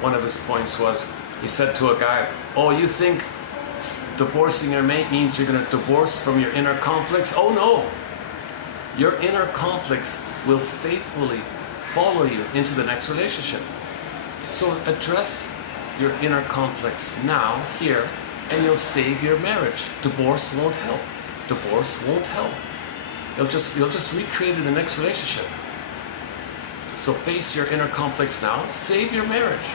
one of his points was, he said to a guy, "Oh, you think divorcing your mate means you're going to divorce from your inner conflicts? Oh no! Your inner conflicts will faithfully follow you into the next relationship. So address your inner conflicts now, here, and you'll save your marriage. Divorce won't help. Divorce won't help. You'll just recreate it in the next relationship. So face your inner conflicts now, save your marriage.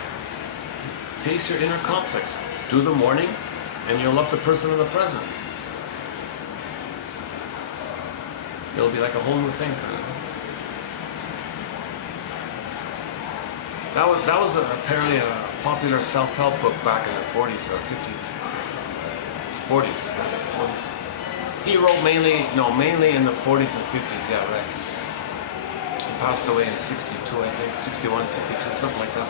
Face your inner conflicts. Do the mourning, and you'll love the person in the present. It'll be like a whole new thing, kind of. That was apparently a popular self-help book back in the 40s or 50s. 40s. He wrote mainly in the 40s and 50s, yeah, right. He passed away in 62, I think, 61, 62, something like that.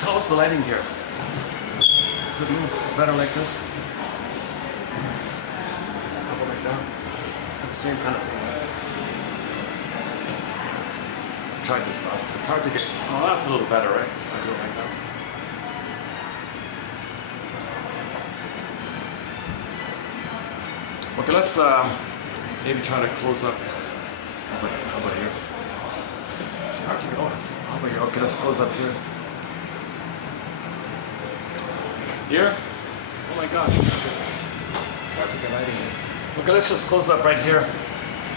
How's the lighting here? Is it a little better like this? How about like that? It's the same kind of thing, right? Let's try this last. It's hard to get. Oh, that's a little better, right? I do it like that. Okay, let's maybe try to close up. How about here? It's hard to go. How about here? Okay, let's close up here. Here? Oh my gosh. It's hard to get lighting here. Okay, let's just close up right here.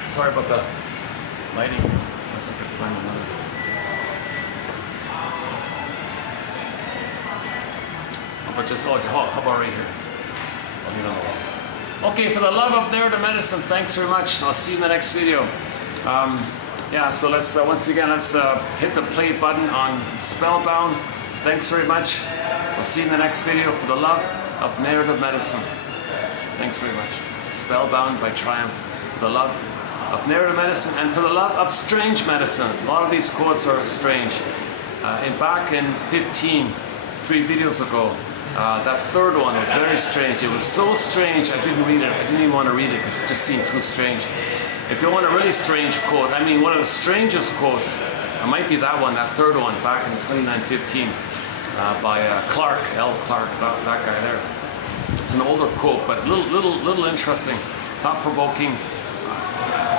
Sorry about that. lighting. Unless I could find another. But just, how about right here? I'll leave it on the wall. Okay, for the love of narrative medicine, thanks very much. I'll see you in the next video. Yeah, so let's, once again, let's hit the play button on Spellbound. Thanks very much. I'll see you in the next video for the love of narrative medicine. Thanks very much. Spellbound by Triumph. For the love of narrative medicine and for the love of strange medicine. A lot of these quotes are strange. Back in 3 videos ago, that third one was very strange. It was so strange I didn't read it. I didn't even want to read it because it just seemed too strange. If you want a really strange quote, I mean one of the strangest quotes, it might be that one, that third one, back in 2915 by Clark, L. Clark, that guy there. It's an older quote, but little interesting, thought-provoking.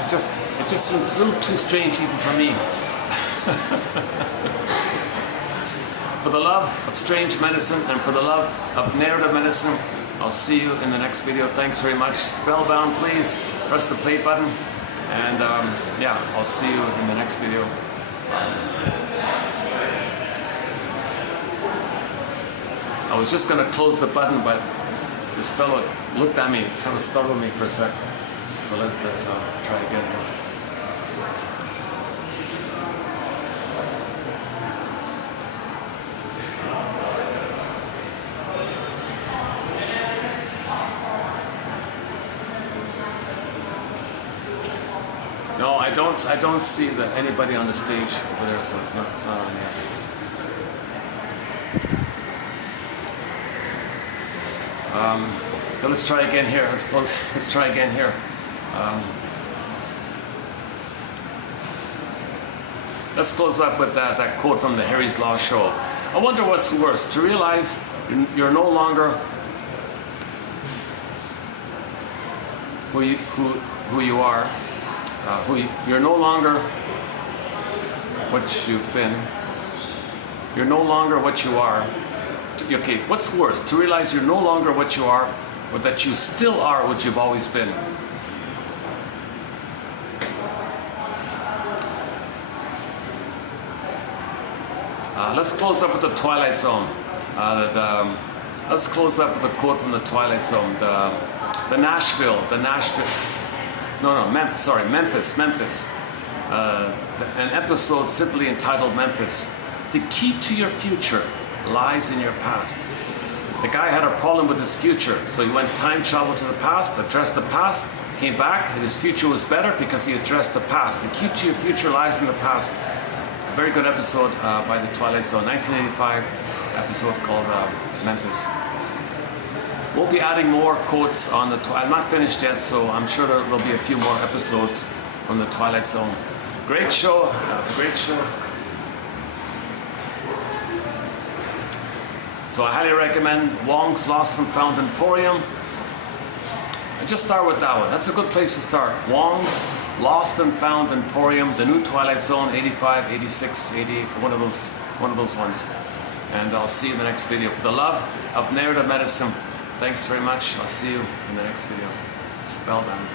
It just seemed a little too strange even for me. For the love of strange medicine and for the love of narrative medicine, I'll see you in the next video. Thanks very much. Spellbound, please press the play button. And yeah, I'll see you in the next video. I was just going to close the button, but this fellow looked at me. It kind of startled me for a sec. So let's try again. No, I don't see anybody on the stage over there, so it's not on yet. So let's try again here. Let's try again here. Let's close up with that quote from the Harry's Law Show. I wonder what's worse, to realize you're no longer who you are. You're no longer what you've been. You're no longer what you are. Okay, what's worse? To realize you're no longer what you are, or that you still are what you've always been. Let's close up with the Twilight Zone. Let's close up with a quote from the Twilight Zone. Memphis. An episode simply entitled Memphis. The key to your future lies in your past. The guy had a problem with his future, so he went time travel to the past, addressed the past, came back, and his future was better because he addressed the past. The key to your future lies in the past. A very good episode by the Twilight Zone, 1985 episode called Memphis. We'll be adding more quotes on the I'm not finished yet, so I'm sure there'll be a few more episodes from the Twilight Zone. Great show, great show. So I highly recommend Wong's Lost and Found Emporium. And just start with that one. That's a good place to start. Wong's Lost and Found Emporium, the new Twilight Zone, 85, 86, 88, one of those ones. And I'll see you in the next video. For the love of narrative medicine, thanks very much. I'll see you in the next video. Spellbound.